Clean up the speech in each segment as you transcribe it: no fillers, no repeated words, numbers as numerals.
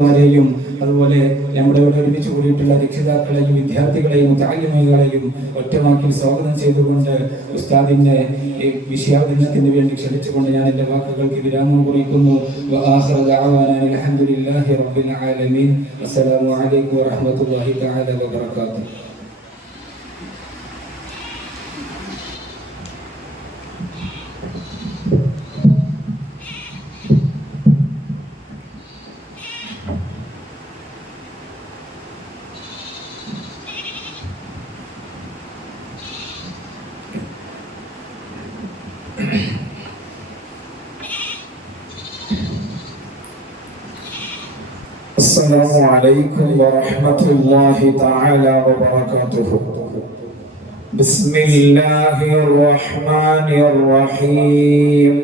യും അതുപോലെ നമ്മുടെ ഇവിടെ ഒരുമിച്ച് കൂടിയിട്ടുള്ള രക്ഷിതാക്കളെയും വിദ്യാർത്ഥികളെയും താലിമകളെയും ഒറ്റവാക്കിൽ സ്വാഗതം ചെയ്തുകൊണ്ട് ഉസ്താദിന്റെ വിഷയാവതരണത്തിന് വേണ്ടി ക്ഷണിച്ചുകൊണ്ട് ഞാൻ എൻ്റെ വാക്കുകൾക്ക് വിരാമം കുറിക്കുന്നു. അൽഹംദുലില്ലാഹി റബ്ബിൽ ആലമീൻ. അസ്സലാമു അലൈക്കും വറഹ്മത്തുള്ളാഹി തആല വബറകാതുഹു. السلام عليكم ورحمة الله تعالى وبركاته. بسم الله الرحمن الرحيم.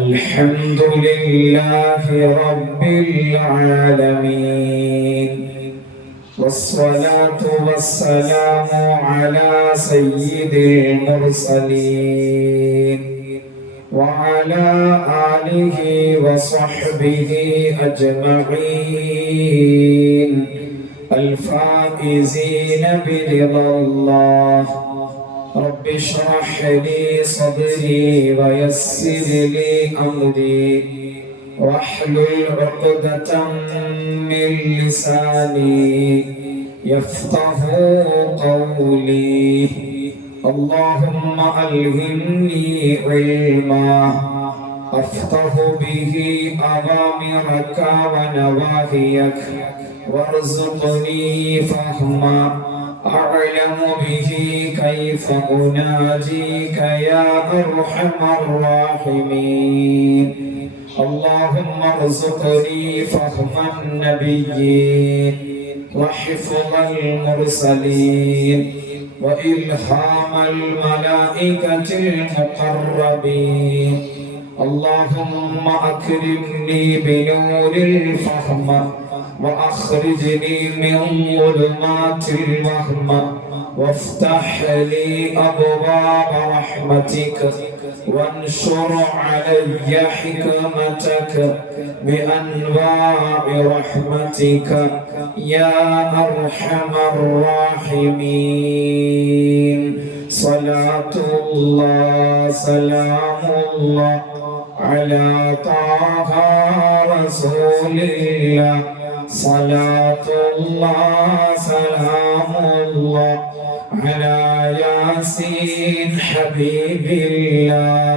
الحمد لله رب العالمين، والصلاة والسلام على سيد المرسلين وعلى آله وصحبه أجمعين الفائزين برضا الله. رب اشرح لي صدري ويسر لي أمري واحلل عقدة من لساني يفقه قولي. اللهم ألهمني علما أفقه به أوامرك ونواهيك، وارزقني فهما أعلم به كيف أناجيك يا أرحم الراحمين. اللهم ارزقني فهم النبيين وحفظ المرسلين وإلهام الملائكة المقربين. اللهم أكرمني بنور الفهم وأخرجني من ظلمات الوهم، وافتح لي أبواب رحمتك وانشر علي حكمتك بأنواع رحمتك يا أرحم الراحمين. صلاة الله سلام الله على طه رسول الله. صلاة الله سلام الله على ياسين حبيب الله.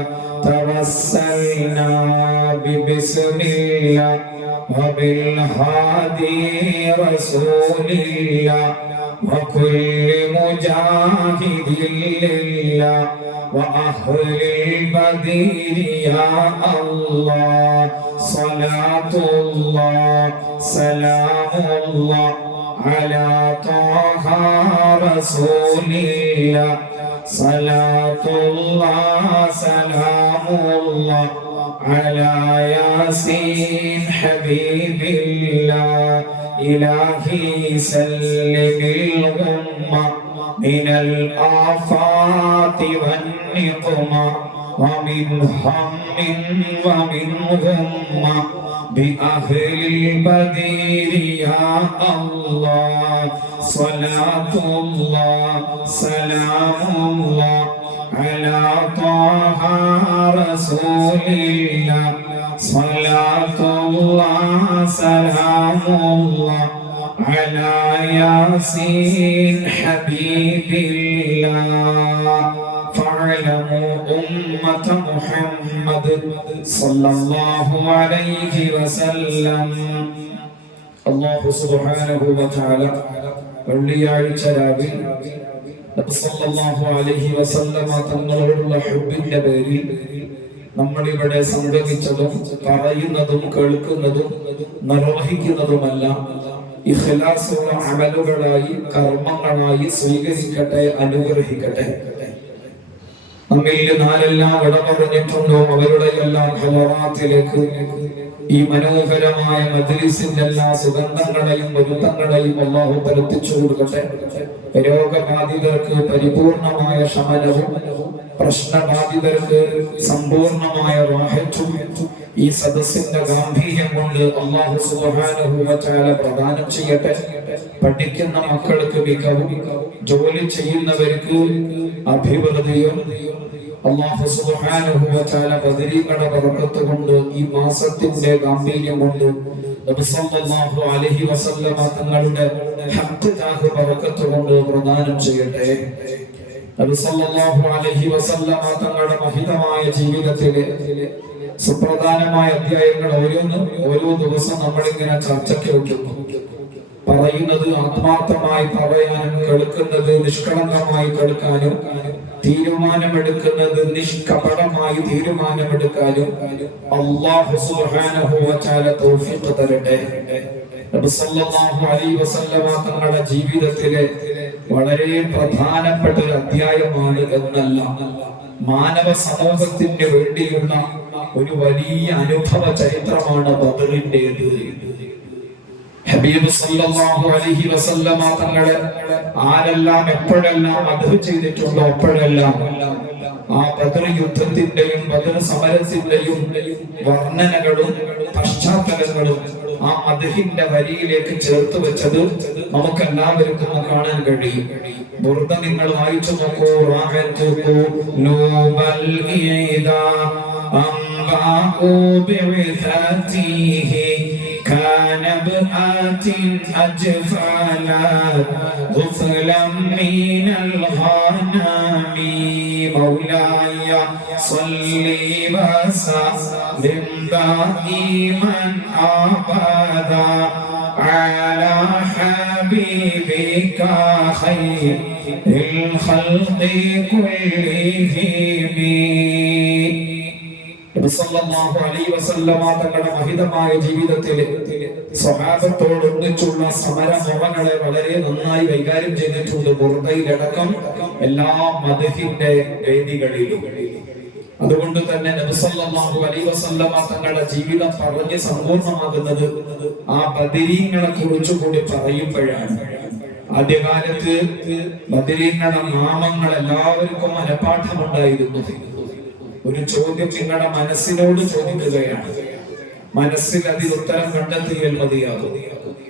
توسلنا ببسم الله وبالهادي رسول الله وكل مجاهد لله وأهل البدر يا الله. صلاة الله سلام الله على طه رسول الله. صلاة الله سلام الله على ياسين حبيب الله. إلهي سلم الغمة من الآفات والنقمة ومن هم ومن غمة بأهل البدر يا الله. صلاة الله سلام الله على طه رسول الله. صلاة الله سلام الله على ياسين حبيب الله. فاعلموا أمة محمد صلى الله عليه وسلم. الله سبحانه وتعالى വെള്ളിയാഴ്ച രാവിൽ നബി സല്ലല്ലാഹു അലൈഹി വസല്ലമ തങ്ങളോടുള്ള ഹുബ്ബിന്റെ പേരിൽ നമ്മളിവിടെ സംഗമിച്ചതും പറയുന്നതും കേൾക്കുന്നതും നിർവഹിക്കുന്നതുമെല്ലാം ഇഖ്ലാസുള്ള അമലുകളായി കർമ്മങ്ങളായി സ്വീകരിക്കട്ടെ, അനുഗ്രഹിക്കട്ടെ. നമ്മിൽ നാലെല്ലാം വിട പറഞ്ഞിട്ടുണ്ടോ അവരുടെ എല്ലാം ഹലറാത്തിലേക്ക് ഈ മനോഹരമായ മജ്ലിസിന്റെ എല്ലാ സുഗന്ധങ്ങളെയും മരുത്തങ്ങളെയും അല്ലാഹു പരത്തിച്ചു കൊടുക്കട്ടെ. രോഗബാധിതർക്ക് പരിപൂർണമായ ശമനവും, പ്രശ്നബാധിതർക്ക് സമ്പൂർണമായ റാഹത്തും, ഈ സദസ്സിന്റെ ഗാംഭീര്യം കൊണ്ട് അല്ലാഹു സുബ്ഹാനഹു വ തആല പ്രദാനം ചെയ്യട്ടെ. പഠിക്കുന്ന മക്കൾക്ക് മികവും, ജോലി ചെയ്യുന്നവർക്ക് അഭിവൃദ്ധിയും അല്ലാഹു സുബ്ഹാനഹു വ തആല ബദരീങ്ങളുടെ ബറക്കത്ത് കൊണ്ട് ഈ മാസത്തിന്റെ ഗാംഭീര്യം കൊണ്ട് നബി സല്ലല്ലാഹു അലൈഹി വസല്ലമ തങ്ങളുടെ ഹഖ് ബറക്കത്ത് കൊണ്ട് പ്രദാനം ചെയ്യട്ടെ. നബി സല്ലല്ലാഹു അലൈഹി വസല്ലമ തങ്ങളുടെ മഹിതമായ ജീവിതത്തിലെ സുപ്രധാനമായ അധ്യായങ്ങൾ ഓരോ ദിവസം നമ്മളിങ്ങനെ ചർച്ചയ്ക്ക് വയ്ക്കുന്നു. പറയുന്നത് ആത്മാർത്ഥമായി പറയാനും കേൾക്കുന്നത് നിഷ്കളങ്കമായി കേൾക്കാനും തീരുമാനമെടുക്കുന്നത് നിഷ്കപടമായി തീരുമാനമെടുക്കാനും അല്ലാഹു സുബ്ഹാനഹു വ തആല തൗഫീഖ് തരട്ടെ. നബി സല്ലല്ലാഹു അലൈഹി വസല്ലമ തങ്ങളുടെ ജീവിതത്തിലെ വളരെ പ്രധാനപ്പെട്ട ഒരു അധ്യായമാണ് എന്നല്ല, മാനവ സമൂഹത്തിന് വേണ്ടിയുള്ള ഒരു വലിയ അനുഭവ ചരിത്രമാണ് ബദറിന്റേത്. ഹബീബ് സല്ലല്ലാഹു അലൈഹി വസല്ലമ തങ്ങളെ ആരെല്ലാം എപ്പോഴെല്ലാം മദ്ഹ് ചെയ്തിട്ടുണ്ടോ അപ്പോഴെല്ലാം ആ ബദർ യുദ്ധത്തിന്റെയും ബദർ സമരത്തിന്റെയും വർണ്ണനകളും പശ്ചാത്തലങ്ങളും ആ മദ്ഹിന്റെ വരിയിലേക്ക് ചേർത്ത് വെച്ചത് നമുക്ക് എല്ലാവർക്കും കാണാൻ കഴിയും. ബുർദ നിങ്ങൾ വായിച്ചു നോക്കൂ. كان بآت أجفالا غفلا من الغنم مولاي صل وسلم دائما أبدا على حبيبك خير الخلق كلهم. സല്ലല്ലാഹു അലൈഹി വസല്ലമ തങ്ങളുടെ മഹിതമായ ജീവിതത്തിലെ സ്വഹാബത്തോട് ഒന്നിച്ചുള്ള സമരമോഹങ്ങളെ വളരെ നന്നായി കൈകാര്യം ചെയ്തിട്ടുണ്ട്. ബുർദയിലടക്കം എല്ലാ മദ്ഹിന്റെ വേദികളിലും. അതുകൊണ്ട് തന്നെ നബി സല്ലല്ലാഹു അലൈഹി വസല്ലമ തങ്ങളുടെ ജീവിതം പറഞ്ഞ് സമ്പൂർണ്ണമാകുന്നത് ആ ബദരീങ്ങളെ കുറിച്ച് കൂടി പറയുമ്പോഴാണ്. ആദ്യകാലത്ത് ബദരീങ്ങളുടെ നാമങ്ങൾ എല്ലാവർക്കും മനഃപാഠമുണ്ടായിരുന്നു. ഒരു ചോദ്യം നിങ്ങളുടെ മനസ്സിനോട് ചോദിക്കുകയാണ്, മനസ്സിൽ അതിൽ ഉത്തരം കണ്ടെത്തിയാൽ മതിയാകും.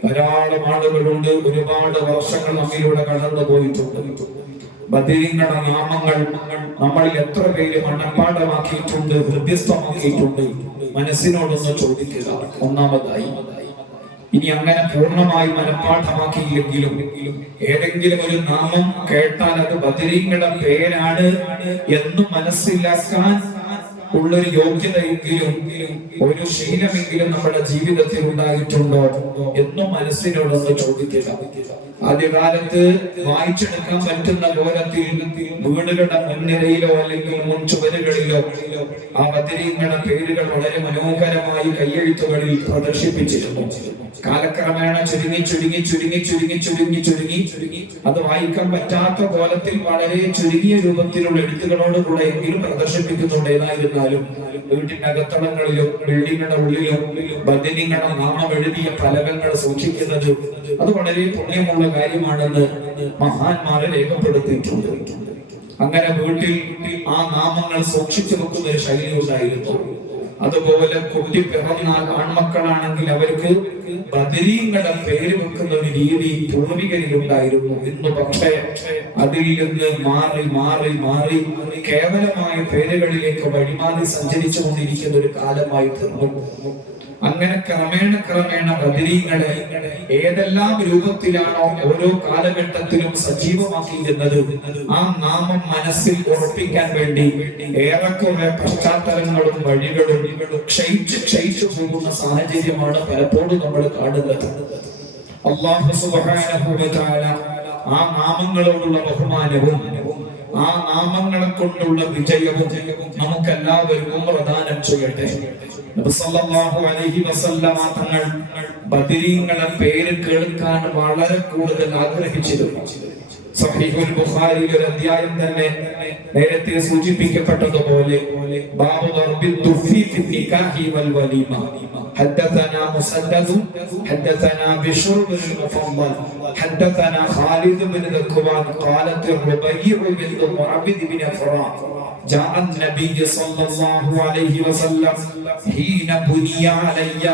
ധാരാളം ആളുകളുണ്ട്, ഒരുപാട് വർഷങ്ങൾ നമ്മിലൂടെ കടന്നു പോയിട്ടുണ്ട്. ബദരീങ്ങളുടെ നാമങ്ങൾ നമ്മൾ എത്ര പേര് മനഃപ്പാഠമാക്കിയിട്ടുണ്ട്, ഹൃദ്യസ്ഥമാക്കിയിട്ടുണ്ട്? മനസ്സിനോടൊന്ന് ചോദിക്കുക. ഒന്നാമതായി, ഇനി അങ്ങനെ പൂർണ്ണമായി മനഃപ്പാഠമാക്കിയില്ലെങ്കിലും ഏതെങ്കിലും ഒരു നാമം കേട്ടാൽ അത് ബദരീങ്ങളുടെ പേരാണ് എന്ന് മനസ്സിലാക്കാൻ ഉള്ളൊരു യോഗ്യതയെങ്കിലും ഒരു ശീലമെങ്കിലും നമ്മുടെ ജീവിതത്തിൽ ഉണ്ടായിട്ടുണ്ടോ എന്നും മനസ്സിനോടൊന്ന് ചോദിക്കുക. ആദ്യകാലത്ത് വായിച്ചെടുക്കാൻ പറ്റുന്ന കോലത്തിൽ വീടുകളുടെ മുൻനിരയിലോ അല്ലെങ്കിൽ മുൻ ചുവരുകളിലോ ആ ബദരീങ്ങളുടെ പേരുകൾ വളരെ മനോഹരമായി കയ്യെഴുത്തുകളിൽ പ്രദർശിപ്പിച്ചിരുന്നു. കാലക്രമേണ ചുരുങ്ങി അത് വായിക്കാൻ പറ്റാത്ത കോലത്തിൽ വളരെ ചുരുങ്ങിയ രൂപത്തിലുള്ള എഴുത്തുകളോടുകൂടെ എങ്കിലും പ്രദർശിപ്പിക്കുന്നുണ്ട്. ഏതായിരുന്നാലും വീട്ടിന്റെ അകത്തളങ്ങളിലും ബിൽഡിങ്ങുകളുടെ ഉള്ളിലും ബദരീങ്ങളുടെ നാമം എഴുതിയ ഫലകങ്ങൾ സൂക്ഷിക്കുന്നത് അത് വളരെ പുണ്യമുള്ള കാര്യമാണെന്ന് മഹാന്മാരെ രേഖപ്പെടുത്തിയിട്ടുണ്ട്. അങ്ങനെ വീട്ടിൽ ആ നാമങ്ങൾ സൂക്ഷിച്ചു വെക്കുന്ന ഒരു ശൈലി ഉണ്ടായിരുന്നു. അതുപോലെ കുട്ടി പിറന്നാൽ ആൺമക്കളാണെങ്കിൽ അവർക്ക് ബദരീങ്ങളുടെ പേര് വെക്കുന്ന ഒരു രീതി പൂർവികരിലുണ്ടായിരുന്നു. ഇന്ന് പക്ഷേ അതിൽ നിന്ന് മാറി കേവലമായ പേരുകളിലേക്ക് വഴിമാറി സഞ്ചരിച്ചു കൊണ്ടിരിക്കുന്ന ഒരു കാലമായി തീർന്നു. അങ്ങനെ ക്രമേണ ബദരീങ്ങളെ ഏതെല്ലാം രൂപത്തിലാണോ ഓരോ കാലഘട്ടത്തിലും സജീവമാക്കിയിരുന്നത് ആ നാമം മനസ്സിൽ ഉറപ്പിക്കാൻ വേണ്ടി ഏറെക്കുറെ പശ്ചാത്തലങ്ങളും വഴികളും ക്ഷയിച്ചു പോകുന്ന സാഹചര്യമാണ് പലപ്പോഴും നമ്മൾ കാണുന്നത്. അല്ലാഹു സുബ്ഹാനഹു വ തആല ആ നാമങ്ങളോടുള്ള ബഹുമാനവും ആ നാമങ്ങളെ കൊണ്ടുള്ള വിജയവും നമുക്കെല്ലാവർക്കും പ്രദാനം ചെയ്യട്ടെ. നബി സല്ലല്ലാഹു അലൈഹി വസല്ലമ തങ്ങൾ ബദരീങ്ങളുടെ പേര് കേൾക്കാൻ വളരെ കൂടുതൽ ആഗ്രഹിച്ചിരുന്നു. സഹീഹുൽ ബുഖാരിയിൽ ഒരു അധ്യായം തന്നെ നേരത്തെ സൂചിപ്പിക്കപ്പെട്ടതുപോലെ ബാബു ദർബിൽ തുഫി ഫി നികാഹി വൽ വലീമ حدثنا مسدد حدثنا بشر بن المفضل حدثنا خالد بن ذكوان قالت الربيع بن معبد بن فرات جاء النبي صلى الله عليه وسلم حين بني علي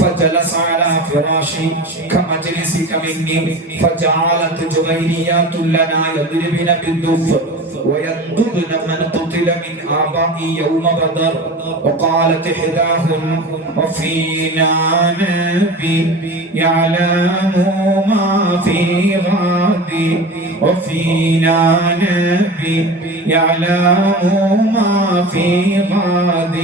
فجلس على فراشي كمجلسك مني فجعلت جويريات لنا يضربن بالدف وينضبن من قتل من آبائي يوم بدر وقالت إحداهن وفينا نبي يعلم ما في غد وفينا نبي يعلم ما في غد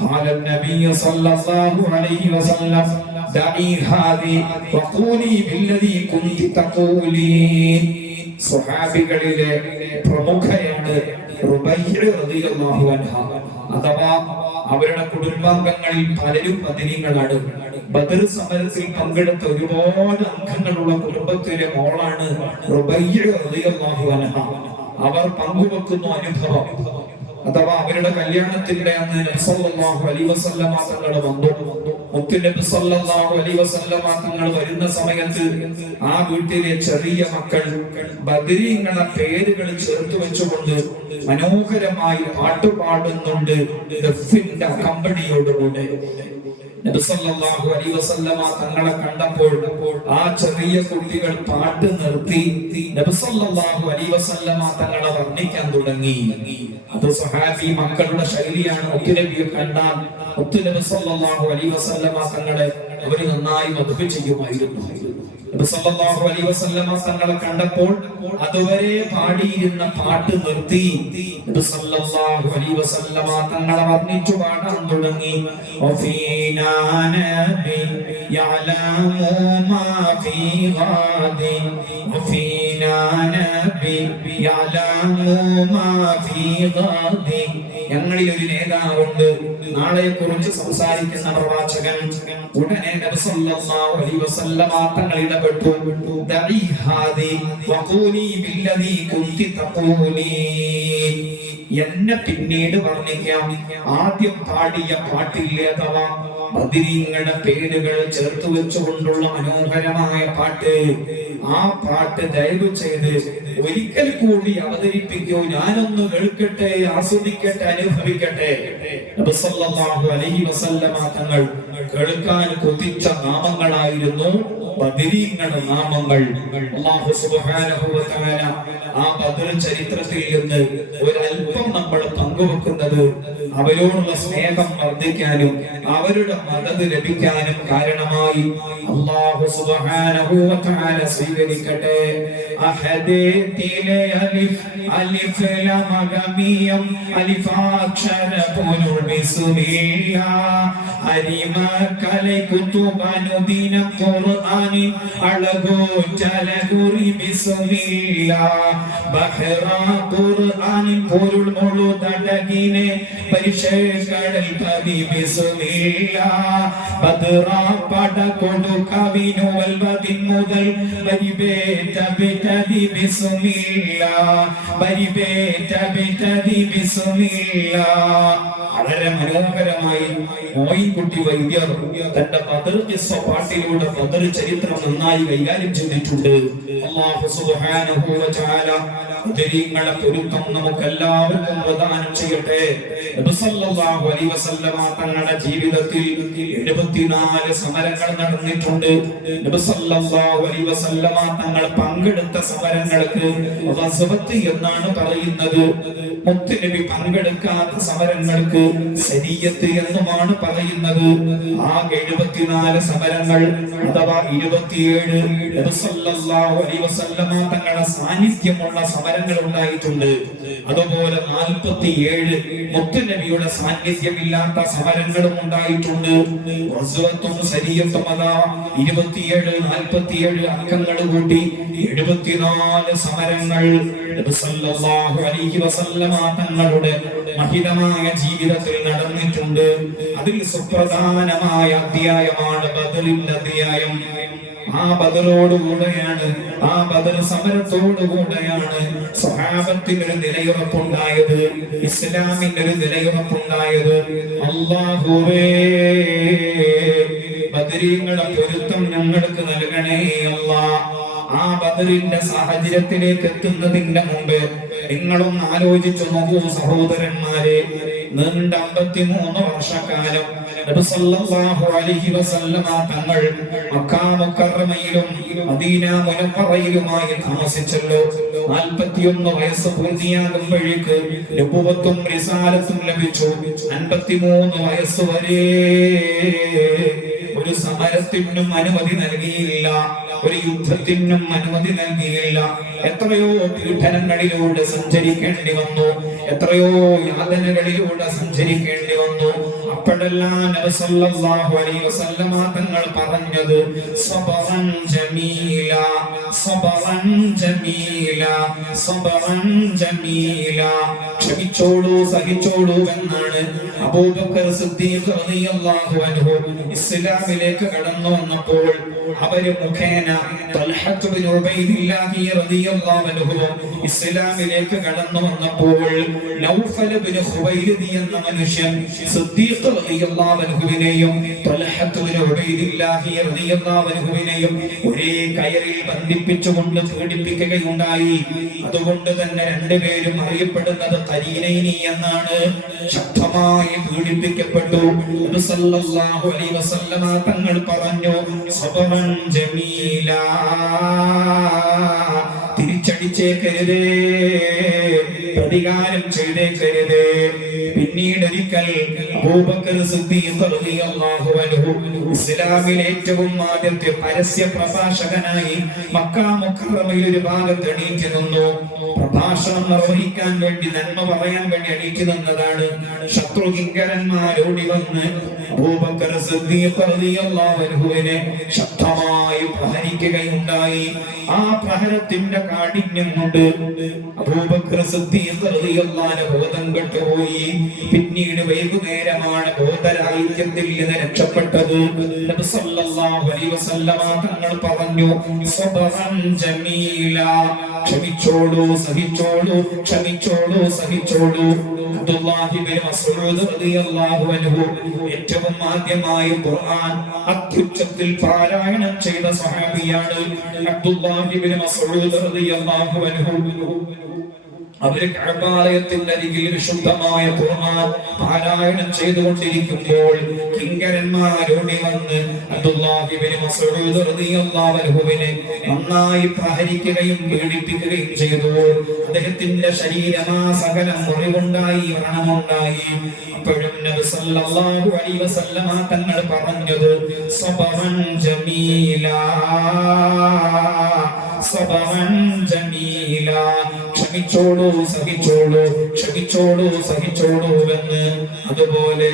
قال النبي صلى الله عليه وسلم دعي هذه وقولي بالذي كنت تقولين സ്വഹാബികളിലെ പ്രമുഖയാണ് റുബൈഅ റളിയല്ലാഹു അൻഹ. അഥവാ അവരുടെ കുടുംബാംഗങ്ങളിൽ പലരും ബദരീങ്ങളാണ്. ബദർ സമരത്തിൽ പങ്കെടുത്ത ഒരുപാട് അംഗങ്ങളുള്ള കുടുംബത്തിലെ മോളാണ് റുബൈഅ റളിയല്ലാഹു അൻഹ. അവർ പങ്കുവെക്കുന്ന അനുഭവം അഥവാ അവരുടെ കല്യാണത്തിന്റെ അന്ന് നബി സല്ലല്ലാഹു അലൈഹി വസല്ലമ തങ്ങൾ വന്നു. മുത്തുനബി സല്ലല്ലാഹു അലൈഹി വസല്ലമ തങ്ങൾ വരുന്ന സമയത്ത് ആ വീട്ടിലെ ചെറിയ മക്കൾ ബദരീങ്ങളെ പേരുകൾ ചേർത്ത് വെച്ചുകൊണ്ട് മനോഹരമായി പാട്ടുപാടുന്നുണ്ട് ദഫിന്റെ കമ്പനിയോടുകൂടെ. നബി സല്ലല്ലാഹു അലൈഹി വസല്ലമ തങ്ങളെ കണ്ടപ്പോൾ ആ ചെറിയ കുട്ടികൾ പാട്ട് നിർത്തി നബി സല്ലല്ലാഹു അലൈഹി വസല്ലമ തങ്ങളെ വർണ്ണിക്കാൻ തുടങ്ങി. അത് സ്വഹാബി മക്കളുടെ ശൈലിയാണ്. മുത്തുനബിയെ കണ്ടാൽ മുത്തുനബി സല്ലല്ലാഹു അലൈഹി വസല്ലമ തങ്ങളെ അവർ നന്നായി മദ്ഹ് ചെയ്യുമായിരുന്നു. നബി സല്ലല്ലാഹു അലൈഹി വസല്ലമ തങ്ങളെ കണ്ടപ്പോൾ അതുവരെ പാടിയിരുന്ന പാട്ട് നിർത്തി നബി സല്ലല്ലാഹു അലൈഹി വസല്ലമ തങ്ങളെ വർണ്ണിച്ചു പാടാൻ തുടങ്ങി. വഫീനാ നബി യഅലമു മാ ഫീ ഗാദി വഫീനാ നബി യഅലമു മാ ഫീ ഗാദി. ഞങ്ങളിൽ ഒരു നേതാവുണ്ട്, നാളെ കുറിച്ച് സംസാരിക്കുന്ന പ്രവാചകൻ. ഉടനെ നബി സല്ലല്ലാഹു അലൈഹി വസല്ലമ തങ്ങൾ ഇടപെട്ടു. ദഈ ഹാദി വഖൂലി ബില്ലദീ കുന്തി തഖൂലീൻ. എന്നെ പിന്നീട് വർണ്ണിക്കാം. ആദ്യം പാടിയ പാട്ടില്ലേ അഥവാ ബദരീങ്ങളുടെ പേരുകൾ ചേർത്ത് വെച്ചുകൊണ്ടുള്ള മനോഹരമായ പാട്ട്, ആ പാട്ട് ദയവ് ചെയ്ത് ഒരിക്കൽ കൂടി അവതരിപ്പിക്കൂ. ഞാനൊന്ന് കേൾക്കട്ടെ, ആസ്വദിക്കട്ടെ, അനുഭവിക്കട്ടെ. നബി സല്ലല്ലാഹു അലൈഹി വസല്ലമ തങ്ങൾ കേൾക്കാൻ കൊതിച്ച നാമങ്ങളായിരുന്നു ബദരീങ്ങളുടെ നാമങ്ങൾ. അല്ലാഹു സുബ്ഹാനഹു വ തആല ആ ബദർ ചരിത്രത്തിൽ നിന്ന് ഒരല്പം നമ്മൾ പങ്കുവെക്കുന്നത് അവരോടുള്ള സ്നേഹം വർദ്ധിക്കാനും അവരുടെ മദദ് ലഭിക്കാനും കാരണമായി. അല്ലാഹു സുബ്ഹാനഹു വ തആല സ്വീകരിക്കട്ടെ. അഹദത്തിലെ അലിഫ് അലിഫ് ലം ഗമിയം അലിഫാക്ഷര പോലുൾ ബിസ്മില്ല അരിമ കലെ കുതുബനുദിന ഖുർആനി അളഗോ ചലഗുരി ബിസ്മില്ല ബഹറ ഖുർആനി പോലുൾ മുഴുതടകിനെ പരിശേഷകടൽ പതി ബിസ്മില്ല ബദറ പട കൊടുകവിനു വൽവദിൻ മുതൽ പരിബേറ്റ ബിതദി ബിസ്മില്ല പരിബേറ്റ ബിതദി ബിസ്മില്ല. വളരെ മനോഹരമായി മോയിൻകുട്ടി വൈദ്യർ തന്റെ ബദർ ഖിസ്സ പാട്ടിലൂടെ ബദർ ചരിത്രം നന്നായി കൈകാര്യം ചെയ്തിട്ടുണ്ട്. അല്ലാഹു സുബ്ഹാനഹു വ തആല ബദരീങ്ങളെ പൊരുത്തം നമുക്കെല്ലാവർക്കും പ്രദാനം ചെയ്യട്ടെ. നബി സല്ലല്ലാഹു അലൈഹി വസല്ലമ തങ്ങളുടെ ജീവിതത്തിൽ 74 സമരങ്ങൾ നടന്നിട്ടുണ്ട്. നബി സല്ലല്ലാഹു അലൈഹി വസല്ലമ തങ്ങൾ പങ്കെടുത്ത സമരങ്ങൾക്ക് ഗസ്വത്ത് എന്നാണ് പറയുന്നത്. മുത്തുനബി പങ്കെടുക്കാത്ത സമരങ്ങൾക്ക് സരിയത്ത് എന്നുമാണ് പറയുന്നത്. ആകെ 74 സമരങ്ങൾ അഥവാ 27 നബി സല്ലല്ലാഹു അലൈഹി വസല്ലമ തങ്ങളുടെ സാന്നിധ്യമുള്ള സമരങ്ങൾ ഉണ്ടായിട്ടുണ്ട്. അതുപോലെ 47 മുത്തുനബിയുടെ സാന്നിധ്യമില്ലാത്ത സമരങ്ങളും ഉണ്ടായിട്ടുണ്ട്. ഗസ്വത്തും സരിയത്തും അതാ 27 47 അക്കങ്ങൾ കൂട്ടി 74 സമരങ്ങൾ നബി സല്ലല്ലാഹു അലൈഹി വസല്ലമ തങ്ങളുടെ മഹിതമായ ജീവിതത്തിൽ നടന്നിട്ടുണ്ട്. അതിൽ സുപ്രധാനമായ അധ്യായമാണ് ബദറിന്റെ അധ്യായം. ആ ബദറോടുകൂടെയാണ്, ആ ബദർ സമരത്തോടുകൂടെയാണ് സ്വഹാബത്തിനൊരു നിലയുറപ്പുണ്ടായത്, ഇസ്ലാമിനൊരു നിലയുറപ്പുണ്ടായത്. അല്ലാഹുവേ, ബദരീങ്ങളുടെ പൊരുത്തം ഞങ്ങൾക്ക് നൽകണേ അല്ലാഹ്. ആ ബദറിന്റെ സാഹചര്യത്തിലേക്ക് എത്തുന്നതിന്റെ മുമ്പ് നിങ്ങളൊന്ന് ആലോചിച്ചു നോക്കൂ സഹോദരന്മാരെ, നീണ്ട 53 വർഷക്കാലം നബി സല്ലല്ലാഹു അലൈഹി വസല്ലമ തങ്ങൾ മക്ക മുക്കറമയിലും മദീന മുനവ്വറയിലുമായി താമസിച്ചല്ലോ. 41 വയസ്സ് പൂർത്തിയാകുമ്പോഴേക്ക് നബുവത്തും റിസാലത്തും ലഭിച്ചു. 53 വയസ്സ് വരെ ഒരു സമരത്തിനും അനുമതി നൽകിയില്ല, ഒരു യുദ്ധത്തിനും അനുമതി നൽകിയില്ല. എത്രയോ പീഡനങ്ങളിലൂടെ സഞ്ചരിക്കേണ്ടി വന്നു, എത്രയോ യാതനകളിലൂടെ സഞ്ചരിക്കേണ്ടി വന്നു. അപ്പോഴെല്ലാം നബി സല്ലല്ലാഹു അലൈഹി വസല്ലമ തങ്ങൾ പറഞ്ഞത് സബറൻ ജമീല, സബറൻ ജമീല, സബറൻ ജമീല, ക്ഷമിച്ചോളൂ, സഹിച്ചോളൂ എന്നാണ്. അബൂബക്കർ സിദ്ദീഖ് റളിയല്ലാഹു അൻഹു ഇസ്ലാമിലേക്ക് കടന്നു വന്നപ്പോൾ അവര് മുഖേന തൽഹത്ത് ബിൻ ഉബൈദില്ലാഹി റളിയല്ലാഹു അൻഹു ഇസ്ലാമിലേക്ക് കടന്നു വന്നപ്പോൾ നൗഫൽ ബിൻ ഖുവൈലിദ് എന്ന മനുഷ്യൻ സിദ്ദീഖ് റളിയല്ലാഹു അൻഹുവിനെയും തൽഹത്ത് ബിൻ ഉബൈദില്ലാഹി റളിയല്ലാഹു അൻഹുവിനെയും ഒരേ കയറിൽ ബന്ധിപ്പിച്ചുകൊണ്ട് പീഡിപ്പിക്കുകയുണ്ടായി. അതുകൊണ്ട് തന്നെ രണ്ടുപേരും അറിയപ്പെടുന്നത് ഖരീനൈനി എന്നാണ്. ശക്തമായി പീഡിപ്പിക്കപ്പെട്ടു. നബി സല്ലല്ലാഹു അലൈഹി വസല്ലമ തങ്ങൾ പറഞ്ഞു സബറൻ ജമീല, തിരിച്ചടിച്ചേക്കരുതേ, പ്രതികാരം ചെയ്തേക്കരുത്. പിന്നീട് ഒരിക്കൽ അബൂബക്കർ സിദ്ദീഖ് റളിയല്ലാഹു അൻഹു ഇസ്ലാമിലെ ഏറ്റവും ആദ്യത്തെ പരസ്യ പ്രഭാഷകനായി മക്ക മുക്കറമയിൽ ഒരു ഭാഗത്ത് എണീറ്റ് നിന്നു. പ്രഭാഷണം നിർവഹിക്കാൻ വേണ്ടി, നന്മ പറയാൻ വേണ്ടി എണീറ്റ് നിന്നതാണ്. ശത്രു കിങ്കരന്മാരോടി വന്ന് അബൂബക്കർ സിദ്ദീഖ് റളിയല്ലാഹു അൻഹുവിനെ ശക്തമായി പ്രഹരിക്കുകയുണ്ടായി. ആ പ്രഹരത്തിന്റെ കാഠിന്യം കൊണ്ട് അബൂബക്കർ സിദ്ദീഖ് റളിയല്ലാഹു അൻഹു ബോധം കെട്ടുപോയി. പിന്നീട് വൈകുന്നേരമാണ് ബോധരാഹിത്യത്തിൽ നിന്ന് രക്ഷപ്പെട്ടത്. നബി സല്ലല്ലാഹു അലൈഹി വസല്ലമ തങ്ങൾ പറഞ്ഞു സബറൻ ജമീല, ക്ഷമിച്ചോളൂ, സഹിച്ചോളൂ, ക്ഷമിച്ചോളൂ, സഹിച്ചോളൂ. അബ്ദുല്ലാഹി ഇബ്നു മസ്ഊദ് റളിയല്ലാഹു അൻഹു ഏറ്റവും ആദ്യമായി ഖുർആൻ അത്യുച്ചത്തിൽ പാരായണം ചെയ്ത സ്വഹാബിയാണ്. അബ്ദുല്ലാഹി ഇബ്നു മസ്ഊദ് റളിയല്ലാഹു അൻഹു അവര് കഅബാലയത്തിന്റെ അരികിൽ വിശുദ്ധമായ ഖുർആൻ പാരായണം ചെയ്തുകൊണ്ടിരിക്കുമ്പോൾ കിങ്കരന്മാരോടി വന്ന് അബ്ദുല്ലാഹി ഇബ്നു മസ്ഊദ് റളിയല്ലാഹു അൻഹുവിനെ നന്നായി പ്രഹരിക്കുകയും പീഡിപ്പിക്കുകയും ചെയ്തു. അദ്ദേഹത്തിന്റെ ശരീരമാസകലം മുറിവുണ്ടായി, വ്രണമുണ്ടായി. അപ്പോഴും നബി സല്ലല്ലാഹു അലൈഹി വസല്ലമ തങ്ങൾ പറഞ്ഞത് സബറൻ ജമീല, സബറൻ ജമീല, ക്ഷമിച്ചോളൂ, സഹിച്ചോളൂ, ക്ഷമിച്ചോളൂ, സഹിച്ചോളൂ എന്ന്. അതുപോലെ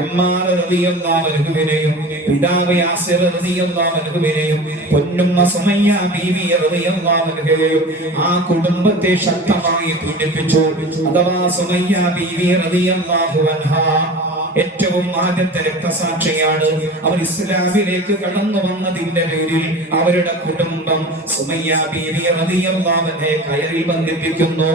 അമ്മാർ റളിയല്ലാഹു അൻഹുവിനെയും പിതാവ് യാസിർ റളിയല്ലാഹു അൻഹുവിനെയും പൊന്നുമ്മ സുമയ്യ ബീവി റളിയല്ലാഹു അൻഹയെയും ആ കുടുംബത്തെ ശക്തമായി പീഡിപ്പിച്ചു. അഥവാ സുമയ്യ ബീവി റളിയല്ലാഹു അൻഹ ഏറ്റവും ആദ്യത്തെ രക്തസാക്ഷിയാണ്. അവർ ഇസ്ലാമിലേക്ക് കടന്നു വന്നതിന്റെ പേരിൽ അവരുടെ കുടുംബം സുമയ്യ ബീവി റളിയല്ലാഹു അൻഹയെ കയറിൽ ബന്ധിപ്പിക്കുന്നു.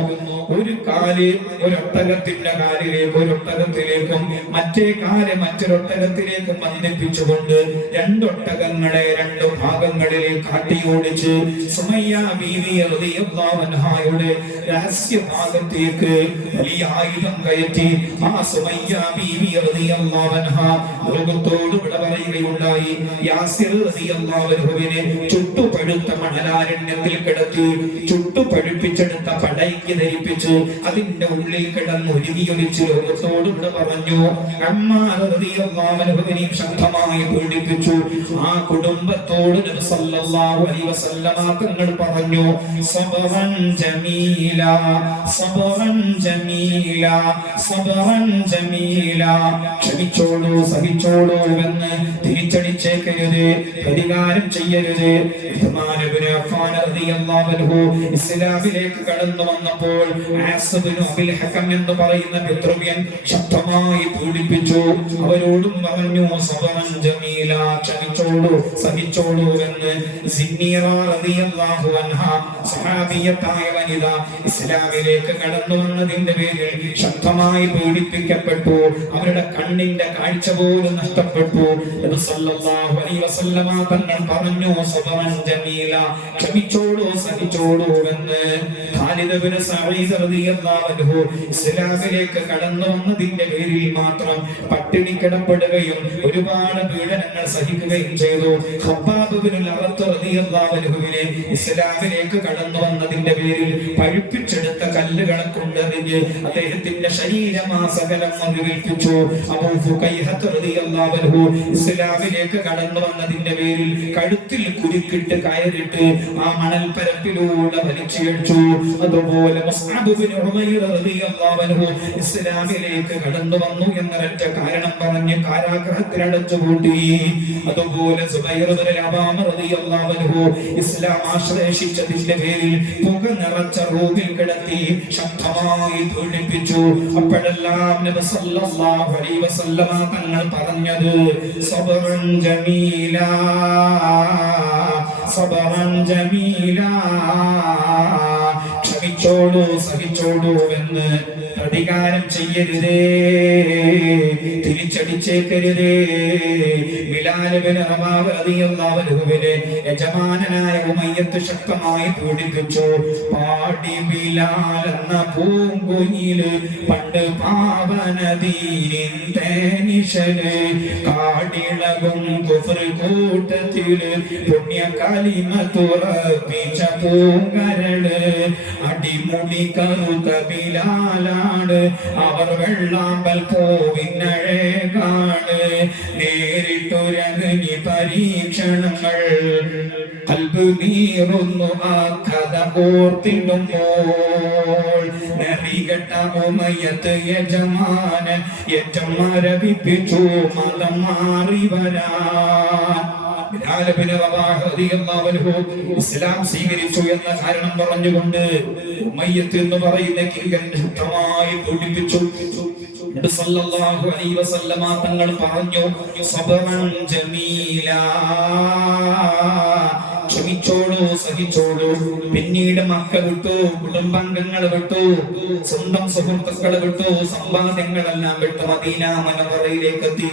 ഒരു കാല് ഒരൊട്ടകത്തിന്റെ കാലിലേക്ക്, ഒരൊട്ടകത്തിലേക്കും മറ്റേ കാല് മറ്റൊരൊട്ടകത്തിലേക്കും ബന്ധിപ്പിച്ചുകൊണ്ട് രണ്ടൊട്ടകങ്ങളെ രണ്ട് ഭാഗങ്ങളിലേക്ക് കാട്ടിയോടിച്ച് സുമയ്യ ബീവി റളിയല്ലാഹു അൻഹയുടെ രഹസ്യ ഭാഗത്തേക്ക് വലിയ ആയുധം കയറ്റി ആ സുമയ്യ ബീവി റളിയല്ലാഹു അൻഹ ലോകത്തോട് വിട പറയുകയുണ്ടായി. യാസിർ റളിയല്ലാഹു അൻഹുവിനെ ചുട്ടുപഴുത്ത മണലാരണ്യത്തിൽ കിടത്തി ചുട്ടുപഴുപ്പിച്ചെടുത്ത പടയ്ക്ക് ധരിപ്പിച്ചു അതിന്റെ ഉള്ളിൽ കിടന്ന് ഒരുങ്ങിയൊലിച്ച് ലോകത്തോട് വിട പറഞ്ഞു. അമ്മാർ റളിയല്ലാഹു അൻഹുവിനെ ശക്തമായി പീഡിപ്പിച്ചു. ആ കുടുംബത്തോട് നബി സല്ലല്ലാഹു അലൈഹി വസല്ലമ തങ്ങൾ പറഞ്ഞു സബറൻ ജമീല, സബറൻ ജമീല, സബറൻ ജമീല, ക്ഷമിച്ചോളൂ, സഹിച്ചോളൂ എന്ന്. തിരിച്ചടിച്ചേക്കരുത്, പ്രതികാരം ചെയ്യരുത്. ഉസ്മാൻ ഇബ്നു അഫ്ഫാൻ റളിയല്ലാഹു അൻഹു ഇസ്ലാമിലേക്ക് കടന്നു വന്നപ്പോൾ ആസ് ഇബ്നു അബിൽ ഹകം എന്ന് പറയുന്ന പിതൃവ്യൻ ശക്തമായി പീഡിപ്പിച്ചു. അവരോടും പറഞ്ഞു സബറൻ ജമീല, ക്ഷമിച്ചോളൂ, സഹിച്ചോളൂ എന്ന്. സിന്നീറ റളിയല്ലാഹു അൻഹ സഹാബിയത്തായ വനിത ഇസ്ലാമിലേക്ക് കടന്നു വന്നതിന്റെ പേരിൽ ശക്തമായി പീഡിപ്പിക്കപ്പെട്ടു. അവരുടെ കണ്ണിന്റെ കാഴ്ച പോലും നഷ്ടപ്പെട്ടു. നബി സല്ലല്ലാഹു അലൈഹി വസല്ലമ തങ്ങൾ പറഞ്ഞു സബറൻ ജമീല, ക്ഷമിച്ചോളൂ സഹിച്ചോളൂ എന്ന് ഖാലിദ് ഇബ്നു സഈദ് റളിയല്ലാഹു അൻഹു ഇസ്ലാമിലേക്ക് കടന്നു വന്നതിന്റെ പേരിൽ മാത്രം പട്ടിണി കിടപ്പെടുകയും ഒരുപാട് പീഡനങ്ങൾ സഹിക്കുകയും ചെയ്തു. ഖബ്ബാബ് ഇബ്നുൽ അറത്ത് റളിയല്ലാഹു അൻഹുവിനെ ഇസ്ലാമിലേക്ക് കടന്നു വന്നതിന്റെ പേരിൽ പഴുപ്പിച്ചെടുത്ത കല്ലുകളെ കൊണ്ടെറിഞ്ഞ് അദ്ദേഹത്തിന്റെ ശരീരമാസകലം മുറിവേൽപ്പിച്ചു. അബൂ ഫുഖൈഹത്ത് റളിയല്ലാഹു അൻഹു ഇസ്ലാമിലേക്ക് കടന്നു വന്നതിന്റെ പേരിൽ കഴുത്തിൽ കുരുക്കിട്ട് കയറിട്ട് ആ മണൽപ്പരപ്പിലൂടെ വലിച്ചിഴച്ചു. അതുപോലെ മുസ്അബ് ഇബ്നു ഉമൈർ റളിയല്ലാഹു അൻഹു ഇസ്ലാമിലേക്ക് കടന്നു വന്നു എന്നൊരൊറ്റ കാരണം പറഞ്ഞ് കാരാഗൃഹത്തിൽ അടച്ചുപൂട്ടി. അതുപോലെ സുബൈർ ഇബ്നു അവാം റളിയല്ലാഹു അൻഹു ഇസ്ലാം ആശ്ലേഷിച്ചതിന്റെ പേരിൽ പുക നിറച്ച റൂമിൽ കിടത്തി ശക്തമായി പീഡിപ്പിച്ചു. അപ്പോഴെല്ലാം നബി സല്ലല്ലാഹു അലൈഹി വസല്ലമ തങ്ങൾ പറഞ്ഞത് സബറൻ ജമീലാ സബറൻ ജമീലാ, ക്ഷമിച്ചോളൂ സഹിച്ചോളൂ എന്ന്. പ്രതികാരം ചെയ്യരുതേ, തിരിച്ചടിച്ചേക്കരുതേ. ബിലാൽ ഇബ്നു റബാഹ് റളിയല്ലാഹു അൻഹുവിനെ യജമാനനായ ഉമയ്യത്ത് ശക്തമായി പീഡിപ്പിച്ചു. പാടി ബിലാൽ എന്ന പൂങ്കുയില് പണ്ട് പാവനദീനിൻ തേനിശല് കാടിളകും കുഫ്ർ കൂട്ടത്തില് പുണ്യ കലിമത്തുറപ്പിച്ച പൂങ്കരള് അടിമുടി കറുത്ത ബിലാലാണ്. അവർ വെള്ളാമ്പൽ പൂവിനഴകാണ്. നേരിട്ടുരങ്ങി പരീക്ഷണങ്ങൾ കൽബ് നീറുന്നു ആ കഥ ഓർത്തിടുമ്പോൾ. നെറികെട്ട ഉമയ്യത്ത് യജമാനൻ യജമാരവിപ്പിച്ചു മതം മാറി വരാൻ. ബിലാൽ ഇബ്നു റബാഹ് റളിയല്ലാഹു അൻഹു ഇസ്ലാം സ്വീകരിച്ചു എന്ന കാരണം പറഞ്ഞുകൊണ്ട് ഉമയ്യത്ത് എന്ന് പറയുന്ന കിങ്കരൻ ശക്തമായി പീഡിപ്പിച്ചു. നബി സല്ലല്ലാഹു അലൈഹി വസല്ലമ തങ്ങൾ പറഞ്ഞു സബറൻ ജമീലാ, ക്ഷമിച്ചോളൂ സഹിച്ചോളൂ. പിന്നീട് മക്ക വിട്ടു, കുടുംബാംഗങ്ങൾ വിട്ടു, സ്വന്തം സുഹൃത്തുക്കളെ വിട്ടു, സമ്പാദ്യങ്ങളെല്ലാം വിട്ടു മദീന മുനവ്വറയിലേക്ക് എത്തി.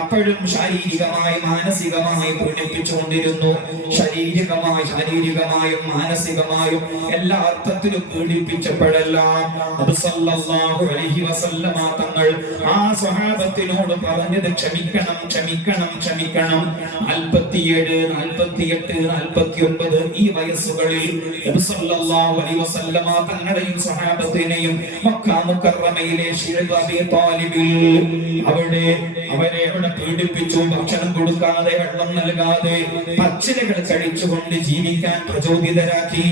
അപ്പോഴും ശാരീരികമായി മാനസികമായി പീഡിപ്പിച്ചുകൊണ്ടിരുന്നു. ശാരീരികമായും മാനസികമായും എല്ലാ അർത്ഥത്തിലും പീഡിപ്പിച്ചപ്പോഴെല്ലാം നബി സല്ലല്ലാഹു അലൈഹി വസല്ലമ തങ്ങൾ ആ സ്വഹാബത്തിനോട് പറഞ്ഞത് ക്ഷമിക്കണം ക്ഷമിക്കണം ക്ഷമിക്കണം. 47, 48, 49 ഈ വയസ്സുകളിൽ നബി സല്ലല്ലാഹു അലൈഹി വസല്ലമ തങ്ങളെയും സ്വഹാബത്തിനെയും മക്ക മുക്കറമയിലെ ശിഅബ് അബീ താലിബിൽ അവരെ പീഡിപ്പിച്ചു. ഭക്ഷണം കൊടുക്കാതെ, വെള്ളം നൽകാതെ, പച്ചിലകൾ കഴിച്ചുകൊണ്ട് ജീവിക്കാൻ പ്രചോദിതരാക്കി.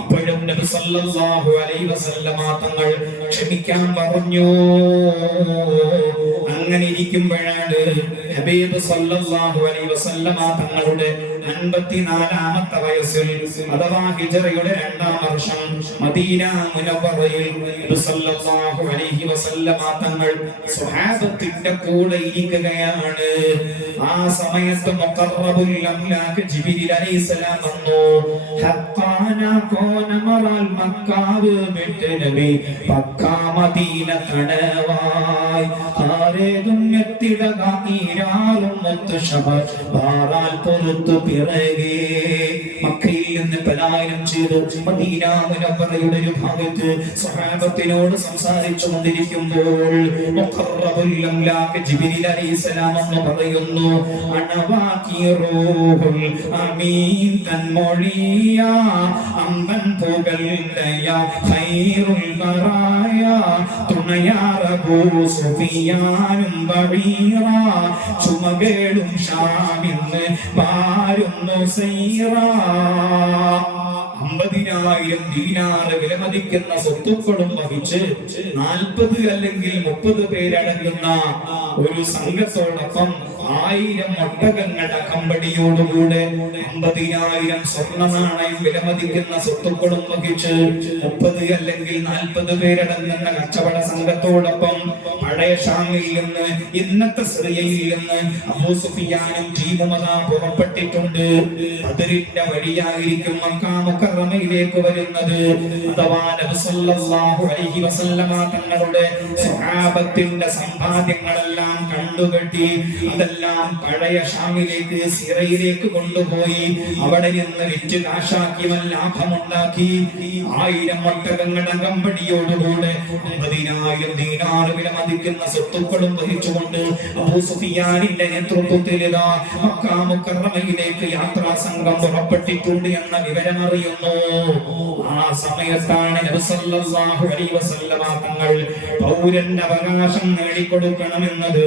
അപ്പോഴും നബി സല്ലല്ലാഹു അലൈഹി വസല്ലമ തങ്ങൾ ക്ഷമിക്കാൻ പറഞ്ഞു. അങ്ങനെ ഇരിക്കുമ്പോഴാണ് ഹബീബ് സല്ലല്ലാഹു അലൈഹി വസല്ലമ തങ്ങളുടെ 54ാമത്തെ വയസ്സിൽ അഥവാ ഹിജ്റയുടെ 2ാം വർഷം മദീന മുനവ്വറയിൽ നബി സല്ലല്ലാഹു അലൈഹി വസല്ലമ തങ്ങൾ സ്വഹാബത്തിന്റെ കൂടെ ഇരിക്കുകയാണ്. ആ സമയത്ത് മുഖറബുൽ അംലാക്ക് ജിബ്രീൽ അലൈഹിസ്സലാം വന്നു. ഹത്താന കോനമറൽ മക്കാവ് വിട്ട് നബി പക്ക മദീന കടവായി ആരേതും എത്തിടക ഈരാറും മുത്തുശബർ ബാറാൽ പൊറുത്തു പിറകെ. മക്കയിൽ നിന്ന് പലായനം ചെയ്തു മദീന മുനവ്വറയുടെ ഒരു ഭാഗത്ത് സ്വഹാബത്തിനോട് സംസാരിച്ചു കൊണ്ടിരിക്കുമ്പോൾ മുഖറബുൽ അംലാക്ക് ജിബ്രീൽ അലൈഹിസ്സലാം എന്ന് പറയുന്നു അനവാകി റൂഹുൽ അമീൻ തൻമൊഴിയ അമ്പൻ പുകഴ്ത്തയ ഖൈറുൽ ബറായ തുണയാർ അബൂ സുഫിയാനും ബഈറ ചുമകേടും ഷാമിന്ന് പാരുന്നു സൈറ. 50,000 ദീനാർ വിലമതിക്കുന്ന സ്വത്തുക്കളും വഹിച്ച് 40 അല്ലെങ്കിൽ 30 പേരടങ്ങുന്ന ഒരു സംഘത്തോടൊപ്പം 1000 ഒട്ടകങ്ങളുടെ കമ്പടിയോടുകൂടെ 50,000 സ്വർണ്ണ നാണയം വിലമതിക്കുന്ന സ്വത്തുക്കളും വഹിച്ച് 30 അല്ലെങ്കിൽ 40 പേരടങ്ങുന്ന കച്ചവട സംഘത്തോടൊപ്പം പഴയ ഷാമിൽ നിന്ന് ഇന്നത്തെ സിറിയയിൽ നിന്ന് അബൂ സുഫിയാനും ടീമും പുറപ്പെട്ടിട്ടുണ്ട്. ബദറിന്റെ വഴിയായിരിക്കും മക്ക മുക്കറമയിലേക്ക് വരുന്നത്. അഥവാ നബി സല്ലല്ലാഹു അലൈഹി വസല്ലമ തങ്ങളുടെ സ്വഹാബത്തിന്റെ സമ്പാദ്യങ്ങളെല്ലാം കണ്ടുകെട്ടി അതെല്ലാം പഴയ ഷാമിലേക്ക് സിറയിലേക്ക് കൊണ്ടുപോയി അവിടെ നിന്ന് വിറ്റ് കാശാക്കി വൻ ലാഭമുണ്ടാക്കി 1000 ഒട്ടകങ്ങളുടെ അകമ്പടിയോടുകൂടെ 50,000 ദീനാർ വില മതിക്കുന്ന സ്വത്തുക്കളും വഹിച്ചുകൊണ്ട് അബൂ സുഫിയാനിന്റെ നേതൃത്വത്തിൽ മക്ക മുക്കറമയിലേക്ക് യാത്രാ സംഘം പുറപ്പെട്ടിട്ടുണ്ട് എന്ന വിവരം അറിയുന്നു. ആ സമയത്താണ് നബി സല്ലല്ലാഹു അലൈഹി വസല്ലമ തങ്ങൾ പൗരന്റെ അവകാശം നേടിക്കൊടുക്കണമെന്നത്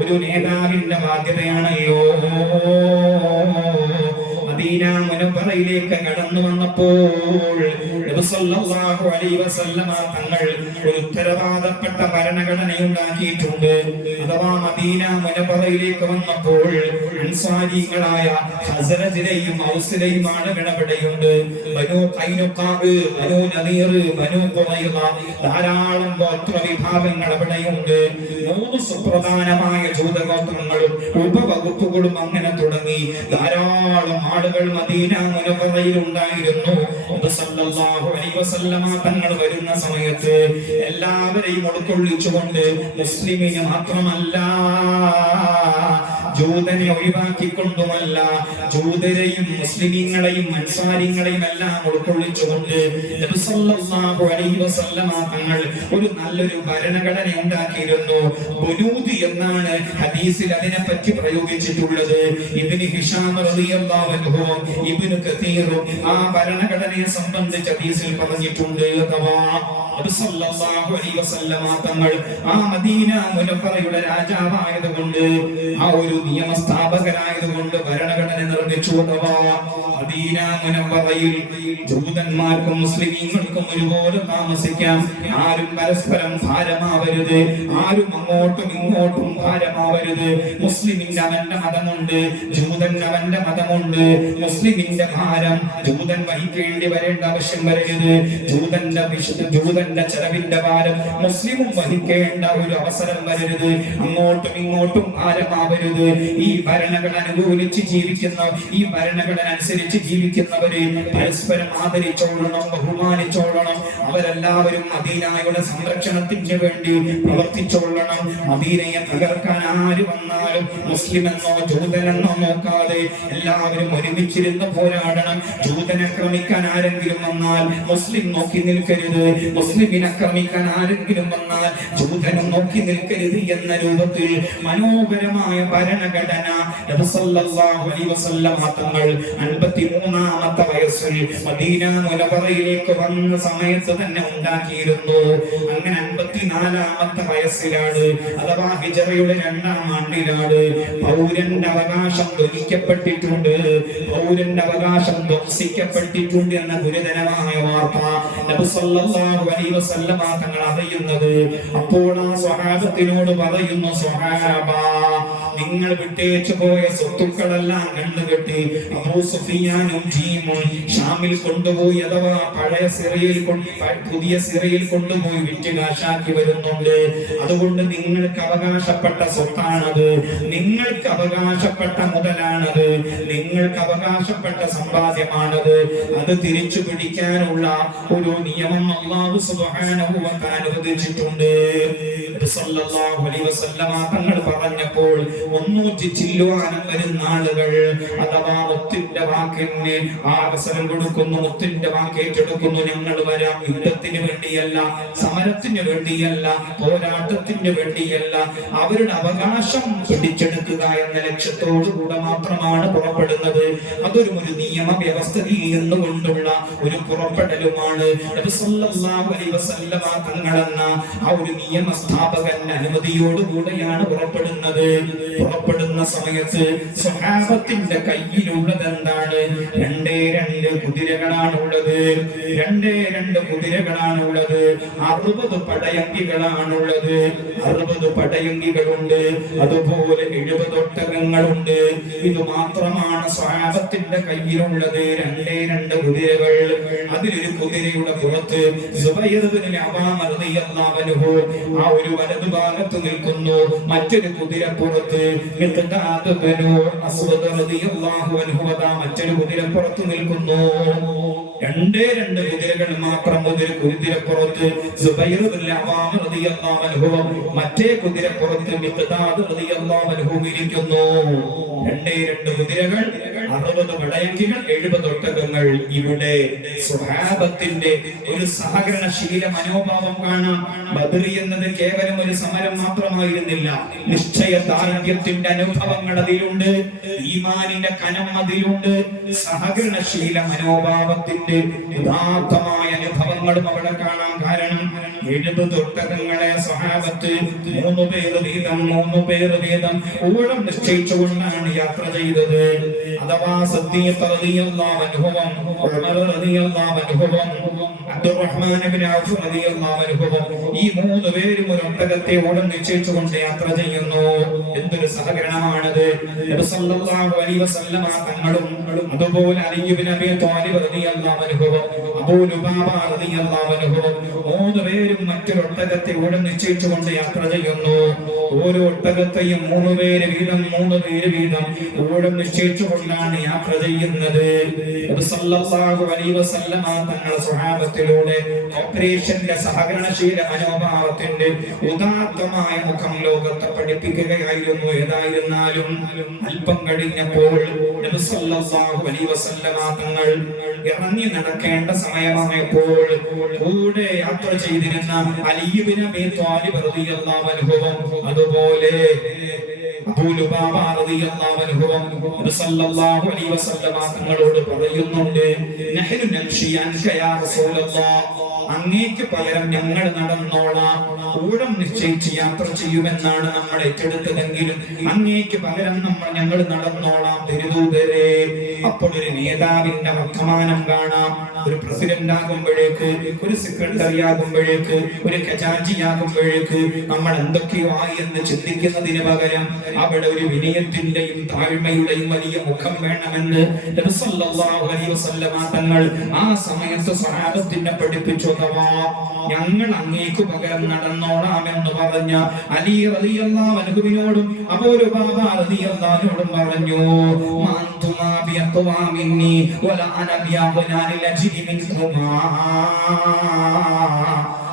ഒരു നേതാവിന്റെ ബാധ്യതയാണല്ലോ. മദീന മുനവ്വറയിലേക്ക് കടന്നു വന്നപ്പോൾ നബി സല്ലല്ലാഹു അലൈഹി വസല്ലമ തങ്ങൾ ഒരു ഉത്തരവാദപ്പെട്ട ഭരണഘടന ഉണ്ടാക്കിയിട്ടുണ്ട്. അഥവാ മദീന മുനവ്വറയിലേക്ക് വന്നപ്പോൾ അൻസാരികളായ ഖസറജിലെയും ഔസിലെയും ആളുകൾ അവിടെയുണ്ട്. ബനൂ ഖൈനുഖാ, ബനൂ നദീർ, ബനൂ ഖുറൈള, ധാരാളം ഗോത്ര വിഭാഗങ്ങൾ അവിടെയുണ്ട്. 3 സുപ്രധാനമായ ജൂതഗോത്രങ്ങളും ഉപവകുപ്പുകളും അങ്ങനെ തുടങ്ങി ധാരാളം ആളുകൾ മദീന മുനവ്വറയിൽ ഉണ്ടായിരുന്നു. നബി സല്ലല്ലാഹു അലൈഹി വസല്ലമ തങ്ങൾ വരുന്ന സമയത്ത് എല്ലാവരെയും ഉൾക്കൊള്ളിച്ചുകൊണ്ട് മുസ്ലിമിനെ മാത്രമല്ല ജൂതനെ ഒഴിവാക്കിക്കൊണ്ടുമല്ല ജൂതരെയും മുസ്ലിമീങ്ങളെയും അൻസാരികളെയും എല്ലാം ഉൾക്കൊള്ളിച്ചുകൊണ്ട് നബി സല്ലല്ലാഹു അലൈഹി വസല്ലമ തങ്ങൾ ഒരു നല്ലൊരു ഭരണഘടന ഉണ്ടാക്കിയിരുന്നു. ബുനൂദ് എന്നാണ് ഹദീസിൽ അതിനെ പറ്റി പ്രയോഗിച്ചിട്ടുള്ളത്. ഇബ്നു ഹിഷാം റളിയല്ലാഹു അൻഹു, ഇബ്നു കതീർ ആ ഭരണഘടനയെ സംബന്ധിച്ച് ഹദീസിൽ പറഞ്ഞിട്ടുണ്ട്. അഥവാ നബി സല്ലല്ലാഹു അലൈഹി വസല്ലമ തങ്ങൾ ആ മദീന മുനവ്വറയുടെ രാജാവായതുകൊണ്ട് ആ ഒരു നിയമസ്ഥാപകനായതുകൊണ്ട് ഭരണഘടന നിർമ്മിച്ചു. അഥവാ മദീന മുനവ്വറയിൽ ജൂതന്മാർക്കും മുസ്ലിമീങ്ങൾക്കും ഒരുപോലെ താമസിക്കാം. ആരും പരസ്പരം ഭാരമാവരുത്, ആരും അങ്ങോട്ടും ഇങ്ങോട്ടും ഭാരമാവരുത്. മുസ്ലിമിന്റെ അവന്റെ മതമുണ്ട്, ജൂതൻ അവന്റെ മതമുണ്ട്. മുസ്ലിമിന്റെ ഭാരം ജൂതൻ വഹിക്കേണ്ടി വരേണ്ട ആവശ്യം വരരുത്. ജൂതന്റെ ചെലവിന്റെ ഭാരം മുസ്ലിമും വഹിക്കേണ്ട ഒരു അവസരം വരരുത്. അങ്ങോട്ടും ഇങ്ങോട്ടും ഭാരമാവരുത്. ഈ ഭരണഘടന അനുകൂലിച്ച് ജീവിക്കുന്ന, ഈ ഭരണഘടന അനുസരിച്ച് ജീവിക്കുന്നവരെ പരസ്പരം ആദരിച്ചോളണം, ബഹുമാനിച്ചോളണം. അവരെല്ലാവരും മദീനയുടെ സംരക്ഷണത്തിന് വേണ്ടി പ്രവർത്തിച്ചോളണം. മദീനയെ തകർക്കാൻ ആര് വന്നാലും മുസ്ലിമെന്നോ ജൂതനെന്നോ നോക്കാതെ എല്ലാവരും ഒരുമിച്ചിരുന്ന് പോരാടണം. ജൂതനെ ആക്രമിക്കാൻ ആരെങ്കിലും വന്നാൽ മുസ്ലിം നോക്കി നിൽക്കരുത്, മുസ്ലിമിനെ ആക്രമിക്കാൻ ആരെങ്കിലും വന്നാൽ ജൂതനും നോക്കി നിൽക്കരുത് എന്ന രൂപത്തിൽ മനോഹരമായ ഭരണഘടന നബി സല്ലല്ലാഹു അലൈഹി വസല്ലം തങ്ങൾ 53ാമത്തെ വയസ്സിൽ മദീന മുനവ്വറയിലേക്ക് വന്ന സമയത്ത് തന്നെ ഉണ്ടാക്കിയിരുന്നു. അങ്ങനെ 54ാമത്തെ വയസ്സിലാണ്, അഥവാ ഹിജറയുടെ 2ാം ആണ്ടിലാണ് പൗരന്റെ അവകാശം ധ്വനിക്കപ്പെട്ടിട്ടുണ്ട്, പൗരന്റെ അവകാശം ധ്വംസിക്കപ്പെട്ടിട്ടുണ്ട് എന്ന ഗുരുതരമായ വാർത്ത നബി സല്ലല്ലാഹു അലൈഹി വസല്ലം തങ്ങൾ അറിയുന്നത്. അപ്പോൾ ആ സ്വഹാബത്തിനോട് പറയുന്നു, സ്വഹാബ, നിങ്ങൾ വിട്ടേച്ചു പോയ സ്വത്തുക്കളെല്ലാം കണ്ടുകെട്ടി അബൂ സുഫിയാനും ടീമും ഷാമിൽ കൊണ്ടുപോയി, അഥവാ പഴയ സിറിയയിൽ പുതിയ സിറിയയിൽ കൊണ്ടുപോയി വിറ്റ് കാശാക്കി വരുന്നുണ്ട്. അതുകൊണ്ട് നിങ്ങൾക്ക് അവകാശപ്പെട്ട സ്വത്താണത്, നിങ്ങൾക്ക് അവകാശപ്പെട്ട മുതലാണത്, നിങ്ങൾക്ക് അവകാശപ്പെട്ട സമ്പാദ്യമാണത്. അത് തിരിച്ചു പിടിക്കാനുള്ള ഒരു നിയമം അല്ലാഹു സുബ്ഹാനഹു വ തആല അനുവദിച്ചിട്ടുണ്ട്. സല്ലല്ലാഹു അലൈഹി വസല്ലമ തങ്ങൾ പറഞ്ഞപ്പോൾ 300 ചില്ലുവാനം വരുന്ന ആളുകൾ, അഥവാ മുത്തിന്റെ വാക്കിന് ആ അവസരം കൊടുക്കുന്നു, മുത്തിന്റെ വാക്ക് ഏറ്റെടുക്കുന്നു. ഞങ്ങൾ വരാം, യുദ്ധത്തിന് വേണ്ടിയല്ല, സമരത്തിന് വേണ്ടിയല്ല, പോരാട്ടത്തിന് വേണ്ടിയല്ല, അവരുടെ അവകാശം പിടിച്ചെടുക്കുക എന്ന ലക്ഷ്യത്തോടുകൂടെ മാത്രമാണ് പുറപ്പെടുന്നത്. അതൊരു നിയമ വ്യവസ്ഥയിൽ നിന്നുകൊണ്ടുള്ള ഒരു പുറപ്പെടലുമാണ്. നബി സല്ലല്ലാഹു അലൈഹി വസല്ലമ തങ്ങളെന്ന ആ ഒരു നിയമ സ്ഥാപകൻ അനുമതിയോടുകൂടെയാണ് പുറപ്പെടുന്നത്. പുറപ്പെടുന്ന സമയത്ത് സ്വഹാബത്തിന്റെ കയ്യിലുള്ളത് എന്താണ്? 2 കുതിരകളാണുള്ളത്, 2 കുതിരകളാണുള്ളത്. 60 പടയങ്കികളാണുള്ളത്, 60 പടയങ്കികളുണ്ട്. അതുപോലെ 70 ഒട്ടകങ്ങളുണ്ട്. ഇത് മാത്രമാണ് സ്വഹാബത്തിന്റെ കയ്യിലുള്ളത്. 2 കുതിരകൾ. അതിലൊരു കുതിരയുടെ പുറത്ത് സുബൈർ ഇബ്നു അവ്വാം റളിയല്ലാഹു അൻഹു ആ ഒരു വലതു ഭാഗത്ത് നിൽക്കുന്നു, മറ്റൊരു കുതിരപ്പുറത്ത് മിഖ്ദാദ് ഇബ്നു അസ്വദ് റളിയല്ലാഹു അൻഹു മറ്റൊരു കുതിരപ്പുറത്ത് നിൽക്കുന്നു. രണ്ടേ രണ്ട് കുതിരകൾ മാത്രം. ഒരു കുതിരപ്പുറത്ത് സുബൈർ ഇബ്നു അവ്വാം റളിയല്ലാഹു അൻഹു, മറ്റേ കുതിരപ്പുറത്ത് മിഖ്ദാദ് റളിയല്ലാഹു അൻഹു ഇരിക്കുന്നു. രണ്ടേ രണ്ട് കുതിരകൾ, 60 പടയങ്കികൾ, 70 ഒട്ടകങ്ങൾ. ഇവിടെ സ്വഹാബത്തിന്റെ ഒരു സഹകരണശീല മനോഭാവം കാണാം. ബദർ എന്നത് കേവലം ഒരു സമരം മാത്രമായിരുന്നില്ല. നിശ്ചയദാർഢ്യത്തിന്റെ അനുഭവങ്ങൾ അതിലുണ്ട്, ഈമാനിന്റെ കനം അതിലുണ്ട്, സഹകരണശീല മനോഭാവത്തിന്റെ യഥാർത്ഥമായ അനുഭവങ്ങളും അവിടെ കാണാം. കാരണം 70 ഒട്ടകങ്ങളെ സ്വഹാബത്ത് 3 പേർ വീതം ഊഴം നിശ്ചയിച്ചുകൊണ്ടാണ് യാത്ര ചെയ്തത്. അഥവാ സിദ്ദീഖ് റളിയല്ലാഹു അൻഹു, ഉമർ റളിയല്ലാഹു അൻഹു, അബ്ദുറഹ്മാൻ ഇബ്നു ഔഫ് റളിയല്ലാഹു അൻഹു, ഈ 3 പേരും ഒരു ഒട്ടകത്തെ ഊഴം നിശ്ചയിച്ചുകൊണ്ട് യാത്ര ചെയ്യുന്നു. എന്തൊരു സഹകരണമാണത്! നബി സല്ലല്ലാഹു അലൈഹി വസല്ലം തങ്ങളും അതുപോലെ അലി ഇബ്നു അബീ ത്വാലിബ് റളിയല്ലാഹു അൻഹു, അബൂ ലുബാബ റളിയല്ലാഹു അൻഹു, 3 പേരും മറ്റൊരു ഒട്ടകത്തെ ഊഴം നിശ്ചയിച്ചുകൊണ്ട് യാത്ര ചെയ്യുന്നു. ഓരോ ഒട്ടകത്തെയും 3 പേര് വീതം ഊഴം നിശ്ചയിച്ചുകൊണ്ടാണ് യാത്ര ചെയ്യുന്നത്. നബി സല്ലല്ലാഹു അലൈഹി വസല്ലം തങ്ങളുടെ സ്വഹാബത്തിലൂടെ ഓപ്പറേഷന്റെ സഹകരണശീല മനോഭാവത്തിന്റെ ഉദാത്തമായ മുഖം ലോകത്തെ പഠിപ്പിക്കുകയായിരുന്നു. ഏതായിരുന്നാലും അല്പം കഴിഞ്ഞപ്പോൾ നബി സല്ലല്ലാഹു അലൈഹി വസല്ലം തങ്ങൾ ഇറങ്ങി നടക്കേണ്ട സമയമായപ്പോൾ കൂടെ യാത്ര ചെയ്തിരുന്ന അലി ഇബ്നു അബീ ത്വാലിബ് റളിയല്ലാഹു അൻഹു, അതുപോലെ അബൂ ലുബാബ റളിയല്ലാഹു അൻഹു നബി സല്ലല്ലാഹു അലൈഹി വസല്ലം തങ്ങളോട് പറയുന്നുണ്ട്, നഹ്നു നംശി അൻക യാ റസൂലല്ലാഹ്, അങ്ങേക്ക് പകരം ഞങ്ങൾ നടന്നോളാം. ഊഴം നിശ്ചയിച്ച് യാത്ര ചെയ്യുമെന്നാണ് നമ്മൾ ഏറ്റെടുത്തതെങ്കിലും അങ്ങേക്ക് പകരം ഞങ്ങൾ നടന്നോളാം തിരുദൂതരെ. അപ്പോൾ ഒരു നേതാവിന്റെ വർത്തമാനം കാണാം. ഒരു പ്രസിഡന്റ് ആകുമ്പോഴേക്ക്, ഒരു സെക്രട്ടറി ആകുമ്പോഴേക്ക്, ഒരു ഖജാൻജി ആകുമ്പോഴേക്ക് നമ്മൾ എന്തൊക്കെയോ ആയി എന്ന് ചിന്തിക്കുന്നതിന് പകരം അവിടെ ഒരു വിനയത്തിന്റെയും താഴ്മയുടെയും വലിയ മുഖം വേണമെന്ന് നബി സല്ലല്ലാഹു അലൈഹി വസല്ലം തങ്ങൾ ആ സമയത്ത് സ്വഹാബത്തിനെ പഠിപ്പിച്ചു. ഞങ്ങൾ അങ്ങേക്ക് പകരം നടന്നോളാമെന്ന് പറഞ്ഞ അലി റളിയല്ലാഹു അൻഹുവിനോടും അബൂ ലുബാബ റളിയല്ലാഹു അൻഹുവോടും പറഞ്ഞു, മാന്തുമാ ബിഅഖ്വാമിന്നി വലാ അന ബിഅഖ്നാനിൽ അജ്രി മിൻകുമാ,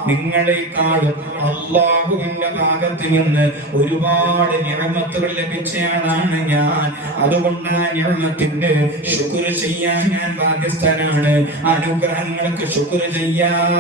നിങ്ങളെക്കാളും അല്ലാഹുവിന്റെ ഭാഗത്ത് നിന്ന് ഒരുപാട് നിഅമത്തുകൾ ലഭിച്ചയാളാണ് ഞാൻ. അതുകൊണ്ട് ആ നിഅമത്തിന്റെ ശുക്ർ ചെയ്യാൻ ഞാൻ ബാധ്യസ്ഥനാണ്. അനുഗ്രഹങ്ങൾക്ക് ശുക്ർ ചെയ്യാൻ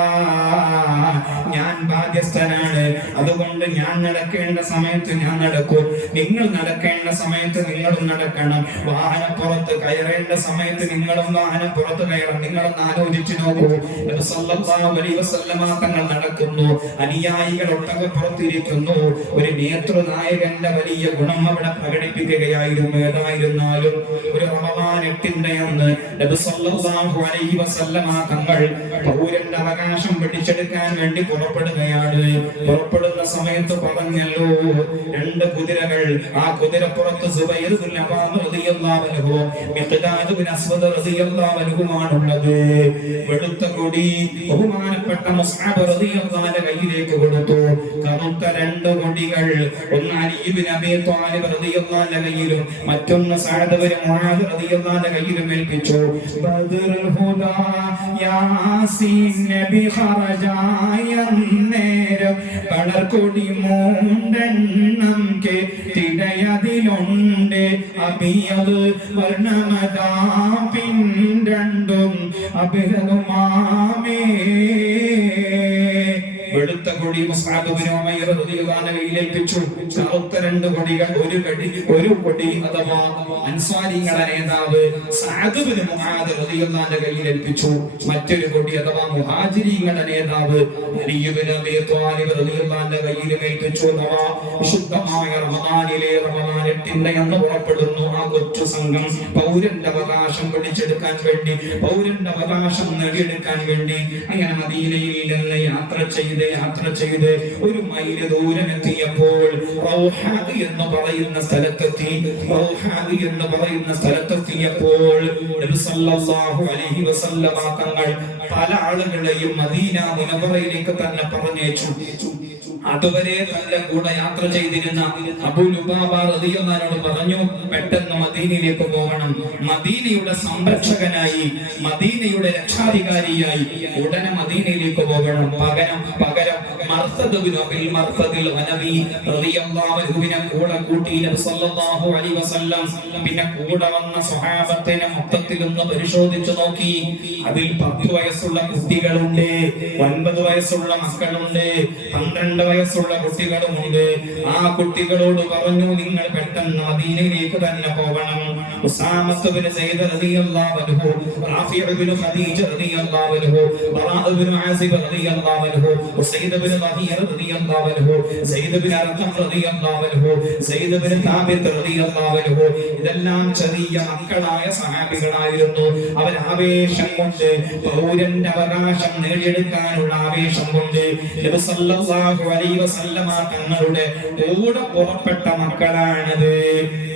ഞാൻ ബാധ്യസ്ഥനാണ്. അതുകൊണ്ട് ഞാൻ നടക്കേണ്ട സമയത്ത് ഞാൻ നടക്കും, നിങ്ങൾ നടക്കേണ്ട സമയത്ത് നിങ്ങളും നടക്കണം. വാഹനപ്പുറത്ത് കയറേണ്ട സമയത്ത് നിങ്ങളും വാഹനപ്പുറത്ത് കയറണം. നിങ്ങളൊന്ന് ആലോചിച്ചു നോക്കൂ. നബി സല്ലല്ലാഹു അലൈഹി വസല്ലം തങ്ങൾ നടക്കുന്നു, അനുയായികൾ ഒട്ടകപ്പുറത്തിരിക്കുന്നു. ഒരു നേതൃനായകന്റെ വലിയ ഗുണം അവിടെ പ്രകടിപ്പിക്കുകയായിരുന്നു. ഏതായിരുന്നാലും ഒരു റമദാൻ 8 അന്ന് നബി സല്ലല്ലാഹു അലൈഹി വസല്ലം തങ്ങൾ പൗരന്റെ അവകാശം പിടിച്ചെടുക്കാൻ വേണ്ടി പുറപ്പെടുകയാണ്. പുറപ്പെടുന്ന സമയത്ത് പറഞ്ഞല്ലോ, 2 കുതിരകൾ. ആ കുതിരപ്പുറത്ത് സുബൈർ ഇബ്നു അവ്വാം റളിയല്ലാഹു അൻഹു, മിഖ്ദാദ് ഇബ്നു അസ്വദ് റളിയല്ലാഹു അൻഹുമാണുള്ളത്. വെളുത്ത കൊടി ബഹുമാനപ്പെട്ട മുസ്അബ് റളിയല്ലാഹു അൻഹു കയ്യിലേക്ക് കൊടുത്തു. കറുത്ത 2 കൊടികൾ, ഒന്ന് അലി ഇബ്നു അബീ ത്വാലിബ് റളിയല്ലാഹു അൻഹു കയ്യിലും മറ്റൊന്ന് സഅദ് ഇബ്നു മുആദ് റളിയല്ലാഹു അൻഹു കയ്യിലും ഏൽപ്പിച്ചു. ബദറുൽ ഹുദാ യാസീൻ നബി ഖറജായന്നേരം കളർകൊടി 3 തിടയതിലുണ്ട്. അബിയത് വർണ്ണമതാ പിൻരണ്ടും അഭിരതുമാമേ. വെളുത്ത കൊടി മുസ്അബ് ഇബ്നു ഉമൈർ റളിയല്ലാഹു അൻഹു കയ്യിലേൽപ്പിച്ചു. കറുത്ത 2 കൊടികൾ, ഒരു കൊടി അഥവാ അൻസ്വാരികളുടെ നേതാവ് സഅദ് ഇബ്നു മുആദ് റളിയല്ലാഹു അൻഹു കയ്യിലേൽപ്പിച്ചു. മറ്റൊരു കൊടി അഥവാ മുഹാജിരീങ്ങളുടെ നേതാവ് അലി ഇബ്നു അബീ ത്വാലിബ് റളിയല്ലാഹു അൻഹു കയ്യിലേൽപ്പിച്ചു. അഥവാ വിശുദ്ധമായ റമദാനിലെ റമദാൻ 8 അന്ന് പുറപ്പെടുന്നു ആ കൊച്ചു സംഘം. പൗരന്റെ അവകാശം പിടിച്ചെടുക്കാൻ വേണ്ടി, പൗരന്റെ അവകാശം നേടിയെടുക്കാൻ വേണ്ടി അങ്ങനെ മദീനയിൽ നിന്ന് യാത്ര ചെയ്ത് ഒരു മൈല് ദൂരം എത്തിയപ്പോൾ റൗഹാദ് എന്ന് പറയുന്ന സ്ഥലത്തെത്തിയപ്പോൾ നബി സല്ലല്ലാഹു അലൈഹി വസല്ലം തങ്ങൾ പല ആളുകളെയും മദീന മുനവ്വറയിലേക്ക് തന്നെ പറഞ്ഞയച്ചു. അതുവരെ തന്റെ കൂടെ യാത്ര ചെയ്തിരുന്ന അബൂ ലുബാബ റളിയല്ലാഹു അൻഹു പറഞ്ഞു, പെട്ടെന്ന് മദീനയിലേക്ക് പോകണം. മദീനയുടെ സംരക്ഷകനായി, മദീനയുടെ രക്ഷാധികാരിയായി ഉടനെ മദീനയിലേക്ക് പോകണം. പകരം മർസദ് ബിൻ അബിൽ മർസദിൽ ഗനവി റളിയല്ലാഹു അൻഹുവിനെ കൂടെ കൂട്ടി നബി സല്ലല്ലാഹു അലൈഹി വസല്ലം. പിന്നെ കൂടെ വന്ന സ്വഹാബത്തിനെ മൊത്തത്തിൽ ഒന്ന് പരിശോധിച്ചു നോക്കി. അതിൽ 10 വയസ്സുള്ള കുട്ടികളുണ്ട്, 9 വയസ്സുള്ള മക്കളുണ്ട്, 12 വയസ്സുള്ള കുട്ടികളുമുണ്ട്. ആ കുട്ടികളോട് പറഞ്ഞു, നിങ്ങൾ പെട്ടെന്ന് മദീനയിലേക്ക് തന്നെ പോകണം. ഉസാമത്ത് ബിൻ സയ്യിദ് റളിയല്ലാഹു അൻഹു, റാഫിഅ ബിൻ ഖദീജ റളിയല്ലാഹു അൻഹു, ബറാഅ ബിൻ ആസിബ് റളിയല്ലാഹു അൻഹു, ഉസൈദ് ബിൻ ളഹീർ റളിയല്ലാഹു അൻഹു, സയ്യിദ് ബിൻ അർഖം റളിയല്ലാഹു അൻഹു, സയ്യിദ് ബിൻ താബിത് റളിയല്ലാഹു അൻഹു, ഇതെല്ലാം ചെറിയ മക്കളായ സഹാബികളായിരുന്നു. അവർ ആവേശം കൊണ്ട്, പൗരന്റെ അവകാശം നേടിയെടുക്കാനുള്ള ആവേശം കൊണ്ട് നബി സല്ലല്ലാഹു അലൈഹി വസല്ലമ തങ്ങളുടെ കൂടെ പുറപ്പെട്ട മക്കളാണത്.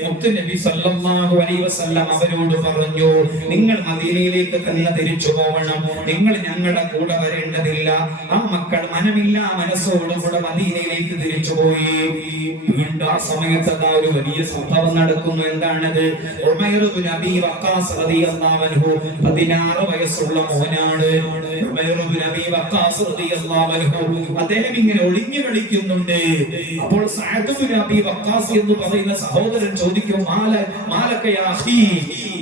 മുത്ത് നബി സല്ലല്ലാഹു അലൈഹി വസല്ലം അവരോട് പറഞ്ഞു, നിങ്ങൾ മദീനയിലേക്ക് തന്നെ തിരിച്ചു പോകണം, നിങ്ങൾ ഞങ്ങളുടെ കൂടെ വരേണ്ടതില്ല. ആ മക്കൾ മനമില്ല മനസ്സോടുകൂടെ മദീനയിലേക്ക് തിരിച്ചുപോയി. വീണ്ടും ആ സമയത്ത് ഒരു വലിയ സംഭവം നടക്കുന്നു. എന്താണത്? ഉമൈർ ഇബ്നു അബീ വഖാസ് റളിയല്ലാഹു അൻഹു 16 വയസ്സുള്ള മോനാണ്. ഉമൈർ ഇബ്നു അബീ വഖാസ് റളിയല്ലാഹു അൻഹു അദ്ദേഹം ഇങ്ങനെ ഒളിഞ്ഞു കളിക്കുന്നുണ്ട്. അപ്പോൾ സഅദ് ഇബ്നു അബീ വഖാസ് എന്ന് പറയുന്ന സഹോദരൻ ചോദിക്കും, മാലക യാ അഖീ,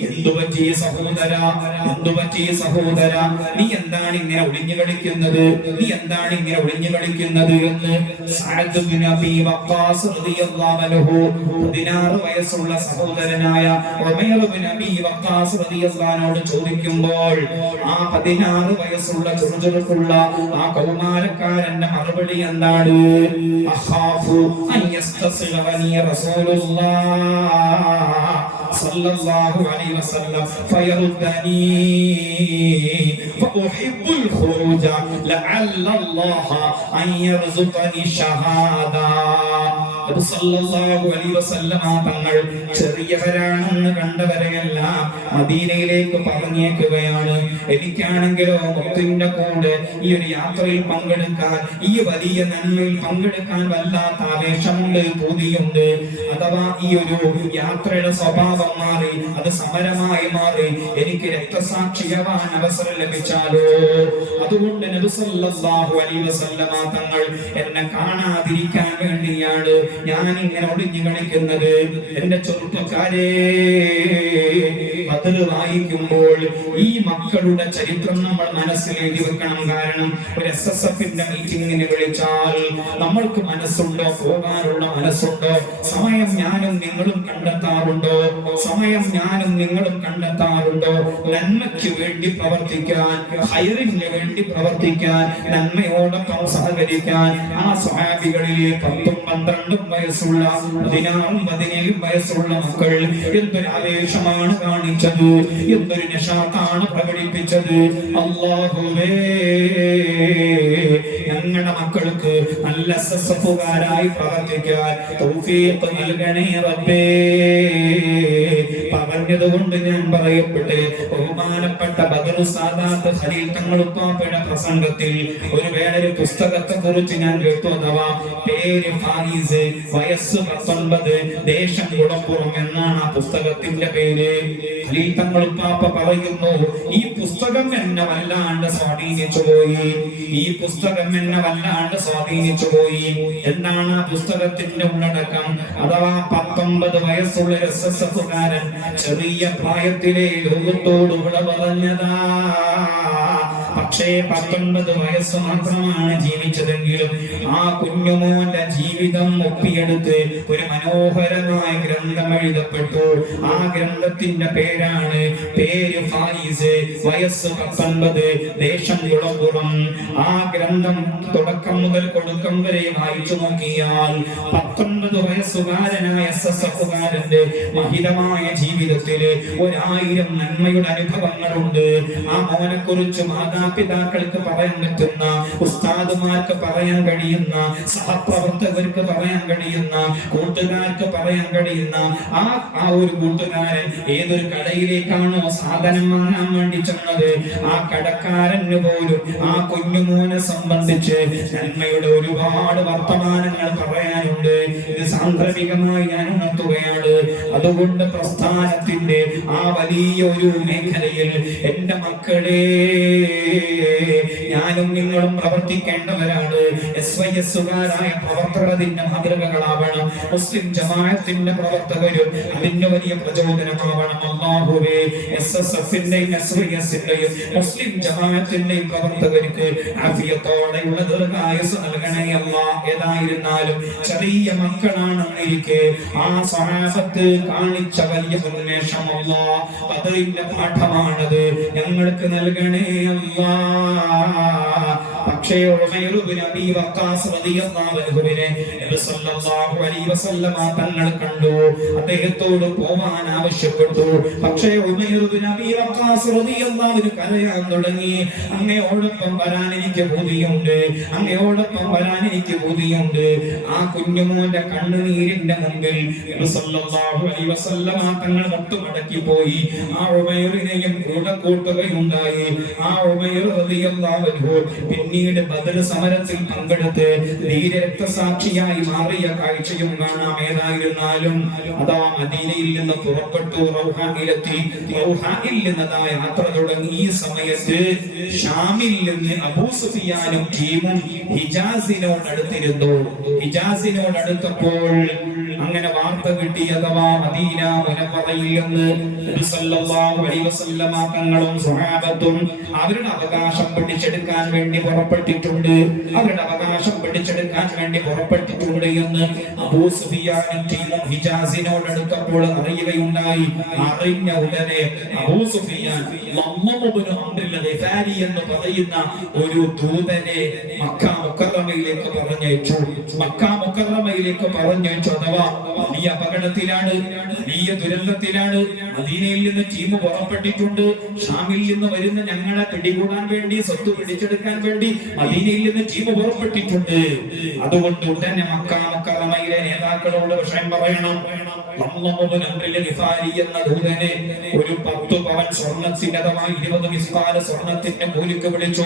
എന്തുപറ്റി സഹോദരാ, എന്തുപറ്റി സഹോദരാ, നീ എന്താണ് ഇങ്ങനെ ഒളിഞ്ഞു കളിക്കുന്നത്, നീ എന്താണ് ഇങ്ങനെ ഒളിഞ്ഞു കളിക്കുന്നത് എന്ന് സഅദ് ഇബ്നു അബീ വഖാസ് റളിയല്ലാഹു അൻഹു 16 വയസ്സുള്ള സഹോദരനായ ഉമൈർ ഇബ്നു അബീ വഖാസ് റളിയല്ലാഹു അൻഹു ചോദിക്കുമ്പോൾ ആ 16 വയസ്സുള്ള ചെറുചെറുക്കുള്ള ആ കൗമാരക്കാരന്റെ മറുപടി എന്താണ്? അഖാഫു അൻ യസ്തസിഗനി റസൂലുള്ളാഹ് സല്ലല്ലാഹു അലൈഹി വസല്ലം ഫയറുദ്ദനി ഫഉഹിബ്ബുൽ ഖുറൂജ ലഅല്ലല്ലാഹ അൻ യർസുഖനി ഷഹാദ. നബി സല്ലല്ലാഹു അലൈഹി വസല്ലം തങ്ങൾ ചെറിയവരാണെന്ന് കണ്ടവരെയല്ല മദീനയിലേക്ക് പറഞ്ഞേക്കുകയാണ്. എനിക്കാണെങ്കിലോ മുത്തിന്റെ കൂടെ ഈ ഒരു യാത്രയിൽ പങ്കെടുക്കാൻ, ഈ വലിയ നന്മയിൽ പങ്കെടുക്കാൻ വല്ലാത്ത ആവേശമുണ്ട്, പൂതിയുണ്ട്. അഥവാ ഈ ഒരു യാത്രയുടെ സ്വഭാവം മാറി, അത് സമരമായി മാറി, എനിക്ക് രക്തസാക്ഷിയാവാൻ അവസരം ലഭിച്ചാലോ. അതുകൊണ്ട് നബി സല്ലല്ലാഹു അലൈഹി വസല്ലം തങ്ങൾ എന്നെ കാണാതിരിക്കാൻ വേണ്ടിയാണ് ഞാൻ ഇങ്ങനെ ഒളിഞ്ഞു കളിക്കുന്നത്. എന്റെ ചെറുപ്പക്കാരെ, ബദർ വായിക്കുമ്പോൾ ഈ മക്കളുടെ ചരിത്രം നമ്മൾ മനസ്സിൽ എഴുതി വെക്കണം. കാരണം ഒരു SSFന്റെ മീറ്റിംഗിന് വിളിച്ചാൽ നമ്മൾക്ക് മനസ്സുണ്ടോ, പോകാനുള്ള മനസ്സുണ്ടോ? സമയം ഞാനും നിങ്ങളും കണ്ടെത്താറുണ്ടോ? സമയം ഞാനും നിങ്ങളും കണ്ടെത്താറുണ്ടോ? നന്മയ്ക്ക് വേണ്ടി പ്രവർത്തിക്കാൻ, ഖൈറിന് വേണ്ടി പ്രവർത്തിക്കാൻ, നന്മയോടൊപ്പം സഹകരിക്കാൻ. ആ സ്വഹാബികളിലെ 10ഉം 12ഉം വയസ്സുള്ള, 16ഉം 17ഉം വയസ്സുള്ള മക്കൾ എന്തൊരു ആവേശമാണ് കാണിച്ചത്, എന്തൊരു നിശാത്താണ് പ്രകടിപ്പിച്ചത്. അല്ലാഹുവേ, ഞങ്ങളുടെ മക്കൾക്ക് നല്ല SSFകാരായി പ്രവർത്തിക്കാൻ തൗഫീഖ് നൽകണേ റബ്ബേ. പറഞ്ഞതുകൊണ്ട് ഞാൻ പറയട്ടെ, ബഹുമാനപ്പെട്ട ബദർ സാദാത്ത് ഖലീൽ തങ്ങൾ ഉപ്പാപ്പയുടെ പ്രസംഗത്തിൽ ഒരു വേളൊരു പുസ്തകത്തെ കുറിച്ച് ഞാൻ കേട്ടു. അഥവാ പേര് ഫായിസ്, വയസ്സ് 19, ദേശം കുളപ്പുറം എന്നാണ് ആ പുസ്തകത്തിന്റെ പേര്. ഖലീൽ തങ്ങൾ ഉപ്പാപ്പ പറയുന്നു, ഈ പുസ്തകം എന്നെ വല്ലാണ്ട് സ്വാധീനിച്ചു പോയി, ഈ പുസ്തകം എന്നെ വല്ലാണ്ട് സ്വാധീനിച്ചു പോയി. എന്താണ് ആ പുസ്തകത്തിന്റെ ഉള്ളടക്കം? അഥവാ 19 വയസ്സുള്ള SSFകാരൻ ചെറിയ പ്രായത്തിലെ ലോകത്തോട് വിട പറഞ്ഞതാ. പക്ഷേ 19 വയസ്സ് മാത്രമാണ് ജീവിച്ചതെങ്കിലും ആ കുഞ്ഞുമോന്റെ ജീവിതം ഒപ്പിയെടുത്ത് ഒരു മനോഹരമായ ഗ്രന്ഥം എഴുതപ്പെട്ടു. ആ ഗ്രന്ഥത്തിന്റെ പേരാണ് പേര് ഫായിസ്, വയസ്സ് 19, ദേശം കുളപ്പുറം. ആ ഗ്രന്ഥം തുടക്കം മുതൽ കൊടുക്കം വരെ വായിച്ചു നോക്കിയാൽ 19 വയസ്സുകാരനായ SSFകാരന്റെ മഹിതമായ ജീവിതത്തില് 1000 നന്മയുടെ അനുഭവങ്ങളുണ്ട്. ആ മോനെ കുറിച്ച് മാതാ മാതാപിതാക്കൾക്ക് പറയാൻ പറ്റുന്ന, ഉസ്താദുമാർക്ക് പറയാൻ കഴിയുന്ന, സഹപ്രവർത്തകർക്ക് പറയാൻ കഴിയുന്ന, കൂട്ടുകാർക്ക് പറയാൻ കഴിയുന്ന ആ ഒരു കൂട്ടുകാരൻ ഏതൊരു കടയിലേക്കാണോ സാധനം വാങ്ങാൻ വേണ്ടി ചെന്നത്, ആ കടക്കാരന് പോലും ആ കുഞ്ഞുമോനെ സംബന്ധിച്ച് നന്മയുടെ ഒരുപാട് വർത്തമാനങ്ങൾ പറയാനുണ്ട്. ഇത് സാന്ദർഭികമായി ഞാൻ ഉണർത്തുകയാണ്. അതുകൊണ്ട് പ്രസ്ഥാനത്തിന്റെ ആ വലിയ ഒരു മേഖലയിൽ എന്റെ മക്കളെ, ഞാനും നിങ്ങളും പ്രവർത്തിക്കേണ്ടവരാണ്. SYS-കാരായ പ്രവർത്തകർ അതിന്റെ മാതൃകകളാവണം. മുസ്ലിം ജമാഅത്തിന്റെ പ്രവർത്തകരും അതിന്റെ വലിയ പ്രചോദനമാവണം. അല്ലാഹുവേ, SSF-ന്റെയും SYS-ന്റെയും മുസ്ലിം ജമാഅത്തിന്റെയും പ്രവർത്തകർക്ക് ആഫിയത്തോടെയുള്ള ദീർഘായുസ് നൽകണേ അല്ലാ. ഏതായിരുന്നാലും ചെറിയ മക്കളാണെന്നിരിക്കെ ആ സ്വഹാബത്ത് കാണിച്ച വലിയ ഉന്മേഷം അല്ലാ, ബദറിന്റെ പാഠമാണത്, ഞങ്ങൾക്ക് നൽകണേ അല്ലാ. പക്ഷേ ഉമൈർ ഇബ്നു അബീ വഖാസ് റളിയല്ലാഹു അൻഹുവിനെ നബി സല്ലല്ലാഹു അലൈഹി വസല്ലമ തങ്ങൾ കണ്ടു, അദ്ദേഹത്തോട് പോവാൻ ആവശ്യപ്പെട്ടു. പക്ഷേ ഉമൈർ ഇബ്നു അബീ വഖാസ് റളിയല്ലാഹു അൻഹു കരയാൻ തുടങ്ങി. അങ്ങയോടൊപ്പം വരാൻ എനിക്ക് ബുദ്ധിയുണ്ട്, അങ്ങയോടൊപ്പം വരാൻ എനിക്ക് ബുദ്ധിയുണ്ട്. ആ കുഞ്ഞുമോന്റെ കണ്ണുനീരിന്റെ മുമ്പിൽ നബി സല്ലല്ലാഹു അലൈഹി വസല്ലമ തങ്ങൾ മുട്ടുമടക്കി പോയി. ആ ഉമൈറിനെയും കൂടെ കൂട്ടുകയുണ്ടായി. ആ ഉമൈർ റളിയല്ലാഹു അൻഹു പിന്നീട് ബദർ സമരത്തിൽ പങ്കെടുത്ത് ധീരരക്തസാക്ഷിയായി മാറിയ കാഴ്ചയും കാണാം. ഏതായിരുന്നാലും അതാ മദീനയിൽ നിന്ന് പുറപ്പെട്ടു റൗഹായിലെത്തി. റൗഹായിൽ നിന്നതാ യാത്ര തുടങ്ങി. ഈ സമയത്ത് ഷാമിൽ നിന്ന് അബൂ സുഫിയാനും ടീമും ഹിജാസിനോട് അടുത്തിരുന്നു. ഹിജാസിനോട് അടുത്തപ്പോൾ അങ്ങനെ വാർത്ത കിട്ടി, അഥവാ മദീന മുനവ്വറയിൽ നിന്ന് നബി സല്ലല്ലാഹു അലൈഹി വസല്ലമ തങ്ങളും സ്വഹാബത്തും അവരുടെ അവകാശം പിടിച്ചെടുക്കാൻ വേണ്ടി പുറപ്പെട്ടിട്ടുണ്ട്, അവരുടെ അവകാശം പിടിച്ചെടുക്കാൻ വേണ്ടി പുറപ്പെട്ടിട്ടുണ്ട് എന്ന് അബൂ സുഫിയാനും ടീമും ഹിജാസിനോട് അടുത്തപ്പോൾ അറിയുകയുണ്ടായി. അറിഞ്ഞ ഉടനെ അബൂ സുഫിയാൻ എന്ന് പറയുന്ന ഒരു ദൂതനെ മക്ക മുക്കറമയിലേക്ക് പറഞ്ഞയച്ചു. മക്ക മുക്കറമയിലേക്ക് പറഞ്ഞയച്ചു. അഥവാ വലിയ അപകടത്തിലാണ്, വലിയ ദുരന്തത്തിലാണ്. മദീനയിൽ നിന്ന് ടീം പുറപ്പെട്ടിട്ടുണ്ട്. ഷാമിൽ നിന്ന് വരുന്ന ഞങ്ങളെ പിടികൂടാൻ വേണ്ടി, സ്വത്ത് പിടിച്ചെടുക്കാൻ വേണ്ടി മദീനയിൽ നിന്ന് ടീം പുറപ്പെട്ടിട്ടുണ്ട്. അതുകൊണ്ട് ഉടനെ മക്ക മുക്കറമയിലെ നേതാക്കളോട് വിഷയം പറയണം. എന്ന ദൂതനെ ഒരു 10 പവൻ സ്വർണത്തിന്റെ അഥവാ 20 മിസ്കാൽ സ്വർണത്തിന്റെ കൂലിക്ക് വിളിച്ചു.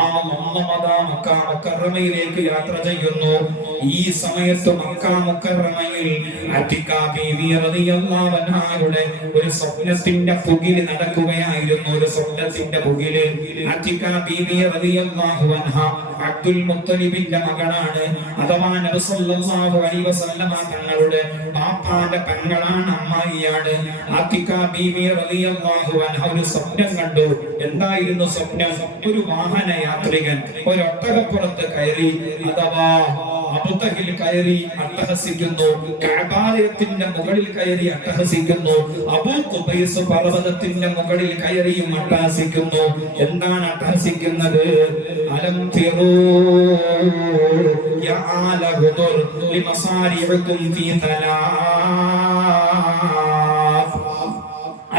ആ മക്ക മുക്കറമയിലേക്ക് യാത്ര ചെയ്യുന്നു. ഈ സമയത്ത് മക്ക മുക്കറമയിൽ അത്തിക ബീവി റളിയല്ലാഹു അൻഹയുടെ ഒരു സ്വപ്നത്തിന്റെ പുകില് നടക്കുകയായിരുന്നു. ഒരു സ്വപ്നത്തിന്റെ പുകില്. അത്തിക ബീവി റളിയല്ലാഹു അൻഹ അബ്ദുൽ മുത്തലിബിന്റെ മകളാണ്, അഥവാ നബി സല്ലല്ലാഹു അലൈഹി വസല്ലമ തങ്ങളുടെ ബാപ്പാന്റെ പെങ്ങളാണ്, അമ്മായിയാണ്. അത്തിക ബീവി റളിയല്ലാഹു അൻഹ ഒരു സ്വപ്നം കണ്ടു. എന്തായിരുന്നു സ്വപ്നം? ഒരു വാഹന യാത്രികൻ ഒരു ഒട്ടകപ്പുറത്ത് കയറി, അഥവാ അബുതഹിൽ കയറി അട്ടഹസിക്കുന്നു. കഅബാലയത്തിന്റെ മുകളിൽ കയറി അട്ടഹസിക്കുന്നു. അബൂ ഖുബൈസ് പർവതത്തിന്റെ മുകളിൽ കയറിയും അട്ടഹസിക്കുന്നു. എന്താണ് അട്ടഹസിക്കുന്നത്? അലം തിറൂ യാ ആല ഹുദുർ ലിമസാരിഉകും ഫീ തലാഫ്.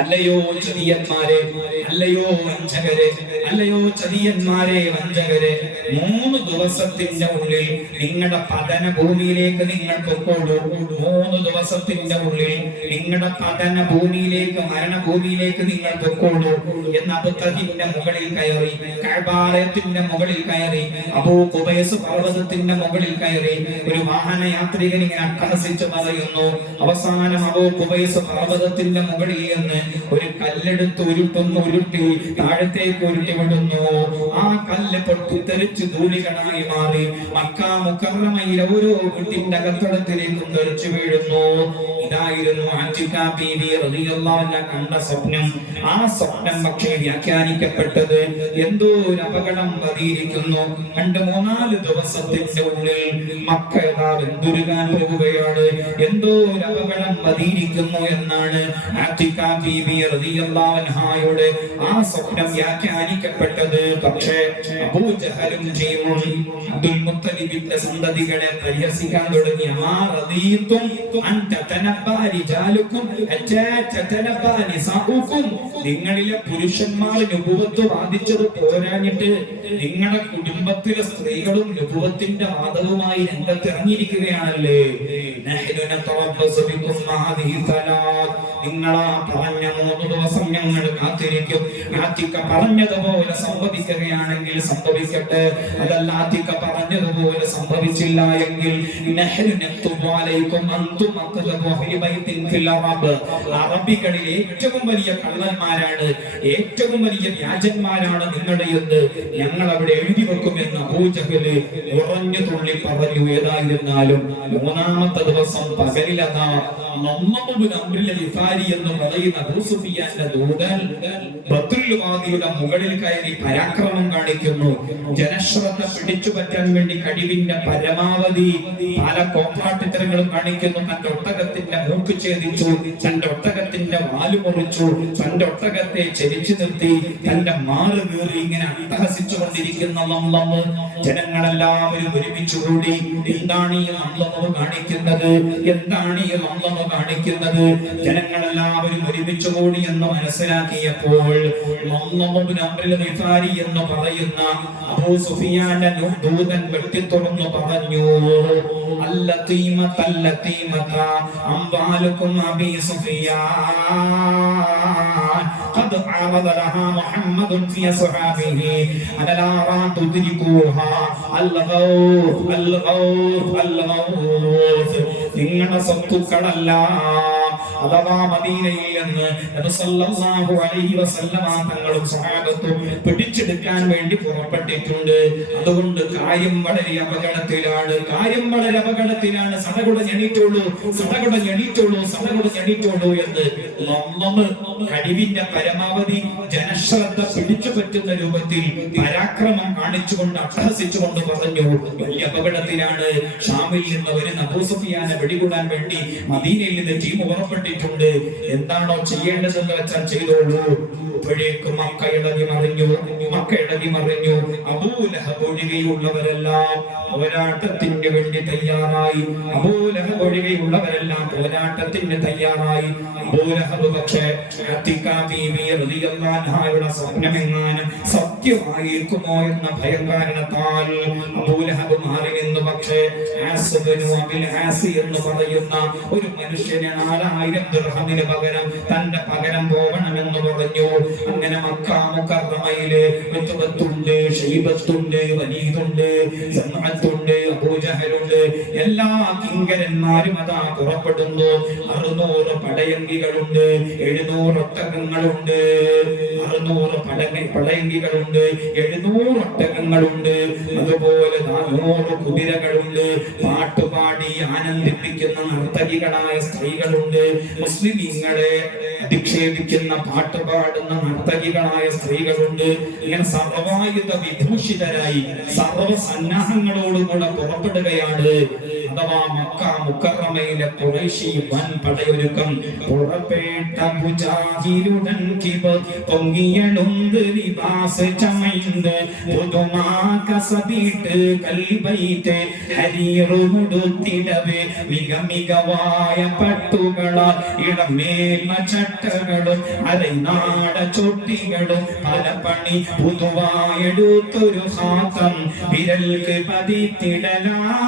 അല്ലയോ ചതിയന്മാരെ, അല്ലയോ വഞ്ചകരെ, അല്ലയോ ചതിയന്മാരെ, വഞ്ചകരെ, 3 ദിവസത്തിന്റെ ഉള്ളിൽ നിങ്ങളുടെ പതന ഭൂമിയിലേക്ക് നിങ്ങൾ പൊക്കോളൂ. 3 ദിവസത്തിന്റെ ഉള്ളിൽ നിങ്ങളുടെ പതന ഭൂമിയിലേക്ക്, മരണഭൂമിയിലേക്ക് നിങ്ങൾ പൊക്കോളൂ എന്ന് അബുതഹിന്റെ മുകളിൽ കയറി, കഅബാലയത്തിന്റെ മുകളിൽ കയറി, അബൂ ഖുബൈസ് പർവതത്തിന്റെ മുകളിൽ കയറി ഒരു വാഹന യാത്രികൻ ഇങ്ങനെ അട്ടഹസിച്ചു പറയുന്നു. അവസാനം അബൂ ഖുബൈസ് പർവതത്തിന്റെ മുകളിൽ നിന്ന് ഒരു കല്ലെടുത്ത് ഉരുട്ടി താഴത്തേക്ക് ഉരുട്ടി വിടുന്നു. ആ കല്ല് പൊട്ടിത്തെറിച്ച് ധൂളികളായി മാറി മക്ക മുക്കറമയിലെ ഓരോ വീട്ടിന്റെ അകത്തളത്തിലേക്കും തെറിച്ചു വീഴുന്നു. ഇതായിരുന്നു അത്തിക ബീവി റളിയല്ലാഹു അൻഹ കണ്ട സ്വപ്നം. ആ സ്വപ്നം പക്ഷേ വ്യാഖ്യാനിക്കപ്പെട്ടത് എന്തോ ഒരു അപകടം പതിയിരിക്കുന്നു. 2-3 ദിവസത്തിന്റെ ഉള്ളിൽ മക്ക വെന്തുരുകാൻ പോകുകയാണ്, എന്തോ ഒരു അപകടം പതിയിരിക്കുന്നു എന്നാണ് അത്തിക ബീവി റളിയല്ലാഹു അൻഹയുടെ ആ സ്വപ്നം വ്യാഖ്യാനിക്കപ്പെട്ടത്. പക്ഷേ അബൂ ജഹലും ടീമും അബ്ദുൽ മുത്തലിബിന്റെ സന്തതികളെ പരിഹസിക്കാൻ തുടങ്ങി. നിങ്ങളിലെ പുരുഷന്മാർ നുബുവത്ത് വാദിച്ചത് പോരാഞ്ഞിട്ട് നിങ്ങളുടെ കുടുംബത്തിലെ സ്ത്രീകളും നുബുവത്തിന്റെ വാദവുമായി രംഗത്തിറങ്ങിയിരിക്കുകയാണല്ലേ. നിങ്ങളാ പറഞ്ഞ 3 ദിവസം ഞങ്ങൾ കാത്തിരിക്കും. ആത്തിക്ക പറഞ്ഞതുപോലെ സംഭവിക്കുകയാണെങ്കിൽ സംഭവിക്കട്ടെ, അതല്ല ആത്തിക്ക പറഞ്ഞതുപോലെ സംഭവിച്ചില്ല എങ്കിൽ അറബികളിൽ ഏറ്റവും വലിയ കള്ളന്മാരാണ്, ഏറ്റവും വലിയ വ്യാജന്മാരാണ് നിങ്ങളുടെ എന്ന് ഞങ്ങൾ അവിടെ എഴുതി വെക്കുമെന്ന് അബൂജഹല് ഉറഞ്ഞു തുള്ളി പറഞ്ഞു. ഏതായിരുന്നാലും 3-ാമത്തെ ദിവസം പകലിലതാ എന്ന് പറയുന്ന അബൂ സുഫിയാന്റെ ദൂതൻ ബദ്റുൽ വാദിയുടെ മുകളിൽ കയറി പരാക്രമം കാണിക്കുന്നു. ജനശ്രദ്ധ പിടിച്ചുപറ്റാൻ വേണ്ടി കഴിവിന്റെ പരമാവധി പല കോപ്രാട്ടിത്തരങ്ങളും കാണിക്കുന്നു. തന്റെ ഒട്ടകത്തിന്റെ മൂക്ക് ഛേദിച്ചു, തന്റെ ഒട്ടകത്തിന്റെ വാല് മുറിച്ചു, തന്റെ ഒട്ടകത്തെ ചെരിച്ചു നിർത്തി, തന്റെ മാറ് കീറി ഇങ്ങനെ അട്ടഹസിച്ചു കൊണ്ടിരിക്കുന്ന ജനങ്ങളെല്ലാവരും ഒരുമിച്ചുകൂടി. എന്താണ് ഈ അള്ളാഹു കാണിക്കുന്നത്? എന്താണ് ഈ അള്ളാഹു കാണിക്കുന്നത്? ജനങ്ങളെല്ലാവരും ഒരുമിച്ചുകൂടി എന്ന് മനസ്സിലാക്കിയപ്പോൾ എന്ന് പറയുന്ന അബൂ സുഫിയാന്റെ ദൂതൻ വെട്ടിത്തുറന്നു പറഞ്ഞു, അംവാലുക്കും അബീ സുഫിയാൻ قد عرض لها محمد في أصحابه أنا لا أرى تدركوها الغوث الغوث الغوث നിങ്ങളുടെ സ്വത്തുക്കളല്ല. അഥവാ മദീനയിൽ നിന്ന് നബി സല്ലല്ലാഹു അലൈഹി വസല്ലമ തങ്ങളും സ്വഹാബത്തും പിടിച്ചെടുക്കാൻ വേണ്ടി പുറപ്പെട്ടിട്ടുണ്ട്. അതുകൊണ്ട് കാര്യം വളരെ അപകടത്തിലാണ്, കാര്യം വളരെ അപകടത്തിലാണ്. സടകുട ഞെണിറ്റുള്ളൂ, സടകുട ഞെണിറ്റുള്ളൂ, സടകുട ഞെണിറ്റുള്ളൂ എന്ന് കഴിവിന്റെ പരമാവധി ജനശ്രദ്ധ പിടിച്ചു പറ്റുന്ന രൂപത്തിൽ പരാക്രമം കാണിച്ചുകൊണ്ട് അട്ടഹസിച്ചുകൊണ്ട് പറഞ്ഞു, വലിയ അപകടത്തിലാണ്. ഷാമിൽ നിന്ന് വരുന്ന അബൂ സുഫിയാനെ വെടികൂടാൻ വേണ്ടി മദീനയിൽ നിന്ന് ടീം പുറപ്പെട്ടിട്ടുണ്ട്. എന്താണോ ചെയ്യേണ്ടതെന്ന് വെച്ചാൽ ചെയ്തോളൂ. അപ്പോഴേക്കും മക്ക ഇളകി മറിഞ്ഞു, മക്ക ഇളകി മറിഞ്ഞു. അബൂ ലഹബ് ഒഴികെയുള്ളവരെല്ലാം പോരാട്ടത്തിന് വേണ്ടി തയ്യാറായി. അബൂ ലഹബ് ഒഴികെയുള്ളവരെല്ലാം പോരാട്ടത്തിന് തയ്യാറായി. അബൂ ലഹബ് പക്ഷേ സ്വപ്നമെങ്ങാനും സത്യമായിരിക്കുമോ എന്ന ഭയം കാരണത്താൽ അബൂ ലഹബ് മാറി നിന്ന്. പക്ഷേ എന്ന് പറയുന്ന ഒരു മനുഷ്യന് 4000 ദിർഹമിന് പകരം തന്റെ പകരം പോകണമെന്ന് പറഞ്ഞു. അങ്ങനെ മക്ക മുകറമയിലെ ഉത്ബത്തുണ്ട്, ഷൈബത്തുണ്ട്, വലീദുണ്ട്, സൻഅത്തുണ്ട്, അബൂജഹലുണ്ട്, എല്ലാ കിങ്കരന്മാരും അതാ പുറപ്പെടുന്നു. 600 പടയങ്കികളുണ്ട്, 700 ഒട്ടകങ്ങളുണ്ട്, 600 പടയങ്കികളുണ്ട്, 700 ഒട്ടകങ്ങളുണ്ട്, അതുപോലെ 400 കുതിരകളുണ്ട്. പാട്ടുപാടി ആനന്ദിപ്പിക്കുന്ന നർത്തകികളായ സ്ത്രീകളുണ്ട്. മുസ്ലിമീങ്ങളെ അധിക്ഷേപിക്കുന്ന പാട്ടുപാടുന്ന നർത്തകികളായ സ്ത്രീകളുണ്ട്. ഇങ്ങനെ സർവായുധ വിഭൂഷിതരായി സർവസന്നാഹങ്ങളോടുകൂടെ പുറപ്പെടുകയാണ്. അഥവാ മക്ക മുകറമയിലെ ഖുറൈശി വൻ പടയൊരുക്കം. പുറപ്പെട്ട മുജാഹിലുടൻ കിബർ പൊങ്ങിയളുണ്ട് ലിബാസ് ചമൈന്ത് പുതുമാ കസബീട്ട് കൽബൈറ്റ് ഹരീറുമുടുത്തിടവേ മികമികവായ പട്ടുകളാൽ ഇടമേൽമ ചട്ടകളും അരൈനാട ചൊട്ടികളും പല പണി പുതുവായെടുത്തൊരു ഹാത്തം വിരൽക്ക് പതിത്തിടലായി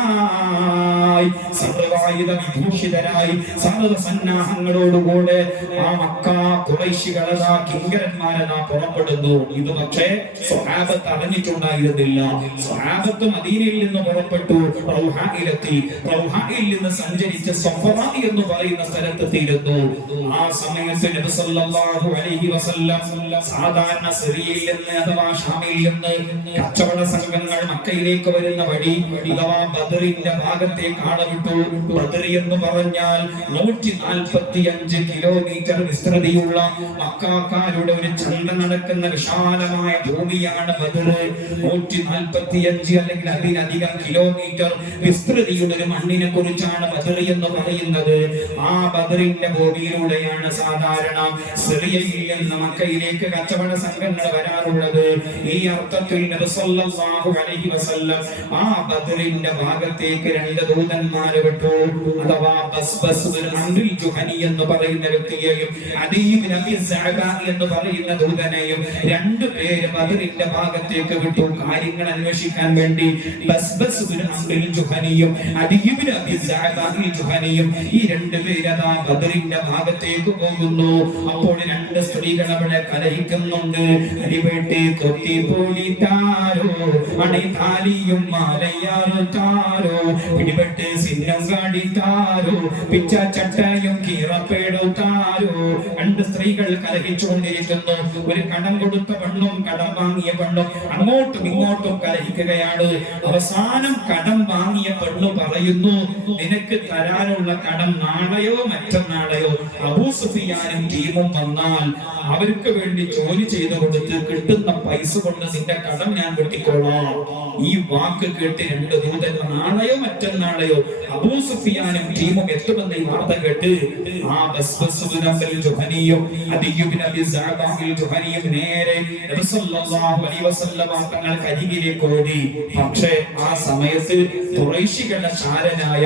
സർവായുധ വിഭൂഷിതരായി സർവസന്നാഹങ്ങളോടുകൂടെ ആ മക്ക ഖുറൈശികളതാ കിങ്കരന്മാരതാ പുറപ്പെടുന്നു. ഇത് പക്ഷേ സ്വഹാബത്ത് അറിഞ്ഞിട്ടുണ്ടായിരുന്നില്ല. സ്വഹാബത്ത് മദീനയിൽ നിന്ന് പുറപ്പെട്ടു, റൗഹായിലെത്തി. റൗഹായിൽ നിന്ന് സഞ്ചരിച്ച് സഫറ എന്ന് പറയുന്ന സ്ഥലത്തെത്തിയിരുന്നു. ആ സമയത്ത് നബി സല്ലല്ലാഹു അലൈഹി വസല്ലം സാധാരണ സിറിയയിൽ നിന്ന് അഥവാ ഷാമിൽ നിന്ന് കച്ചവട സംഘങ്ങൾ മക്കയിലേക്ക് വരുന്ന വഴി അഥവാ ബദറിന്റെ ഭാഗത്തേക്കാണ് വിട്ടു. ബദർ എന്ന് പറഞ്ഞാൽ 145 കിലോമീറ്റർ വിസ്തൃതിയുള്ള മക്കാക്കാരുടെ ഒരു ചന്ത നടക്കുന്ന വിശാലമായ ഭൂമിയാണ് ബദർ. 145 അല്ലെങ്കിൽ അതിലധികം കിലോമീറ്റർ വിസ്തൃതിയുള്ള ഒരു മണ്ണിനെ കുറിച്ചാണ് ബദർ എന്ന് പറയുന്നത്. ആ ബദറിന്റെ ഭൂമിയിലൂടെയാണ് സാധാരണ സിറിയയിൽ നിന്ന് മക്കയിലേക്ക് കച്ചവട സംഘങ്ങൾ വരാറുള്ളത്. ഈ അർത്ഥത്തിൽ നബി സല്ലല്ലാഹു അലൈഹി വസല്ലം ആ ബദറിന്റെ ഭാഗത്തേക്ക് 2 ദൂതന്മാരെ വിട്ടു. അഥവാ ബസ്ബസ് ബിൻ അംറിൽ ജുഹനി എന്ന് പറയുന്ന വ്യക്തിയെയും അദീ ബിൻ അബി സഅബ എന്ന് പറയുന്ന ദൂതനെയും രണ്ടുപേര് ബദറിന്റെ ഭാഗത്തേക്ക് വിട്ടു കാര്യങ്ങൾ അന്വേഷിക്കാൻ വേണ്ടി. ബസ്ബസ് ബിൻ അംറിൽ ജുഹനിയും അദീ ബിൻ അബി സഅബ ജുഹനിയും ഈ രണ്ടുപേര് അതാ ബദറിന്റെ ഭാഗത്തേക്ക് പോകുന്നു. അപ്പോൾ രണ്ട് സ്ത്രീകൾ അവിടെ കലഹിക്കുന്നുണ്ട്. അടിപെട്ടി കൊത്തി പൊടിത്താരോ അണിതാലിയും മാലയാറുത്താരോ പിടിപെട്ട് സിന്നം കാടിത്താരോ പിച്ച ചട്ടയും കീറപ്പെടുത്താരോ. രണ്ട് സ്ത്രീകൾ കലഹിച്ചുകൊണ്ടിരിക്കുന്നു. ഒരു കടം കൊടുത്ത പെണ്ണും കടം വാങ്ങിയ പെണ്ണും അങ്ങോട്ടും ഇങ്ങോട്ടും കലഹിക്കുകയാണ്. അവസാനം കടം വാങ്ങിയ പെണ്ണു പറയുന്നു, നിനക്ക് തരാനുള്ള കടം നാളെയോ മറ്റന്നാളെയോ അബൂ സുഫിയാനും ടീമും വന്നാൽ അവർക്ക് വേണ്ടി ജോലി ചെയ്തു കൊടുത്ത് കിട്ടുന്ന പൈസ കൊണ്ട് നിന്റെ കടം ഞാൻ വെട്ടിക്കോളാം. ഈ വാക്ക് കേട്ട് രണ്ട് ദൂതന്മാർ നാളെയോ മറ്റന്നാളെയോ അബൂ സുഫിയാനും ടീമും എത്തുമെന്ന് ഈ വാർത്ത കേട്ട് ആ ജുഹനിയും ജുഹനിയും നേരെ നബി സല്ലല്ലാഹു അലൈഹി വസല്ലം തങ്ങൾക്ക് അരികിലേക്ക് ഓടി. പക്ഷേ ആ സമയത്ത് ഖുറൈശികളുടെ ചാരനായ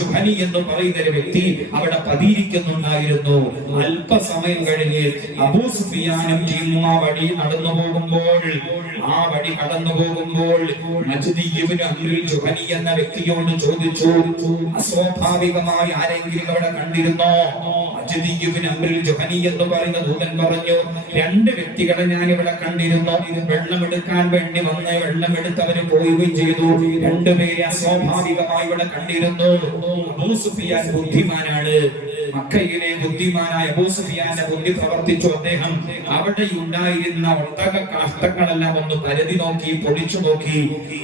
ജുഹനി എന്ന് പറയുന്ന ഒരു വ്യക്തി അവിടെ പതിയിരിക്കുന്നുണ്ടായിരുന്നു. അല്പസമയം കഴിഞ്ഞ് അബൂ സുഫിയാനും ടീമും ആ വഴി കടന്നു പോകുമ്പോൾ ജുഹനി എന്ന വ്യക്തിയോട് ചോദിച്ചു, അസ്വാഭാവികമായി ആരെങ്കിലും അവിടെ കണ്ടിരുന്നോ? ജുഹനി എന്ന് പറയുന്ന ദൂതൻ പറഞ്ഞു, രണ്ട് വ്യക്തികളെ ഞാൻ ഇവിടെ കണ്ടിരുന്നു. വെള്ളമെടുക്കാൻ വേണ്ടി വന്ന് വെള്ളമെടുത്തവര് പോവുകയും ചെയ്തു. രണ്ടുപേരെ അസ്വാഭാവികമായി ഇവിടെ കണ്ടിരുന്നു. അബൂ സുഫിയാൻ ബുദ്ധിമാനാണ്. മക്കയിലെ ബുദ്ധിമാനായ അബൂ സുഫിയാന്റെ ബുദ്ധി പ്രവർത്തിച്ചു. അദ്ദേഹം അവിടെ ഉണ്ടായിരുന്ന ഒട്ടക കാഷ്ടങ്ങളെല്ലാം ഒന്ന് പരതി നോക്കി, പൊളിച്ചു നോക്കി.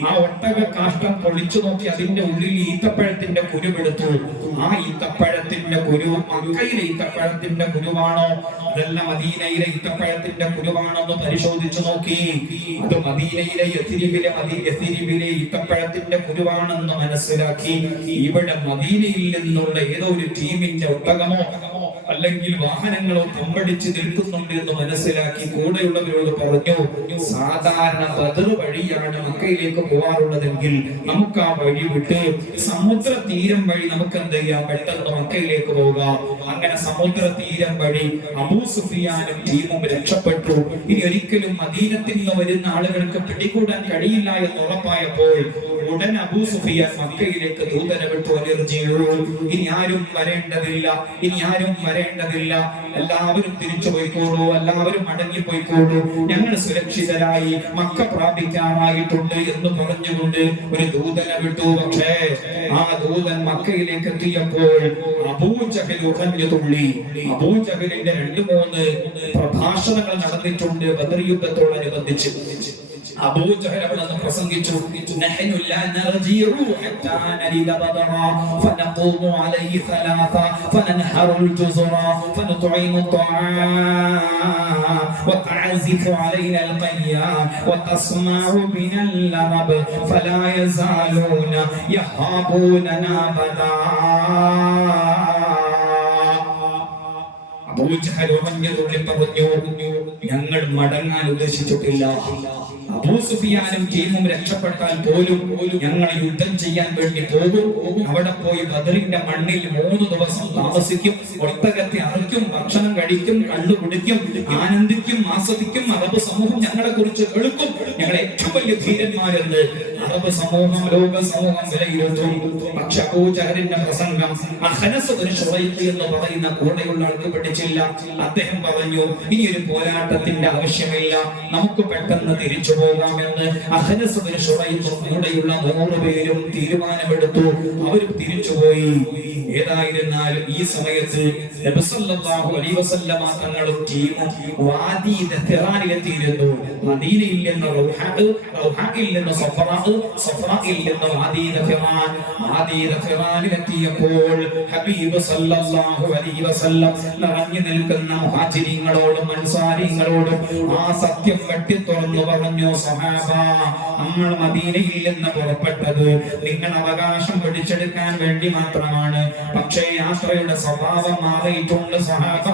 ആ ഒട്ടക കാഷ്ടം പൊളിച്ചു നോക്കി അതിന്റെ ഉള്ളിൽ ഈത്തപ്പഴത്തിന്റെ കുരുവെടുത്തു. ആ ഈത്തപ്പഴത്തിന്റെ കുരു മക്കയിലെ ഈത്തപ്പഴത്തിന്റെ കുരുവാണോ അതല്ല മദീനയിലെ ഈത്തപ്പഴത്തിന്റെ കുരുവാണോ എന്ന് പരിശോധിച്ചു നോക്കി. അത് മദീനയിലെ യഥിരിബിലെ ഈത്തപ്പഴത്തിന്റെ കുരുവാണെന്ന് മനസ്സിലാക്കി. ഇവിടെ മദീനയിൽ നിന്നുള്ള ഏതോ ഒരു ടീമിന്റെ ഒട്ടകമോ അല്ലെങ്കിൽ വാഹനങ്ങളോ തമ്പടിച്ച് നിൽക്കുന്നുണ്ട് എന്ന് മനസ്സിലാക്കി കൂടെയുള്ളവരോട് പറഞ്ഞു, സാധാരണ ബദർ വഴിയാണ് മക്കയിലേക്ക് പോകാറുള്ളതെങ്കിൽ നമുക്ക് ആ വഴി വിട്ട് സമുദ്ര തീരം വഴി നമുക്ക് എന്ത് ചെയ്യാം, പെട്ടെന്ന് മക്കയിലേക്ക് പോകാം. അങ്ങനെ സമുദ്ര തീരം വഴി അബൂ സുഫിയാനും ടീമും രക്ഷപ്പെട്ടു. ഇനി ഒരിക്കലും മദീനത്തിൽ നിന്ന് വരുന്ന ആളുകൾക്ക് പിടികൂടാൻ കഴിയില്ല എന്ന് ഉറപ്പായപ്പോൾ ഉടൻ അബൂ സുഫിയാൻ മക്കയിലേക്ക് ദൂതനെ വിട്ടു. ഇനി ആരും വരേണ്ടതില്ല, എല്ലാവരും തിരിച്ചു പോയിക്കോളൂ, എല്ലാവരും മടങ്ങി പോയിക്കോളൂ, ഞങ്ങൾ സുരക്ഷിതരായി മക്ക പ്രാപിക്കാറായിട്ടുണ്ട് എന്ന് പറഞ്ഞുകൊണ്ട് ഒരു ദൂതനെ വിട്ടു. പക്ഷേ ആ ദൂതൻ മക്കയിലേക്ക് എത്തിയപ്പോൾ അബൂജഹൽ ഉറഞ്ഞു തുള്ളി. അബൂജഹലിന്റെ 2-3 പ്രഭാഷണങ്ങൾ നടന്നിട്ടുണ്ട് ബദർ യുദ്ധത്തോടനുബന്ധിച്ച്. അബൂജഹൽ അവിടെ പ്രസംഗിച്ചു, നഹ്നു ലാ നർജിഉ ഹത്താ നരിദ ബദറ ഫനഖൂമു അലൈഹി സലാസ ഫനൻഹറുൽ ജുസ്റ ഫനുത്ഇമു الطعام وتعزف علينا القيا وتسمع بنا اللرب فلا يزالون يهابوننا أبدا. അബൂജഹൽ ഉറഞ്ഞു തുള്ളി പറഞ്ഞു, ഞങ്ങൾ മടങ്ങാൻ ഉദ്ദേശിച്ചിട്ടില്ല. അബൂ സുഫിയാനും ടീമും രക്ഷപ്പെട്ടാൽ പോലും ഞങ്ങൾ യുദ്ധം ചെയ്യാൻ വേണ്ടി പോകും. അവിടെ പോയി ബദറിന്റെ മണ്ണിൽ 3 ദിവസം താമസിക്കും, ഒട്ടകത്തെ അറയ്ക്കും, ഭക്ഷണം കഴിക്കും, കള്ളു കുടിക്കും, ആനന്ദിക്കും, ആസ്വദിക്കും. അറബ് സമൂഹം ഞങ്ങളെ കുറിച്ച് കേൾക്കും. ഞങ്ങൾ ഏറ്റവും വലിയ ധീരന്മാരെന്ന് അറബ് സമൂഹം, ലോക സമൂഹം വിലയിരുത്തും. പക്ഷെ അബൂജഹലിന്റെ പ്രസംഗം അഹ്നസ് ബിൻ ശുറൈഖ് എന്ന് പറയുന്ന കൂടെയുള്ള ആൾക്ക് പഠിച്ചില്ല. അദ്ദേഹം പറഞ്ഞു, ഇനി ഒരു പോരാട്ടത്തിന്റെ ആവശ്യമില്ല, നമുക്ക് പെട്ടെന്ന് തിരിച്ചു പോകാമെന്ന്. അഹ്നസ് ബിൻ ശുറൈഖ് കൂടെയുള്ള 100 പേരും തീരുമാനമെടുത്തു. അവർ തിരിച്ചുപോയി. ഏതായിരുന്നാലും ഈ സമയത്ത് നബി സല്ലല്ലാഹു അലൈഹി വസല്ലമ തങ്ങളും ടീമും വാദി ദഖറാനിലെത്തിയിരുന്നു. മദീനയിൽ നിന്ന് റൗഹയിൽ നിന്ന് സഫറയിൽ നിന്ന് വാദി ദഖറാനിലെത്തിയപ്പോൾ ഹബീബ് സല്ലല്ലാഹു അലൈഹി വസല്ലം നിറഞ്ഞു നിൽക്കുന്ന മുഹാജിരീങ്ങളോടും അൻസാരികളോടും ആ സത്യം വെട്ടിത്തുറന്നു പറഞ്ഞു, സഹാബ, നമ്മൾ മദീനയിൽ നിന്ന് പുറപ്പെട്ടത് നിങ്ങൾ അവകാശം പിടിച്ചെടുക്കാൻ വേണ്ടി മാത്രമാണ്. പക്ഷേ യാത്രയുടെ സ്വഭാവം മാറിയിട്ടുണ്ട് സഹാബ,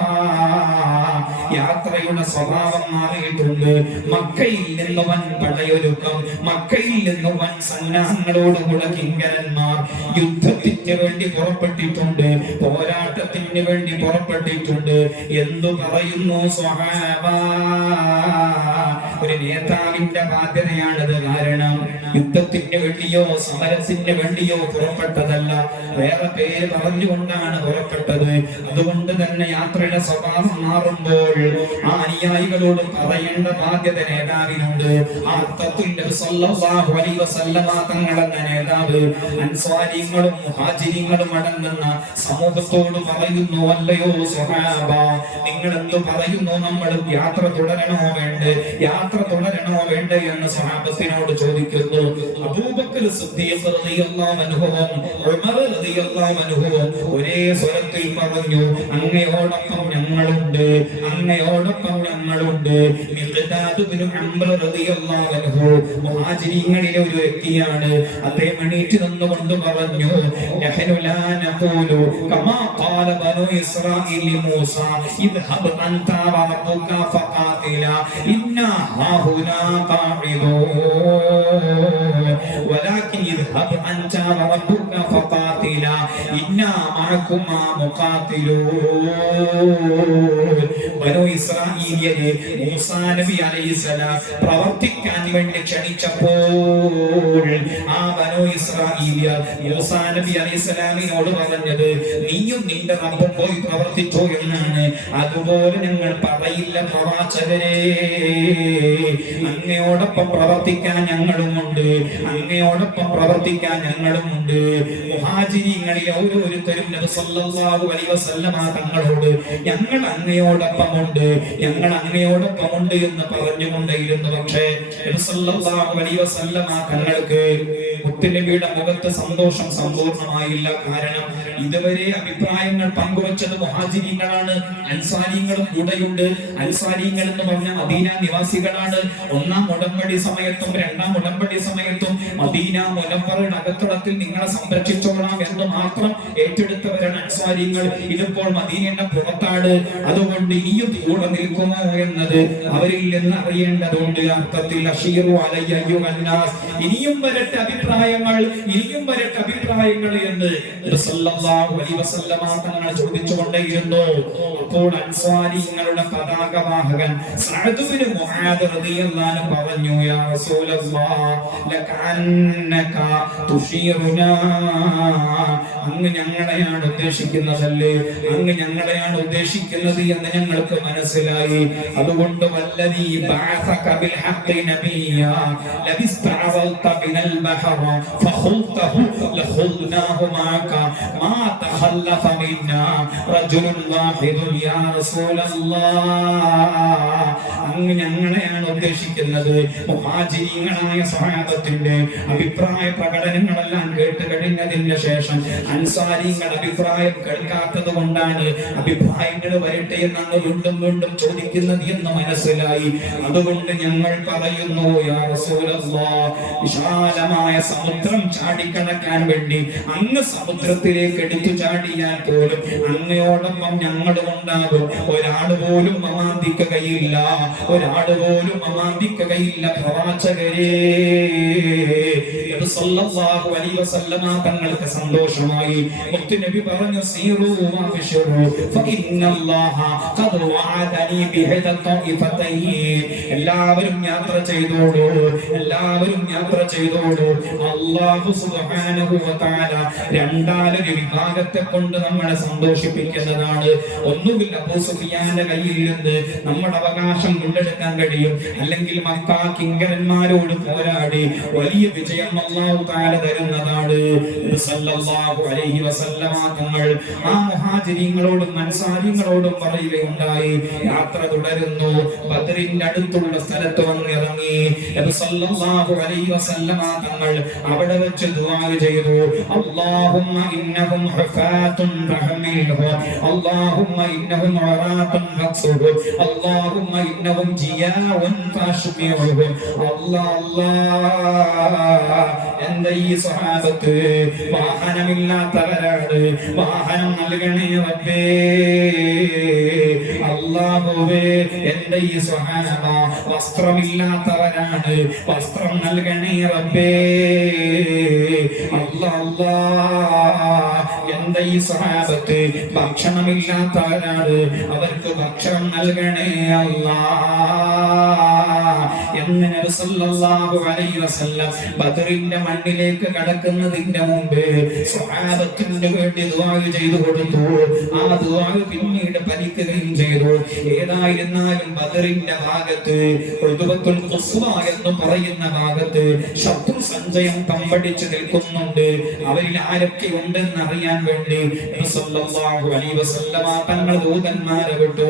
യാത്രയുടെ സ്വഭാവം മാറിയിട്ടുണ്ട്. മക്കയിൽ നിന്ന് വൻ പടയോ ഒരുക്കം. മക്കയിൽ നിന്ന് വൻ സന്നാഹങ്ങളോടുകൂടെ കിങ്കരന്മാർ യുദ്ധത്തിന് വേണ്ടി പുറപ്പെട്ടിട്ടുണ്ട്, പോരാട്ടത്തിന് വേണ്ടി പുറപ്പെട്ടിട്ടുണ്ട്. എന്തു പറയുന്നു സ്വഹാബ? ഒരു നേതാവിന്റെ ബാധ്യതയാണത്. കാരണം യുദ്ധത്തിന് വേണ്ടിയോ സമരത്തിന് വേണ്ടിയോ പുറപ്പെട്ടതല്ല, വേറെ പേര് പറഞ്ഞുകൊണ്ടാണ് പുറപ്പെട്ടത്. അതുകൊണ്ട് തന്നെ യാത്രയുടെ സ്വഭാവം മാറുമ്പോൾ ആ അനുയായികളോട് പറയേണ്ട ബാധ്യത നേതാവിനുണ്ട്. ആ അർത്ഥത്തിൽ നബി സല്ലല്ലാഹു അലൈഹി വസല്ലമ തങ്ങളെന്ന നേതാവ് അൻസ്വാരികളും മുഹാജിരികളും അടങ്ങുന്ന സമൂഹത്തോട് പറയുന്നു, അല്ലയോ സ്വഹാബ, നിങ്ങൾ എന്തു പറയുന്നു? നമ്മൾ യാത്ര തുടരണോ വേണ്ടേ? യാത്ര തുടരണോ വേണ്ടേ എന്ന് സ്വഹാബത്തിനോട് ചോദിക്കുന്നു. അബൂബക്കർ സിദ്ദീഖ് റളിയല്ലാഹു അൻഹുവും ഉമർ റളിയല്ലാഹു അൻഹുവും ഒരേ സ്വരത്തിൽ പറഞ്ഞു, അങ്ങയോടൊപ്പം ഞങ്ങളുണ്ട്, അങ്ങയോടൊപ്പം ഞങ്ങളുണ്ട്. മിഖ്ദാദ് ഇബ്നു അംർ റളിയല്ലാഹു അൻഹു മുഹാജിരികളിലെ ഒരു വ്യക്തിയാണ്. അദ്ദേഹം എണീറ്റ് നിന്നുകൊണ്ട് പറഞ്ഞു, നഹ്നു ലാ നഖൂലു കമാ ഖാല ബനു ഇസ്രാഈൽ മൂസ ഇദ്ഹബ് അൻത വ റബ്ബുക ഫഖാതില ഇന്നാ ഹാഹുനാ ഖാഇദൂൻ വലാകിൻ ഇദ്ഹബ് അൻത വ റബ്ബുക ഫഖാതില ഇന്നാ മഅകുമാ മുഖാതിലൂൻ. ബനു ഇസ്രാഈലിനെ മൂസാ നബി അലൈഹിസ്സലാം പ്രവർത്തിക്കാൻ വേണ്ടി ക്ഷണിച്ചപ്പോൾ ആ ബനു ഇസ്രാഈലിയർ മൂസാ നബി അലൈഹിസ്സലാമിനോട് പറഞ്ഞത്, നീയും നിന്റെ റബ്ബും പോയി പ്രവർത്തിച്ചോ എന്നാണ്. അതുപോലെ ഞങ്ങൾ പറയില്ല പ്രവാചകരെ, അങ്ങയോടൊപ്പം പ്രവർത്തിക്കാൻ ഞങ്ങളുമുണ്ട്, അങ്ങയോടൊപ്പം പ്രവർത്തിക്കാൻ ഞങ്ങളുമുണ്ട്. മുഹാജിരികളിൽ ഓരോരുത്തരും നബി സല്ലല്ലാഹു അലൈഹി വസല്ലമ തങ്ങളോട് ഞങ്ങൾ അങ്ങയോടൊപ്പമുണ്ട്, ഞങ്ങൾ അങ്ങയോടൊപ്പമുണ്ട് എന്ന് പറഞ്ഞുകൊണ്ടേയിരുന്നു. പക്ഷേ നബി സല്ലല്ലാഹു അലൈഹി വസല്ലമ തങ്ങൾക്ക് മുത്തുനബിയുടെ മുഖത്ത് സന്തോഷം സമ്പൂർണ്ണമായില്ല. കാരണം ഇതുവരെ അഭിപ്രായങ്ങൾ പങ്കുവച്ചത് മുഹാജിരികളാണ്, അൻസാരികളും കൂടെയുണ്ട്. അൻസാരികൾ എന്ന് പറഞ്ഞ മദീന നിവാസികളാണ്. ഒന്നാം ഉടമ്പടി സമയത്തും രണ്ടാം ഉടമ്പടി സമയത്തും മദീന മുനവ്വറയുടെ അകത്തളത്തിൽ നിങ്ങളെ സംരക്ഷിച്ചോളാം എന്ന് മാത്രം ഏറ്റെടുത്തവരാണ് അൻസാരികൾ. ഇതിപ്പോൾ മദീനയുടെ പുറത്താണ്. അതുകൊണ്ട് ഇനിയും കൂടെ നിൽക്കുമോ എന്നത് അവരിൽ നിന്ന് അറിയേണ്ടതുണ്ട്. അർത്ഥത്തിൽ അഷീറു അലയ്യ അയ്യുഹൻ നാസ്, ഇനിയും വരട്ടെ അഭിപ്രായങ്ങൾ, ഇനിയും വരട്ടെ അഭിപ്രായങ്ങൾ എന്ന് സല്ലല്ലാഹു അലൈഹി വസല്ലമ തങ്ങൾ ചോദിച്ചുകൊണ്ടേയിരുന്നു. അപ്പോൾ അൻസ്വാരികളുടെ പതാകവാഹകൻ സഅദ് ഇബ്നു മുആദ് റളിയല്ലാഹു അൻഹു പറഞ്ഞു, യാ റസൂലല്ലാഹ് ലകഅന്നക തുഷീറുനാ, അങ്ങ് ഞങ്ങളെയാണ് ഉദ്ദേശിക്കുന്നതല്ലേ, അങ്ങ് ഞങ്ങളെയാണ് ഉദ്ദേശിക്കുന്നത് എന്ന് ഞങ്ങൾക്ക് മനസ്സിലായി. അതുകൊണ്ട് വല്ലദീ ബഅസക ബിൽ ഹഖ് നബിയ്യ ലബിസ്തഅവൽത ബിനൽ ബഹറ ഫഖുൽതഹു ലഖുൽനാഹു മാക മാ തഖല്ലഫ മിന്നാ റജുലുൻ വാഹിദുൻ യാ റസൂലല്ലാഹ്, അങ്ങ് ഞങ്ങളെയാണ് ഉദ്ദേശിക്കുന്നത്. മുഹാജിരീങ്ങളായ സ്വഹാബത്തിന്റെ അഭിപ്രായ പ്രകടനങ്ങളെല്ലാം കേട്ട് കഴിഞ്ഞതിന് ശേഷം അൻസാരികൾ അഭിപ്രായം കേൾക്കാത്തത് കൊണ്ടാണ് അഭിപ്രായങ്ങൾ വരട്ടെ എന്നങ്ങ് വീണ്ടും വീണ്ടും ചോദിക്കുന്നത് എന്ന് മനസ്സിലായി. അതുകൊണ്ട് ഞങ്ങൾ പറയുന്നു, യാ റസൂലല്ലാഹ്, വിശാലമായ സമുദ്രം ചാടിക്കടക്കാൻ വേണ്ടി അങ്ങ് സമുദ്രത്തിലേക്ക് എടുത്തു ചാടിയാൽ പോലും അങ്ങയോടൊപ്പം ഞങ്ങളും ഉണ്ടാകും. ഒരാള് പോലും അമാന്തിക്കുകയില്ല, ഒരാള് പോലും അമാന്തിക്കുകയില്ല പ്രവാചകരെ. സല്ലല്ലാഹു അലൈഹി വസല്ലമ തങ്ങൾക്ക് സന്തോഷമായി. മുത്തുനബി പറഞ്ഞു, സീറൂ വബിശിറൂ ഫഇന്നല്ലാഹ ഖദ് വഅദനി ബിഹിദ ത്വായിഫതൈൻ, എല്ലാവരും യാത്ര ചെയ്തോളൂ, എല്ലാവരും യാത്ര ചെയ്തോളൂ. അല്ലാഹു സുബ്ഹാനഹു വ തആല രണ്ടാലൊരു വിഭാഗത്തെ കൊണ്ട് നമ്മളെ സന്തോഷിപ്പിക്കുന്നതാണ്. ഒന്നുകിൽ അബൂ സുഫിയാന്റെ കയ്യിൽ നിന്ന് നമ്മുടെ അവകാശം വീണ്ടെടുക്കാൻ കഴിയും, അല്ലെങ്കിൽ മക്ക കിങ്കരന്മാരോട് പോരാടി വലിയ വിജയം അല്ലാഹു തആല തരുന്നതാണ്. സല്ലല്ലാഹു അലൈഹി വസല്ലമ തങ്ങൾ ആ മുഹാജിരീങ്ങളോടും അൻസാരികളോടും പറയുകയുണ്ടായി, യാത്ര തുടരുന്നു. ബദറിന്റെ അടുത്തുള്ള സ്ഥലത്ത് വന്ന് ഇറങ്ങി. നബി സല്ലല്ലാഹു അലൈഹി വസല്ലമ തങ്ങൾ അവിടെ വെച്ച് ദുആ ചെയ്തു. അല്ലാഹുമ്മ ഇന്നഹും ഹുഫാത്തുൻ ഫഹമിൽഹു, അല്ലാഹുമ്മ ഇന്നഹും ഉറാത്തുൻ ഫക്സുഹു, അല്ലാഹുമ്മ ഇന്നഹും ജിയാഉൻ ഫശ്മിഉഹു. എന്താ ഈ സ്വഹാബത്ത് വാഹനമില്ലാത്തവരാണ്, വാഹനം നൽകണേ റബ്ബേ. അല്ലാഹുവേ എന്റെ ഈ സ്വഹാബ വസ്ത്രമില്ലാത്തവരാണ്, വസ്ത്രം നൽകണേ റബ്ബേ. അല്ലാ എന്റെ ഈ സ്വഹാബത്ത് ഭക്ഷണമില്ലാത്തവരാണ്, അവർക്ക് ഭക്ഷണം നൽകണേ അല്ലാ എന്ന് നബി സല്ലല്ലാഹു അലൈഹി വസല്ലം ബദറിന്റെ മണ്ണിലേക്ക് കടക്കുന്നതിന്റെ മുമ്പ് സ്വഹാബത്തിന് വേണ്ടി ദുആ ചെയ്തു കൊടുത്തു. ആ ദുആ പിന്നീട് ഫലിക്കുകയും ചെയ്തു. ഏതായിരുന്നാലും ബദറിന്റെ ഭാഗത്ത് ഉദ്വത്തുൽ ഖുസ്വ എന്ന് പറയുന്ന ഭാഗത്ത് ശത്രു സഞ്ചയം തമ്പടിച്ചു നിൽക്കുന്നുണ്ട്. അവരിൽ ആരൊക്കെ ഉണ്ടെന്ന് അറിയാൻ വേണ്ടി നബി സല്ലല്ലാഹു അലൈഹി വസല്ലം തങ്ങൾ ദൂതന്മാരെ വിട്ടു.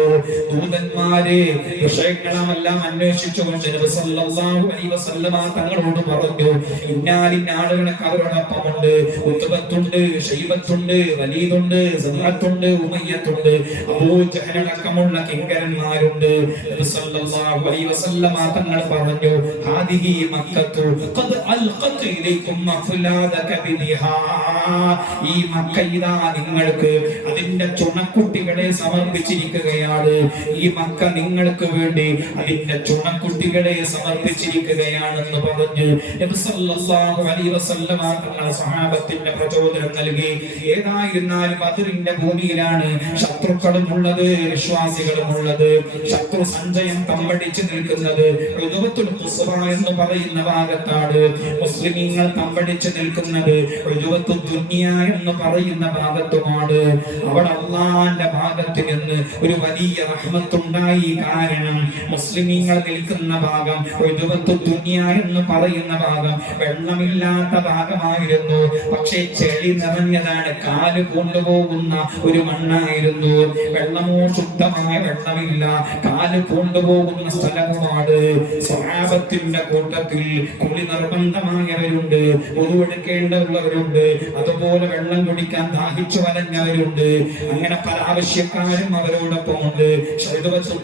ദൂതന്മാരെ വിഷയങ്ങളെല്ലാം അന്വേഷിച്ചുകൊണ്ട് നബി സല്ലല്ലാഹു അലൈഹി വസല്ലം തങ്ങളോട് പറഞ്ഞു, ഇന്നാലിന്ന ആളുകളൊക്കെ അവരോടൊപ്പമുണ്ട്. ഉത്ബത്തുണ്ട്, ശൈബത്തുണ്ട്, വലീദുണ്ട്, സഅദുണ്ട്, ഉമയ്യത്തുണ്ട്, അബൂജഹലടക്കമുള്ള കിങ്കരന്മാരുണ്ട്. നബി സല്ലല്ലാഹു അലൈഹി വസല്ലം തങ്ങൾ പറഞ്ഞു, ഹാദിഹി മക്കത്തു ഖദ് അൽഖത് ഇലൈക്കും മഫ്ലാദ കബിദിഹാ. ഈ മക്ക ഇതാ നിങ്ങൾക്ക് അതിന്റെ ചുണക്കുട്ടികളെ സമർപ്പിച്ചിരിക്കുകയാണ്. ഈ മക്ക നിങ്ങൾക്ക് വേണ്ടി അതിന്റെ ചുണക്കുട്ടികളെ സമർപ്പിച്ചിരിക്കുകയാണെന്ന് പറഞ്ഞു നബി സല്ലല്ലാഹു അലൈഹി വസല്ലം തങ്ങൾ സ്വഹാബത്തിന്റെ പ്രചോദനം നൽകി. ഏതായിരുന്നാലും ബദറിന്റെ ഭൂമിയിലാണ് ശത്രുക്കളും ഉള്ളത്, വിശ്വാസികളും ഉള്ളത്. ശത്രു സഞ്ചയം തമ്പടിച്ചു നിൽക്കുന്നത് ഉദ്വത്തുൽ ഖുസ്വ എന്ന് പറയുന്ന ഭാഗത്താണ്. മുസ്ലിമീങ്ങൾ തമ്പടിച്ചു നിൽക്കുന്നത് ഉദ്വത്തുൽ ദുനിയ എന്ന് പറയുന്ന ഭാഗത്തുമാണ്. അവിടെ അല്ലാഹുവിന്റെ ഭാഗത്ത് നിന്ന് ഒരു വലിയ റഹ്മത്തുണ്ടായി. കാരണം മുസ്ലിമീങ്ങൾ നിൽക്കുന്ന ഭാഗം ഉദ്വത്തുൽ ദുനിയ എന്ന് പറയുന്ന ഭാഗം വെള്ളമില്ലാത്ത ഭാഗമായിരുന്നു. പക്ഷേ ചെളി നിറഞ്ഞതാണ്, കാല് കൊണ്ടുപോകുന്ന ഒരു മണ്ണായിരുന്നു. വെള്ളമോ ശുദ്ധമായ വെള്ളമില്ല, കാല് കൊണ്ടുപോകുന്ന സ്ഥലമാണ്. സ്വഹാബത്തിന്റെ കൂട്ടത്തിൽ കുളി നിർബന്ധമായവരുണ്ട്, ഒതുവെടുക്കേണ്ടവരുണ്ട്, അതുപോലെ വെള്ളം കുടിക്കാൻ ദാഹിച്ചു വലഞ്ഞവരുണ്ട്. അങ്ങനെ പല ആവശ്യക്കാരും അവരോടൊപ്പമുണ്ട്.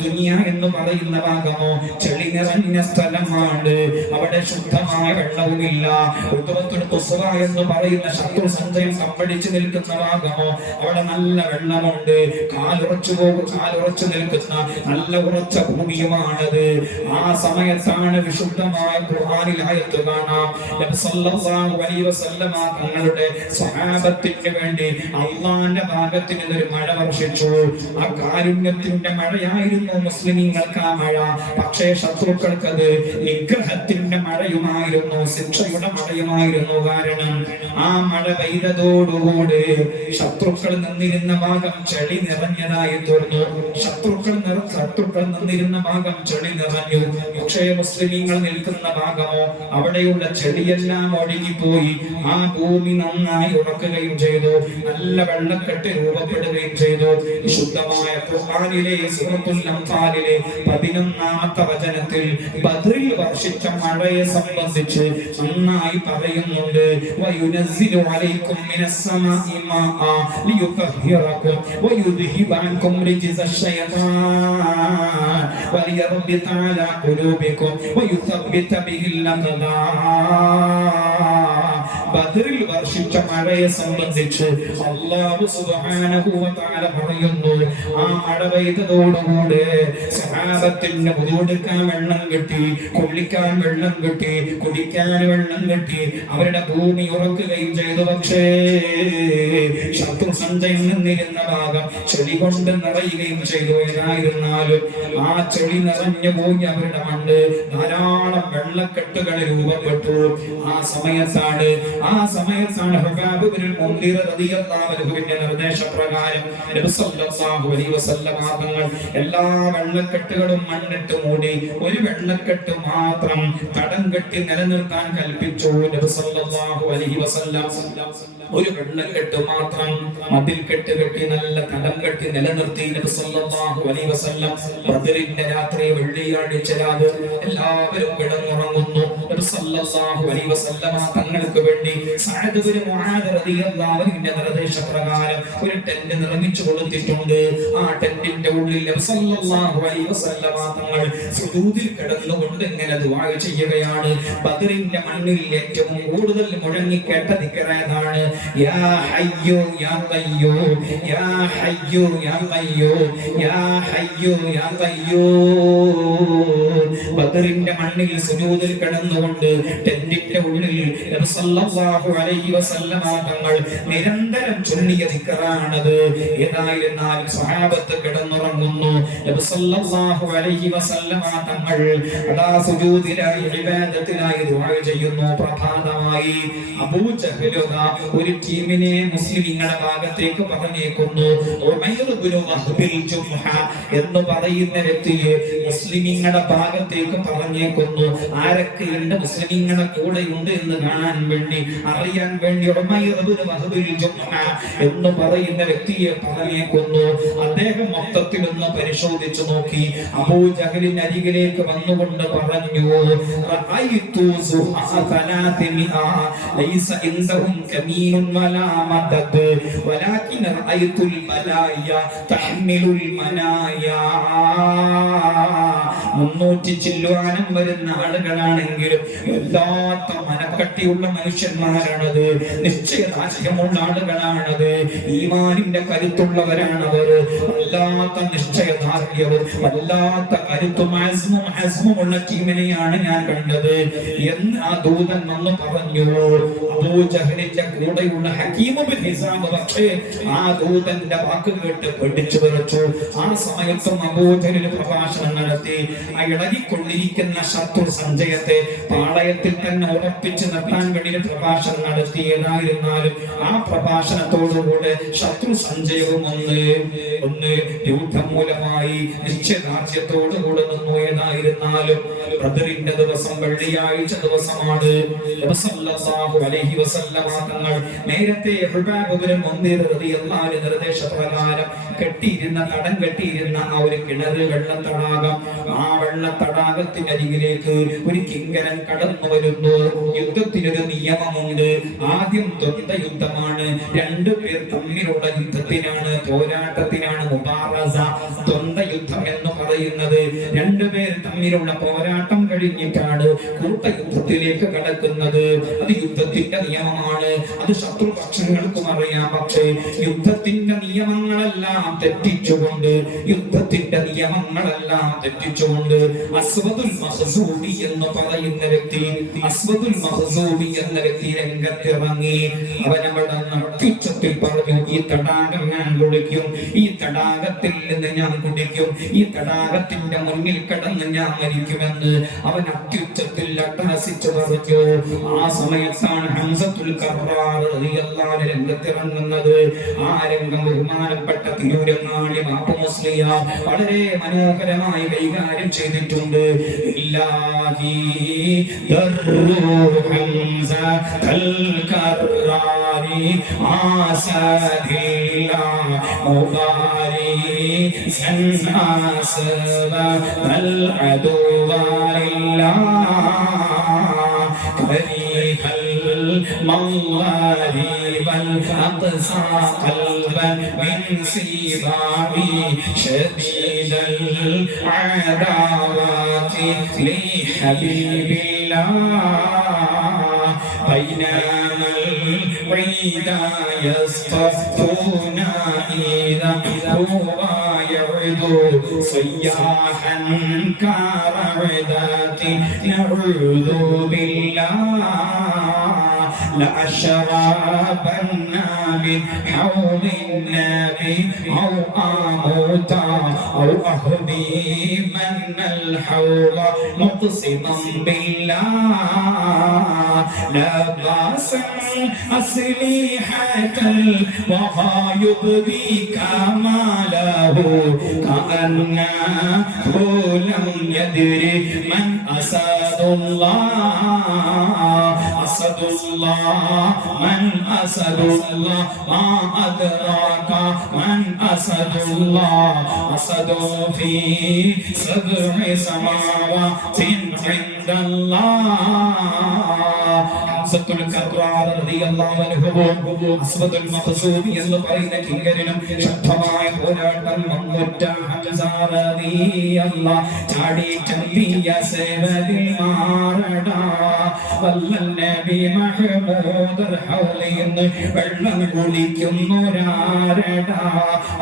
ദുനിയ എന്ന് പറയുന്ന ഭാഗമോ ചെളി നിറഞ്ഞ സ്ഥലമാണ്, അവിടെ ശുദ്ധമായ വെള്ളവുമില്ല. എന്ന് പറയുന്ന ശത്രു സഞ്ചയം തമ്പടിച്ചു നിൽക്കുന്ന ഭാഗമോ അവിടെ നല്ല വെള്ളമുണ്ട്, കാലുറച്ചു നിൽക്കുന്ന നല്ല ഉറച്ച ഭൂമിയുമാണത്. ആ സമയത്താണ് വിശുദ്ധമായ ഖുർആനിൽ ആയത്ത് കാണാം. നബി സല്ലല്ലാഹു അലൈഹി വസല്ലം തങ്ങളുടെ സ്വഹാബത്തിന് വേണ്ടി അല്ലാഹുവിന്റെ ഭാഗത്ത് നിന്നൊരു മഴ വർഷിച്ചു. ആ കാരുണ്യത്തിന്റെ മഴയായിരുന്നു മുസ്ലിമീങ്ങൾക്ക് ആ മഴ. പക്ഷേ ശത്രുക്കൾക്കത് നിഗ്രഹത്തിന്റെ മഴയുമായിരുന്നു, ശിക്ഷയുടെ മഴയുമായിരുന്നു. കാരണം ആ മഴ പെയ്തതോടുകൂടി ശത്രുക്കൾ നിന്നിരുന്ന ഭാഗം ചെളി നിറഞ്ഞതായി തീർന്നു. ശത്രുക്കൾ നിന്നിരുന്ന ഭാഗം ചെളി നിറഞ്ഞു. പക്ഷേ മുസ്ലിമീങ്ങൾ നിൽക്കുന്ന ഭാഗമോ അവിടെയുള്ള ചെളിയെല്ലാം ഒഴുകിപ്പോയി. ആ ഭൂമി നന്നായി ഉറക്കുകയും ചെയ്തു, നല്ല വെള്ളക്കെട്ട് രൂപപ്പെടുകയും ചെയ്തു. വിശുദ്ധമായ ഖുർആനിലെ സൂറത്തുൽ അൻഫാലിലെ 11ാമത്തെ വചനത്തിൽ ബദ്രിൽ വർഷിച്ച മഴയെ സംബന്ധിച്ച് നന്നായി പറയുന്നുണ്ട്. വയുനസ്സിലു അലൈക്കും മിനസ്സമാഇ മാഅ ലിയുതഹിറകും വയുദ്ഹിബ അൻകും റിജ്സ ശൈത്താൻ വലിയർബിത അലാ ഖുലൂബികും വയുസബ്ബിത ബിഹിൽ അഖദാം. ബദറിൽ വർഷിച്ച മഴയെ സംബന്ധിച്ച് അല്ലാഹു സുബ്ഹാനഹു വ തആല പറയുന്നു, ആ മഴ പെയ്തതോടുകൂടി സ്വഹാബത്തിന് ഉടുക്കാൻ വെള്ളം കിട്ടി, കുളിക്കാൻ വെള്ളം കിട്ടി, കുടിക്കാൻ വെള്ളം കിട്ടി, അവരുടെ ഭൂമി ഉറക്കുകയും ചെയ്തു. പക്ഷേ ശത്രു സഞ്ചയം നിന്നിരുന്ന ഭാഗം ചെളി കൊണ്ട് നിറയുകയും ചെയ്തു. ഏതായിരുന്നാലും ആ ചെളി നിറഞ്ഞു പോയി അവരുടെ മണ്ണ് ധാരാളം വെള്ളക്കെട്ടുകൾ രൂപപ്പെട്ടു. ആ സമയത്താണ് ആ സമയത്താണ് ഹുബാബ് ഇബ്നുൽ മുൻദിർ റളിയല്ലാഹു അൻഹുവിന്റെ നിർദ്ദേശപ്രകാരം നബി സല്ലല്ലാഹു അലൈഹി വസല്ലം തങ്ങൾ എല്ലാ വെള്ളക്കെട്ടുകളും മണ്ണിട്ട് മൂടി ഒരു വെള്ളക്കെട്ട് മാത്രം തടം കെട്ടി നിലനിർത്താൻ കൽപ്പിച്ചു നബി സല്ലല്ലാഹു അലൈഹി വസല്ലം. ഒരു വെള്ളക്കെട്ട് മാത്രം മതിൽ കെട്ട് കെട്ടി നല്ല തടം കെട്ടി നിലനിർത്തി നബി സല്ലല്ലാഹു അലൈഹി വസല്ലം. ബദറിന്റെ രാത്രി വെള്ളിയാഴ്ച രാവ് എല്ലാവരും കിടന്നുറങ്ങുന്നു. നബി സല്ലല്ലാഹു അലൈഹി വസല്ലം തങ്ങൾക്ക് വേണ്ടി സഅദ് ഇബ്നു മുആദ് റളിയല്ലാഹു അൻഹുവിന്റെ നിർദ്ദേശപ്രകാരം ഒരു ടെന്റ് നിർമ്മിച്ചു കൊടുത്തിട്ടുണ്ട്. ആ ടെന്റിന്റെ ഉള്ളിൽ നബി സല്ലല്ലാഹു അലൈഹി വസല്ലം തങ്ങൾ സുജൂദിൽ കിടന്നുകൊണ്ട് ഇങ്ങനെ ദുആ ചെയ്യുകയാണ്. ബദറിന്റെ മണ്ണിൽ ഏറ്റവും കൂടുതൽ മുഴങ്ങിക്കേട്ട ദിക്റാണ് യാ ഹയ്യു യാ ഖയ്യൂം യാ ഹയ്യു യാ ഖയ്യൂം യാ ഹയ്യു യാ ഖയ്യൂം. ബദറിന്റെ മണ്ണിൽ സുജൂദിൽ കിടന്നുകൊണ്ട് ടെന്റിന്റെ ഉള്ളിൽ നബി സല്ലല്ലാഹു അലൈഹി വസല്ലം തങ്ങൾ നിരന്തരം ചൊല്ലിയ ദിക്റാണത്. ഏതായിരുന്നാലും സ്വഹാബത്ത് കിടന്നുറങ്ങുന്നു. നബി സല്ലല്ലാഹു അലൈഹി വസല്ലം തങ്ങൾ അതാ സുജൂദിലായി ഇബാദത്തിലായി ദുആ ചെയ്യുന്നു. പ്രഭാതമായി അബൂജഹൽ ഒരു ടീമിനെ മുസ്ലിമീങ്ങളുടെ ഭാഗത്തേക്ക് പറഞ്ഞേക്കുന്നു. ഉമൈർ ഇബ്നു വഹ്ബിൽ ജുംഹ എന്ന് പറയുന്ന വ്യക്തിയെ മുസ്ലിമീങ്ങളുടെ ഭാഗത്തേക്ക് പറഞ്ഞേക്കുന്നു. ആരൊക്കെയുണ്ട് മുസ്ലിമീങ്ങളുടെ കൂടെയുണ്ട് എന്ന് കാണാൻ വേണ്ടി, അറിയാൻ വേണ്ടി ഉമൈർ ഇബ്നു വഹ്ബിൽ ജുംഹ എന്ന് പറയുന്ന വ്യക്തിയെ പറഞ്ഞേക്കുന്നു. അദ്ദേഹം മൊത്തത്തിൽ ഒന്ന് പരിശോധിച്ചു നോക്കി. അബൂജഹലിന്റെ അരികിലേക്ക് വന്നുകൊണ്ട് പറഞ്ഞു റഅയ്തു സുഹാ 300 ലൈസ ഇൻദഹും കമീനുൻ വലാ മദദ് വലാകിൻ റഅയ്തുൽ മലായ തഹ്മിലുൽ മനായാ. 300 ചില്ലുവാനം വരുന്ന ആളുകളാണെങ്കിലും വല്ലാത്ത മനക്കട്ടിയുള്ള മനുഷ്യന്മാരാണത്. നിശ്ചയദാർഢ്യമുള്ള ആളുകളാണത്. ഈമാനിന്റെ കരുത്തുള്ളവരാണവർ. വല്ലാത്ത നിശ്ചയദാർഢ്യവും വല്ലാത്ത കരുത്തും ഹസ്മുമുള്ള ടീമിനെയാണ് ഞാൻ കണ്ടത് എന്ന് ആ ദൂതൻ വന്ന് പറഞ്ഞു. അബൂജഹലിന്റെ കൂടെയുള്ള ഹകീം ഇബ്നു ഹിസാം പക്ഷേ ആ ദൂതന്റെ വാക്ക് കേട്ട് പഠിച്ചു വരച്ചു. ആ സമയത്തും അബൂജഹൽ പ്രഭാഷണം നടത്തി. ആ ഇളകിക്കൊണ്ടിരിക്കുന്ന ശത്രു സഞ്ചയത്തെ പാളയത്തിൽ തന്നെ ഉറപ്പിച്ചു നിർത്താൻ വേണ്ടി പ്രഭാഷണം നടത്തിയതായിരുന്നാലും ആ പ്രഭാഷണത്തോടുകൂടെ ശത്രു സഞ്ചയവും ഒന്ന് യുദ്ധം മൂലമായി നിശ്ചയദാർഢ്യത്തോടുകൂടെ നിന്നു. ഏതായിരുന്നാലും ബദറിന്റെ ദിവസം വെള്ളിയാഴ്ച ദിവസമാണ്. നബി സല്ലല്ലാഹു അലൈഹി വസല്ലം തങ്ങൾ നേരത്തെ ഹുബാബ് ഇബ്നു മുൻദിർ റളിയല്ലാഹു അൻഹു നിർദ്ദേശപ്രകാരം കെട്ടിയിരുന്ന തടം കെട്ടിയിരുന്ന ആ ഒരു കിണർ വെള്ളത്തടാകം, ആ വെള്ളത്തടാകത്തിന്റെ അരികിലേക്ക് ഒരു കിങ്കരൻ കടന്നു വരുന്നു. യുദ്ധത്തിനൊരു നിയമമുണ്ട്. ആദ്യം ദ്വന്ദ്വ യുദ്ധമാണ്. രണ്ടുപേർ തമ്മിലുള്ള യുദ്ധത്തിനാണ്, പോരാട്ടത്തിനാണ് മുബാറസ. ദ്വന്ദ്വ യുദ്ധം എന്ന് പറയുന്നത് രണ്ടുപേർ തമ്മിലുള്ള പോരാട്ടം കഴിഞ്ഞിട്ടാണ് കൂട്ടയുദ്ധത്തിലേക്ക് കടക്കുന്നത്. അത് യുദ്ധത്തിന്റെ നിയമമാണ്. അത് ശത്രുപക്ഷങ്ങൾക്കും അറിയാം. പക്ഷേ യുദ്ധത്തിന്റെ നിയമങ്ങളെല്ലാം തെറ്റിച്ചുകൊണ്ട് അസ്വദുൽ മഖ്സൂമി എന്ന് പറയുന്ന വ്യക്തി രംഗത്തിറങ്ങി. അവനവിടെ അത്യുച്ചത്തിൽ പറഞ്ഞു ഈ തടാകം ഞാൻ കുടിക്കും, ഈ തടാകത്തിൽ നിന്ന് ഞാൻ കുടിക്കും, ഈ തടാകത്തിന്റെ മുന്നിൽ കടന്ന് ഞാൻ മരിക്കുമെന്ന് അവൻ അത്യുച്ചത്തിൽ അട്ടഹസിച്ചു പറഞ്ഞു. ആ സമയത്താണ് ഹംസത്തുൽ കർറാർ റളിയല്ലാഹു അൻഹു രംഗത്തിറങ്ങുന്നത്. ആ രംഗം ബഹുമാനപ്പെട്ട തിരൂരങ്ങാടി ബാപ്പു മുസ്ലിയാർ വളരെ മനോഹരമായി കൈകാര്യം ചെയ്തിട്ടുണ്ട്. ഇല്ലാഹി ദർറു ഹംസത്തുൽ കർറാരി ആസദില്ലാഹ് മുബാരി സൻആസബ അൽ അദുവലില്ലാഹ് കരീഹൽ മൗലാരി വൽ അഖ്സാ ഖൽബൻ മിൻ സിബാബി ശദീദൽ അദാവാതി ലി ഹബീബില്ലാഹ് ബൈനൽ വൈദാ യസ്തഫൂന ഇദാ ഹുവ يعدو صياحا كرعدات نعوذ بالله لأشربن من حوض النبي أو أموتا أو أهدمن الحوض مقسما بالله لا بأس أسلحة الوغى يبدي كماله كأنه لم يدري من أسد الله أسد الله من أسد الله ما أدراك من أسد الله أسد في 7 سماوات عند الله അസ്വദുൽ കർറാർ റളിയല്ലാഹു അൻഹു അസ്വദുൽ മഖ്സൂമി എന്ന് പറയുന്ന കിങ്കരനും ശക്തമായ പോരാട്ടം മമ്മുറ്റ ഹംസ റളിയല്ലാഹു ചാടി ചമ്പിയ സേവദിൽ മാറടാ വല്ലൽ നബി മഹ്മൂദ് ഹൗലിന്ന് വെള്ളം കുളിക്കുന്നൊരാരടാ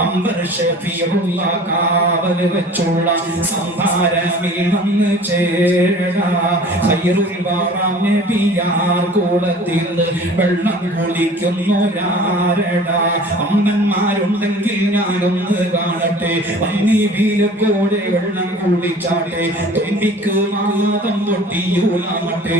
അംബർ ഷഫീഉള്ള കാവൽ വെച്ചുള്ള സംഭാരമിൽ വന്ന് ചേരടാ ഖൈറുൽ വറാ നബിയാർ കൂടത്തിൽ വെള്ളം കുളിക്കുന്നൊരാരടാ അമ്മന്മാരുണ്ടെങ്കിൽ ഞാനൊന്ന് കാണട്ടെ നീ വീലക്കോടെ വെള്ളം കുളിച്ചാട്ടെ എനിക്ക് മാതം പൊട്ടിയൂലാമട്ടെ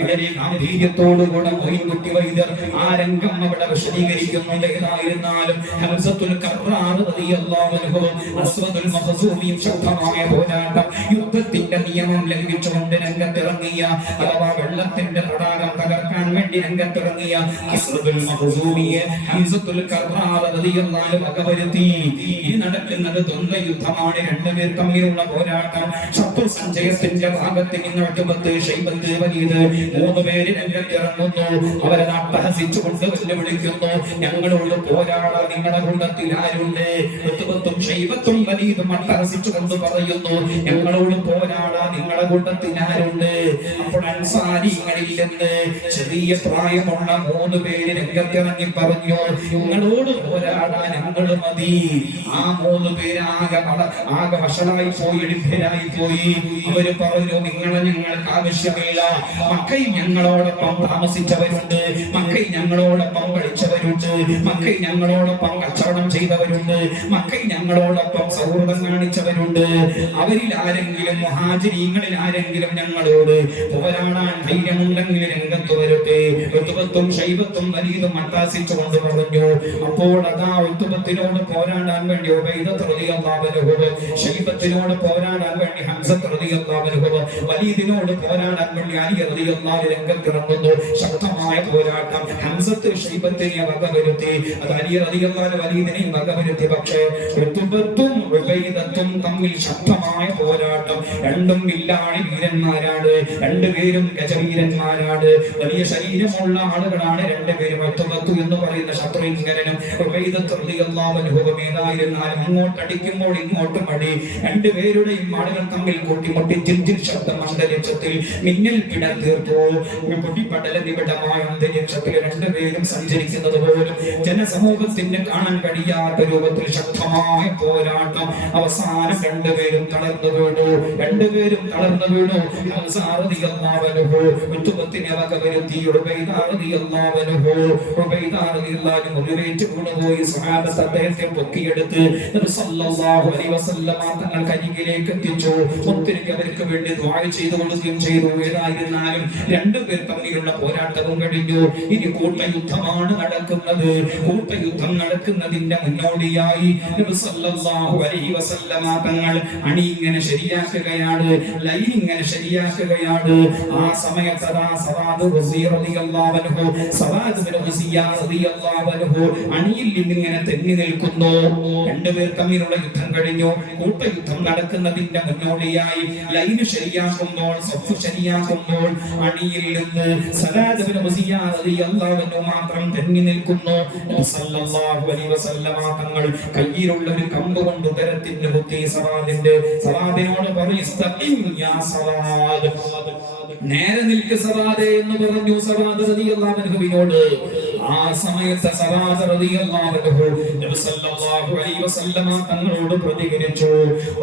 വളരെ ഗാംഭീര്യത്തോടുകൂടെ മൊയ്ൻകുട്ടി വൈദ്യർ ആ രംഗം അവിടെ വിശദീകരിക്കുന്നുണ്ട്. ഏതായിരുന്നാലും ഹംസത്തുൽ കർറാർ റളിയല്ലാഹു അൻഹു അസ്വദുൽ മഖ്സൂമിയും ശക്തമായ പോരാട്ടം യുദ്ധത്തിന്റെ നിയമം ലംഘിച്ചുകൊണ്ട് രംഗത്തിറങ്ങിയ അഥവാ വെള്ളത്തിന്റെ തടാകം തകർക്കാൻ വേണ്ടി രംഗത്തിറങ്ങിയ അസ്വദുൽ മഖ്സൂമിയെ ഹംസത്തുൽ കർറാർ റളിയല്ലാഹു അൻഹു വകവരുത്തി. ഈ നടക്കുന്നത് ദ്വന്ദ്വ യുദ്ധമാണ്. രണ്ടുപേർ തമ്മിലുള്ള പോരാട്ടം. ശത്രു സഞ്ചയത്തിന്റെ ഭാഗത്ത് നിന്ന് ഉത്ബത്ത് ശൈബത്ത് വലീദ് 3 പേര് രംഗത്തിറങ്ങുന്നു. അവരെ അട്ടഹസിച്ചുകൊണ്ട് വെല്ലുവിളിക്കുന്നു. ഞങ്ങളോട് പോരാടാൻ നിങ്ങളുടെ കൂട്ടത്തിൽ ആരുണ്ട്? ഉത്ബത്തും ശൈബത്തും വലീദും അട്ടഹസിച്ചുകൊണ്ട് പറയുന്നു, ഞങ്ങളോട് പോരാടാൻ നിങ്ങളുടെ കൂട്ടത്തിൽ ആരുണ്ട്? അപ്പോൾ അൻസാരികളിൽ നിന്ന് ചെറിയ പ്രായമുള്ള 3 പേര് രംഗത്തിറങ്ങി പറഞ്ഞു, ഞങ്ങളോട് പോരാടാൻ ഞങ്ങൾ മതി. ആ 3 പേര് ആകെ വഷളായി പോയി, എളിഭ്യരായി പോയി. അവര് പറഞ്ഞു, നിങ്ങളെ ഞങ്ങൾക്ക് ആവശ്യമില്ല. മക്കയിൽ ഞങ്ങളോടൊപ്പം താമസിച്ചവരുണ്ട്, മക്കയിൽ ഞങ്ങളോടൊപ്പം കളിച്ചവരുണ്ട്, മക്കയിൽ ഞങ്ങളോടൊപ്പം കച്ചവടം ചെയ്തവരുണ്ട്, മക്കയിൽ ഞങ്ങളോടൊപ്പം സൗഹൃദം കാണിച്ചവരുണ്ട്. അവരിൽ ആരെങ്കിലും മുഹാജിരീങ്ങളിൽ ആരെങ്കിലും ഞങ്ങളോട് പോരാടാൻ ധൈര്യമുണ്ടെങ്കിൽ രംഗത്ത് വരട്ടെ. ഉത്ബത്തും ശൈബത്തും വലീദും അട്ടാസിച്ചുകൊണ്ട് പറഞ്ഞു. അപ്പോൾ അതാ ഉത്ബത്തിനോട് പോരാടാൻ വേണ്ടി ഉബൈദത്ത് റളിയല്ലാഹു അൻഹു, ശൈബത്തിനോട് പോരാടാൻ വേണ്ടി ഹംസത്ത് റളിയല്ലാഹു അൻഹു, വലീദിനോട് പോരാടാൻ വേണ്ടി അലി റളിയല്ലാഹു അൻഹു രംഗത്തിറങ്ങുന്നു. ശക്തമായ പോരാട്ടം. ഹംസത്ത് ശൈബത്തിനെ വകവരുത്തി, അത് അലി റളിയല്ലാഹു അൻഹു വലീദിനെ വകവരുത്തി. പക്ഷേ ഉത്ബത്തും ഉബൈദത്തും തമ്മിൽ ശക്തമായ പോരാട്ടം. രണ്ടും വില്ലാളി വീരന്മാരാണ്, രണ്ടുപേരും ഗജവീരന്മാരാണ്, വലിയ ശരീരമുള്ള ആളുകളാണ് രണ്ടുപേരും. ഉത്ബത്തു എന്ന് പറയുന്ന ശത്രുഇങ്കരനും ഉബൈദത്ത് റളിയല്ലാഹു അൻഹു ഏതായിരുന്നാലും അങ്ങോട്ടടിക്കുമ്പോൾ ഇങ്ങോട്ടും അടി. രണ്ടുപേരുടെയും ആളുകൾ തമ്മിൽ കൂട്ടിമുട്ടി ജിൽജിൽ ശബ്ദം അന്തരീക്ഷത്തിൽ മിന്നൽ പിട തീർത്തു. പൊട്ടിപ്പടല നിബിഡമായ അന്തരീക്ഷത്തിൽ രണ്ടുപേരും സഞ്ചരിക്കുന്നത് പോലും ജനസമൂഹത്തിന് കാണാൻ കഴിയാത്ത രൂപത്തിൽ ശക്തമായ പോരാട്ടം. അവസാനം രണ്ടുപേരും തളർന്നു വീണു. ഹംസ റളിയല്ലാഹു അൻഹു ഉത്ബത്തിനെ വകവരുത്തി. ഉബൈദ റളിയല്ലാഹു അൻഹു മുറിവേറ്റ് വീണുപോയി. സ്വഹാബത്ത് അദ്ദേഹത്തെ പൊക്കിയെടുത്ത് നബി സല്ലല്ലാഹു അലൈഹി വസല്ലം തങ്ങൾ കരികിലേക്ക് എത്തിച്ചു. ഒത്തിരി അവർക്ക് വേണ്ടി ദുആ ചെയ്തു കൊടുക്കുകയും ചെയ്തു. ഏതായിരുന്നാലും രണ്ടുപേർ തമ്മിലുള്ള പോരാട്ടവും കഴിഞ്ഞു. ഇനി കൂട്ടയുദ്ധമാണ് നടക്കുന്നത്. കൂട്ടയുദ്ധം നടക്കുന്നതിന്റെ മുന്നോടിയായി നബി സല്ലല്ലാഹു അലൈഹി വസല്ലം തങ്ങൾ അണി ഇങ്ങനെ ശരിയാക്കുകയാണ്, ലൈൻ ഇങ്ങനെ ശരിയാക്കുകയാണ്. ആ സമയത്ത് സവാദ് റളിയല്ലാഹു അൻഹു, സവാദ് ബിൻ റളിയല്ലാഹു അൻഹു അണിയിൽ ഇങ്ങനെ തെന്നി നിൽക്കുന്നു. രണ്ടുപേർ തമ്മിലുള്ള യുദ്ധം കഴിഞ്ഞു. കൂട്ടയുദ്ധം നടക്കുന്നതിന്റെ മുന്നോടിയായി ലൈന് ശരിയാക്കുമ്പോൾ, സഫ് ശരിയാക്കുമ്പോൾ അണിയിൽ നിന്ന് സവാദ് ബിൻ റളിയല്ലാഹു അൻഹു മാത്രം തെന്നി നിൽക്കുന്നു. സല്ലല്ലാഹു അലൈഹി വസല്ലം തങ്ങൾ കയ്യിലുള്ള ഒരു കമ്പ് കൊണ്ട് ഉദരത്തിന് കുത്തി സവാദിനോട് പറഞ്ഞു, ഇസ്തഖിം യാ സവാദ്, നേരെ നിൽക്ക് സവാദേ എന്ന് പറഞ്ഞു സവാദ് റളിയല്ലാഹു അൻഹുവിനോട്. ആ സമയത്ത് സവാദ് റളിയല്ലാഹു അൻഹു നബി സല്ലല്ലാഹു അലൈഹി വസല്ലം തങ്ങളോട് പ്രതികരിച്ചു,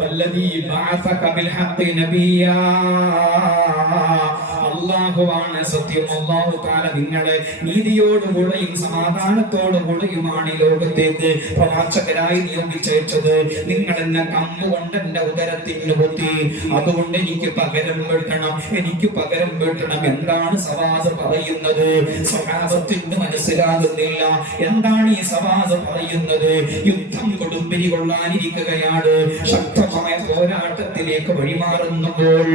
വല്ലദീ ബഅസക ബിൽ ഹഖ് നബിയാ, അള്ളാഹുവാണ് സത്യം. അല്ലാഹു തആല നിങ്ങളെ നീതിയോടുകൂടെയും സമാധാനത്തോടുകൂടെയുമാണ് ഈ ലോകത്തേക്ക് പ്രവാചകരായി നിയോഗിച്ചത്. നിങ്ങൾ എന്നെ കമ്പ് കൊണ്ട് എന്റെ ഉദരത്തിന് കുത്തി, അതുകൊണ്ട് എനിക്ക് പകരം വീട്ടണം, എനിക്ക് പകരം വീട്ടണം. എന്താണ് സവാദ് പറയുന്നത്? സ്വഹാബത്തിന് മനസ്സിലാകുന്നില്ല. എന്താണ് ഈ സവാദ് പറയുന്നത്? യുദ്ധം കൊടുമ്പിരി കൊള്ളാനിരിക്കുകയാണ്, ശക്തമായ പോരാട്ടത്തിലേക്ക് വഴിമാറുമ്പോൾ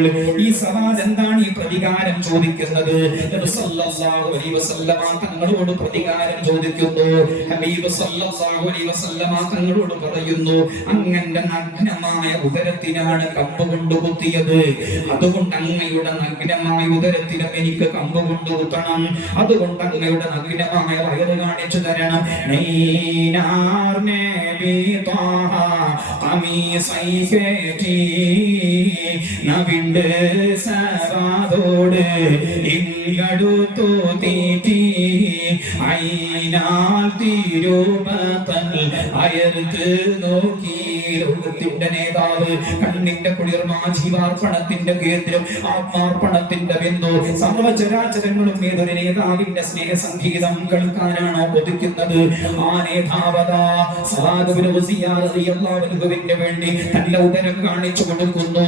ഈ സവാദ് എന്താണ് ഈ പ്രതികാരം ചോദിക്കുന്നത്? നബി സല്ലല്ലാഹു അലൈഹി വസല്ലമ തങ്ങളോട് പ്രതികാരം ചോദിക്കുന്നു. ഹബീബ് സല്ലല്ലാഹു അലൈഹി വസല്ലമ തങ്ങളോട് പറയുന്നു, അങ്ങന്റെ നഗ്നമായ ഉദരത്തിനാണ് കമ്പ് കൊണ്ട് കുത്തിയത്, അതുകൊണ്ട് അങ്ങയുടെ നഗ്നമായ ഉദരത്തിനും എനിക്ക് കമ്പ് കൊണ്ട് കുത്തണം, അതുകൊണ്ട് അങ്ങയുടെ നഗ്നമായ വയറ് കാണിച്ചു തരണം. നീനാർ നബി ത്വാഹ ഖമീസൈ ഫേറ്റി നബിണ്ട് സവാദോട് ഇങ്ങടുത്തു തീറ്റി ഐനാൽ തിരുമതൽ അയർത്ത് നോക്കി. ലോകത്തിന്റെ നേതാവ്, കണ്ണിന്റെ കുളിർമ, ജീവാർപ്പണത്തിന്റെ കേന്ദ്രം, ആത്മാർപ്പണത്തിന്റെ ബിന്ദു, സർവചരാചരങ്ങളും ഏതൊരു നേതാവിന്റെ സ്നേഹസംഗീതം കേൾക്കാനാണോ കൊതിക്കുന്നത്? ആ നേതാവതാ സഅദ് ഇബ്നു സിയാദ് റളിയല്ലാഹു അൻഹുവിന് വേണ്ടി തന്റെ ഉദരം കാണിച്ചു കൊടുക്കുന്നു.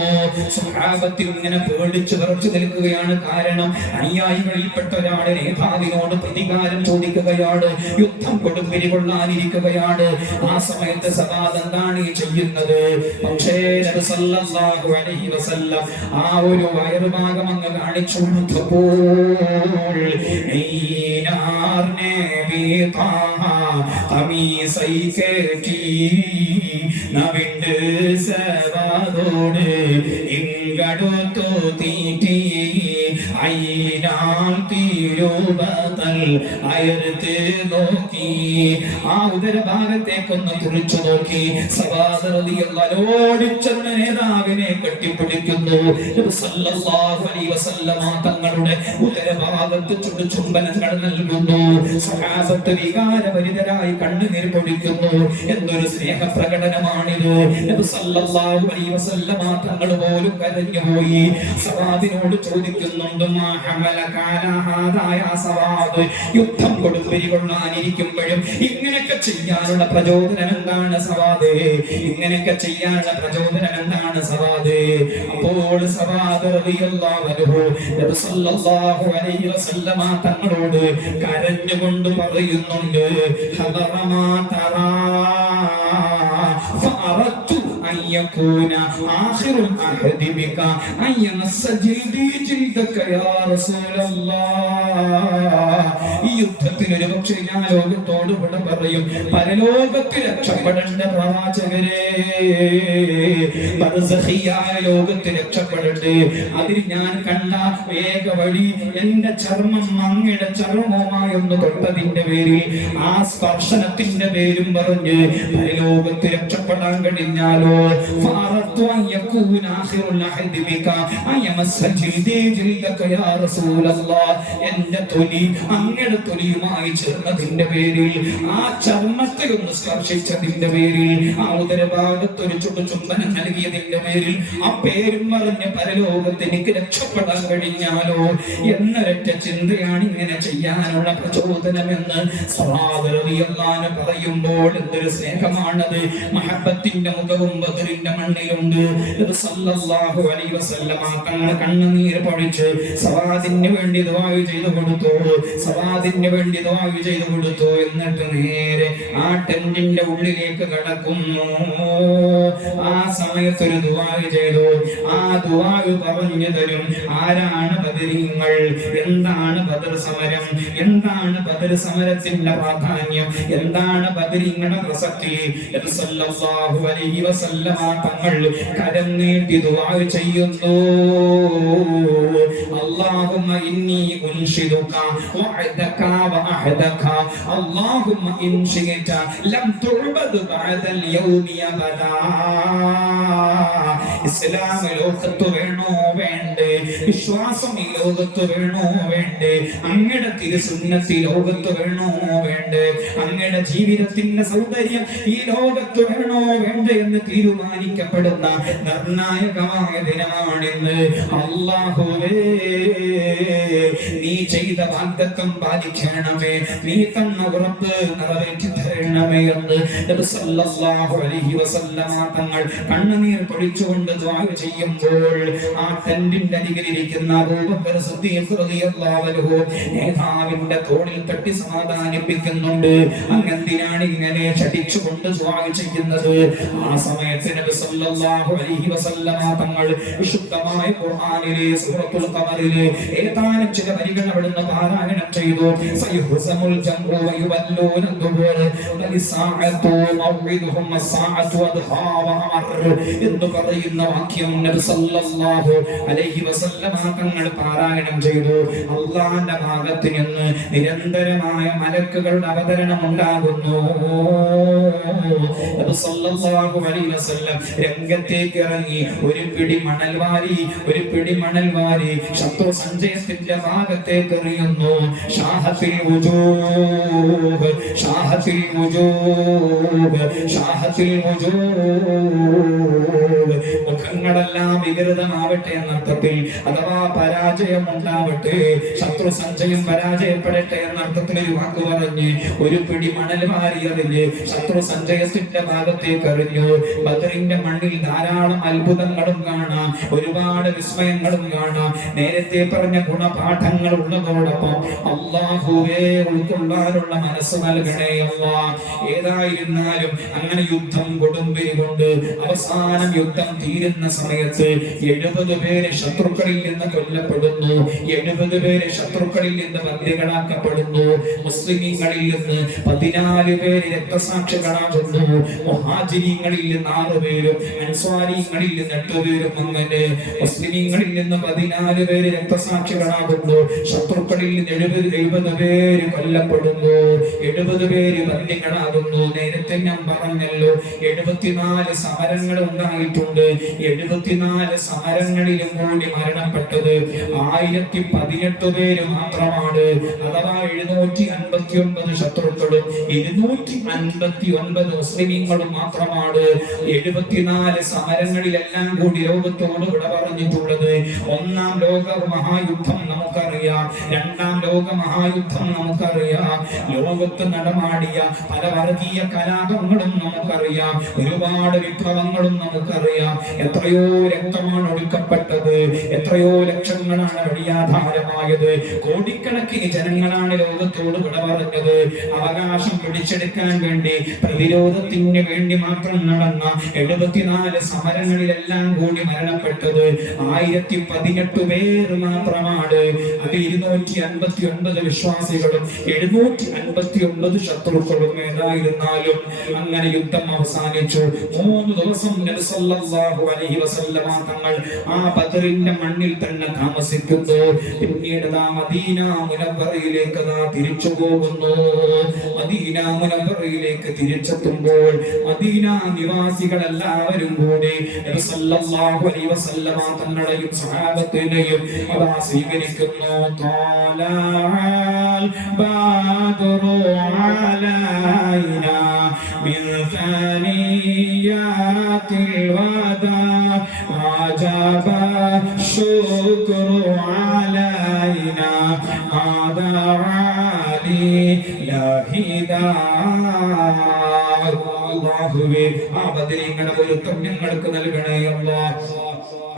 സ്വഹാബത്തിൽ ഇങ്ങനെ പേടിച്ചു വിറച്ചു നിൽക്കുകയാണ്. കാരണം അനുയായികളിൽപ്പെട്ട ഒരാളെ നേതാവിനോട് പ്രതികാരം ചോദിക്കുകയാണ്, യുദ്ധം കൊടുമ്പിരി കൊള്ളാനിരിക്കുകയാണ്. ആ സമയത്ത് സഅദ് എന്താണ് ഈ ചെയ്യുന്നത്? പക്ഷേ നബി സല്ലല്ലാഹു അലൈഹി വസല്ലം ആ ഒരു വയറുഭാഗം അങ്ങ് കാണിച്ചു കൊടുത്തപ്പോൾ നീനാർ നബി ത്വാഹ ഖമീസൈ ഫേറ്റി നബിണ്ട് സവാദോട് ഇങ്ങടുത്തു തീറ്റി ഐനാൽ തിരുമതൽ അയർത്ത് നോക്കി. ആ ഉദരഭാഗത്തേക്കൊന്ന് തുറിച്ചു നോക്കി. സവാദ് റളിയല്ലാഹു ഓടിച്ചെന്ന് നേതാവിനെ കെട്ടിപ്പിടിക്കുന്നു. നബി സല്ലല്ലാഹു അലൈഹി വസല്ലമ തങ്ങളുടെ ഉദരഭാഗത്ത് ചുംബനങ്ങൾ നൽകുന്നു. സഹാബത്ത് വികാരഭരിതരായി കണ്ണുനീർ പൊഴിക്കുന്നു. എന്തൊരു സ്നേഹപ്രകടനമാണിത്! നബി സല്ലല്ലാഹു അലൈഹി വസല്ലമ തങ്ങൾ പോലും കരഞ്ഞുപോയി. സവാദിനോട് ചോദിക്കുന്നുണ്ട്, മാ ഹമലക അലാ ഹാദാ യാ സവാദ്, യുദ്ധം കൊടുമ്പിരി കൊള്ളാനിരിക്കുമ്പോഴും ഇങ്ങനെയൊക്കെ ചെയ്യാനുള്ള പ്രചോദനം എന്താണ് സവാദ്? ഇങ്ങനെയൊക്കെ ചെയ്യാനുള്ള പ്രചോദനം എന്താണ് സവാദ്? അപ്പോൾ സവാദ് റളിയല്ലാഹു അൻഹു നബി സല്ലല്ലാഹു അലൈഹി വസല്ലമ തങ്ങളോട് കരഞ്ഞുകൊണ്ട് പറയുന്നുണ്ട്, ഹദറമാ തറാ ഫഅറദ്തു അൻ യകൂന ആഖിറുൽ അഹദി ബിക അൻ യമസ്സ ജിൽദി ജിൽദക യാ റസൂലല്ലാഹ്. ഈ യുദ്ധത്തിൽ ഒരു പക്ഷേ ഞാൻ ലോകത്തോട് വിട പറയും, പരലോകത്തിൽ രക്ഷപ്പെടേണ്ട പ്രവാചകരെ, ബർസഖിയായ ലോകത്തിൽ രക്ഷപ്പെടട്ടെ. അതിൽ ഞാൻ കണ്ട ഏക വഴി എന്റെ ചർമ്മം അങ്ങയുടെ ചർമ്മവുമായി ഒന്ന് തൊട്ടതിന്റെ പേരിൽ, ആ സ്പർശനത്തിന്റെ പേരും പറഞ്ഞ് പരലോകത്തിൽ രക്ഷപ്പെടാൻ കഴിഞ്ഞാലോ, എന്റെ തൊലി അങ്ങയുടെ തൊലിയുമായി ചേർന്നതിന്റെ പേരിൽ, ആ ചർമ്മത്തെ ഒന്ന് സ്പർശിച്ചതിന്റെ പേരിൽ, ആ ഉദരഭാഗത്തൊരു ചുംബനം നൽകിയതിന്റെ പേരിൽ, ആ പേരും പറഞ്ഞ് പരലോകത്ത് എനിക്ക് രക്ഷപ്പെടാൻ കഴിഞ്ഞാലോ എന്നൊരൊറ്റ ചിന്തയാണ് ഇങ്ങനെ ചെയ്യാനുള്ള പ്രചോദനമെന്ന് സഅദ് റളിയല്ലാഹു പറയുമ്പോൾ എന്തൊരു സ്നേഹമാണത്! മഹബത്തിന്റെ മുഖവും ബദറിന്റെ മണ്ണിലുണ്ട്. നബി സല്ലല്ലാഹു അലൈഹി വസല്ലമ തങ്ങൾ കണ്ണുനീർ പൊഴിച്ച് സവാദിന് വേണ്ടി ദുആ ചെയ്തു കൊടുത്തു. സവാദിന് വേണ്ടി ദുആ ചെയ്തു കൊടുത്തു. എന്നിട്ട് നേരെ ആ ടെന്റിന്റെ ഉള്ളിലേക്ക് കടക്കുന്നു. ആ സമയത്ത് ഒരു ദുആ ചെയ്തു. ആ ദുആ പറഞ്ഞു തരും ആരാണ് ബദരീങ്ങൾ, എന്താണ് ബദർ സമരം, എന്താണ് ബദർ സമരത്തിന്റെ പ്രാധാന്യം, എന്താണ് ബദരീങ്ങളുടെ പ്രസക്തി. നബി സല്ലല്ലാഹു അലൈഹി വസല്ലമ തങ്ങൾ കരം നീട്ടി ദുആ ചെയ്യുന്നു. അല്ലാഹുമ്മ ഇന്നി ഉൻഷിദുക വഅദക വഅഹദക അല്ലാഹുമ്മ ഇൻ ശിഅത ലം തുഅബദ് ബഅദൽ യൗമി അബദാ. ഇസ്ലാം ലോകത്ത് വേണോ വേണ്ടേ? വിശ്വാസം ഈ ലോകത്ത് വേണോ വേണ്ടേ? അങ്ങയുടെ തിരുസുന്നത്ത് ലോകത്ത് വേണോ വേണ്ടേ? അങ്ങയുടെ ജീവിതത്തിന്റെ സൗന്ദര്യം ഈ ലോകത്ത് വേണോ വേണ്ടേ എന്ന് തീരുമാനിക്കപ്പെടുന്ന നിർണായകമായ ദിനമാണിന്ന്. അല്ലാഹുവേ, നീ ചെയ്ത വാഗ്ദത്തം പാലിക്കണമേ, നീ തന്ന ഉറപ്പ് നിറവേറ്റി തരണമേ എന്ന് നബി സല്ലല്ലാഹു അലൈഹി വസല്ലമ തങ്ങൾ കണ്ണുനീർ പൊഴിച്ചുകൊണ്ട് ദുആ ചെയ്യുമ്പോൾ ആ ടെന്റിന്റെ അരികിലിരിക്കുന്ന അബൂബക്കർ സിദ്ദീഖ് റളിയല്ലാഹു അൻഹു നേതാവിന്റെ തോളിൽ തട്ടി സമാധാനിപ്പിക്കുന്നുണ്ട്. അങ്ങെന്തിനാണ് ഇങ്ങനെ ചടിച്ചുകൊണ്ട് ദുആ ചെയ്യുന്നത്? ആ സമയത്ത് നബി സല്ലല്ലാഹു അലൈഹി വസല്ലമ തങ്ങൾ വിശുദ്ധമായ ഖുർആനിലെ സൂറത്തുൽ ഖമറിലെ ഏതാനും ചില വരികൾ അവിടുന്ന് പാരായണം ചെയ്തു. സയഹുസമുൽ ജംഉ വയുവല്ലൂന ദുബൂർ വലിസാഅതു മൗഇദുഹും അസ്സാഅതു അദ്ഹാ വഅമർ എന്ന് പറയുന്ന വാക്യം നബി സല്ലല്ലാഹു അലൈഹി വസല്ലമ തങ്ങൾ പാരായണം ചെയ്തു. അല്ലാഹുവിന്റെ ഭാഗത്ത് നിന്ന് നിരന്തരമായ മലക്കുകളുടെ അവതരണം ഉണ്ടാകുന്നു. നബി സല്ലല്ലാഹു അലൈഹി വസല്ലം രംഗത്തേക്ക് ഇറങ്ങി ഒരു പിടി മണൽ വാരി ശത്രു സഞ്ചയത്തിന്റെ ഭാഗത്തേക്ക് എറിയുന്നു. ഷാഹത്തിൽ വുജൂഹ്, ഷാഹത്തിൽ വുജൂഹ്, ഷാഹത്തിൽ വുജൂഹ്. മുഖങ്ങളെല്ലാം വികൃതമാവട്ടെ എന്നർത്ഥത്തിൽ, അഥവാ പരാജയം ഉണ്ടാവട്ടെ, ശത്രു സഞ്ചയം പരാജയപ്പെടട്ടെ എന്നർത്ഥത്തിൽ ഒരു വാക്ക് പറഞ്ഞ് ഒരു പിടി മണൽ വാരി എറിഞ്ഞ് ശത്രു സഞ്ചയത്തിന്റെ ഭാഗത്തേക്ക് എറിഞ്ഞു. ബദറിന്റെ മണ്ണിൽ ധാരാളം അത്ഭുതങ്ങളും കാണാം, ഒരുപാട് വിസ്മയങ്ങളും കാണാം. നേരത്തെ പറഞ്ഞ ഗുണപാഠങ്ങൾ ഉള്ളതോടൊപ്പം അല്ലാഹുവേ ഉൾക്കൊള്ളാനുള്ള മനസ്സ് നൽകണേ അല്ലാഹ്. ഏതായിരുന്നാലും അങ്ങനെ യുദ്ധം കൊടുമ്പിരി കൊണ്ട് അവസാനം യുദ്ധം തീരുന്ന സമയത്ത് 70 പേര് ശത്രുക്കളിൽ നിന്ന് കൊല്ലപ്പെടുന്നു, 70 പേര് ശത്രുക്കളിൽ നിന്ന് ബന്ദികളാക്കപ്പെടുന്നു. മുസ്ലിമീങ്ങളിൽ നിന്ന് 14 പേര് രക്തസാക്ഷികളാകുന്നു. മുഹാജിരീങ്ങളിൽ നിന്ന് 6 പേരും അൻസ്വാരിങ്ങളിൽ നിന്ന് 8 പേരും. അങ്ങനെ മുസ്ലിമീങ്ങളിൽ നിന്ന് 14 പേര് രക്തസാക്ഷികളാകുന്നു. ശത്രുക്കളിൽ നിന്ന് 70 പേര് കൊല്ലപ്പെടുന്നു, 70 പേര് ബന്ദികളാകുന്നു. നേരത്തെ ഞാൻ പറഞ്ഞല്ലോ 74 സമരങ്ങൾ ഉണ്ടായിട്ടുണ്ട്. 74 സമരങ്ങളിലും കൂടി മരണപ്പെട്ടത് 1018 പേര് മാത്രമാണ്. അഥവാ 759 ശത്രുക്കളും 259 മുസ്ലിമീങ്ങളും മാത്രമാണ് 74 സമരങ്ങളിലെല്ലാം കൂടി ലോകത്തോട് വിട പറഞ്ഞിട്ടുള്ളത്. ഒന്നാം ലോക മഹായുദ്ധം നമുക്കറിയാം, രണ്ടാം ലോക മഹായുദ്ധം നമുക്കറിയാം, ലോകത്ത് നടമാടിയ പല വർഗീയ കലാപങ്ങളും നമുക്കറിയാം, ഒരുപാട് വിപ്ലവങ്ങളും നമുക്കറിയാം. എത്രയോ രക്തമാണ് ഒഴുക്കപ്പെട്ടത്, എത്രയോ ലക്ഷങ്ങളാണ് വഴിയാധാരമായത്, കോടിക്കണക്കിന് ജനങ്ങളാണ് ലോകത്തോട് വിട പറഞ്ഞത്. അവകാശം പിടിച്ചെടുക്കാൻ വേണ്ടി, പ്രതിരോധത്തിന് വേണ്ടി മാത്രം നടന്ന 74 സമരങ്ങളിലെല്ലാം കൂടി മരണപ്പെട്ടത് 1018 പേര് മാത്രമാണ്. അത് 259 വിശ്വാസികളും 759 ശത്രുക്കളും. ഏതായിരുന്നാലും അങ്ങനെ യുദ്ധം അവസാനിച്ചു. 3 ദിവസം നബി സല്ലല്ലാഹു അലൈഹി വസല്ലമ തങ്ങൾ ആ ബദറിന്റെ മണ്ണിൽ തന്നെ താമസിക്കുന്നു. പിന്നീട് മദീന മുനവ്വറയിലേക്ക് തിരിച്ചു പോകുന്നു. മദീന മുനവ്വറയിലേക്ക് തിരിച്ചെത്തുമ്പോൾ മദീന നിവാസികളെല്ലാവരും കൂടി നബി സല്ലല്ലാഹു അലൈഹി വസല്ലമ തങ്ങളെയും സ്വഹാബത്തിനെയും അതാ സ്വീകരിക്കുന്നു. ത്വാലഅൽ ബദ്റു അലൈനാ മിൻ ثنياتil wada وجب الشكر علينا هذا علي لا هداية. അല്ലാഹുവേ, ആ ബദരീങ്ങളുടെ പൊരുത്തം ഞങ്ങൾക്ക് നൽകണേ അല്ലാഹ്.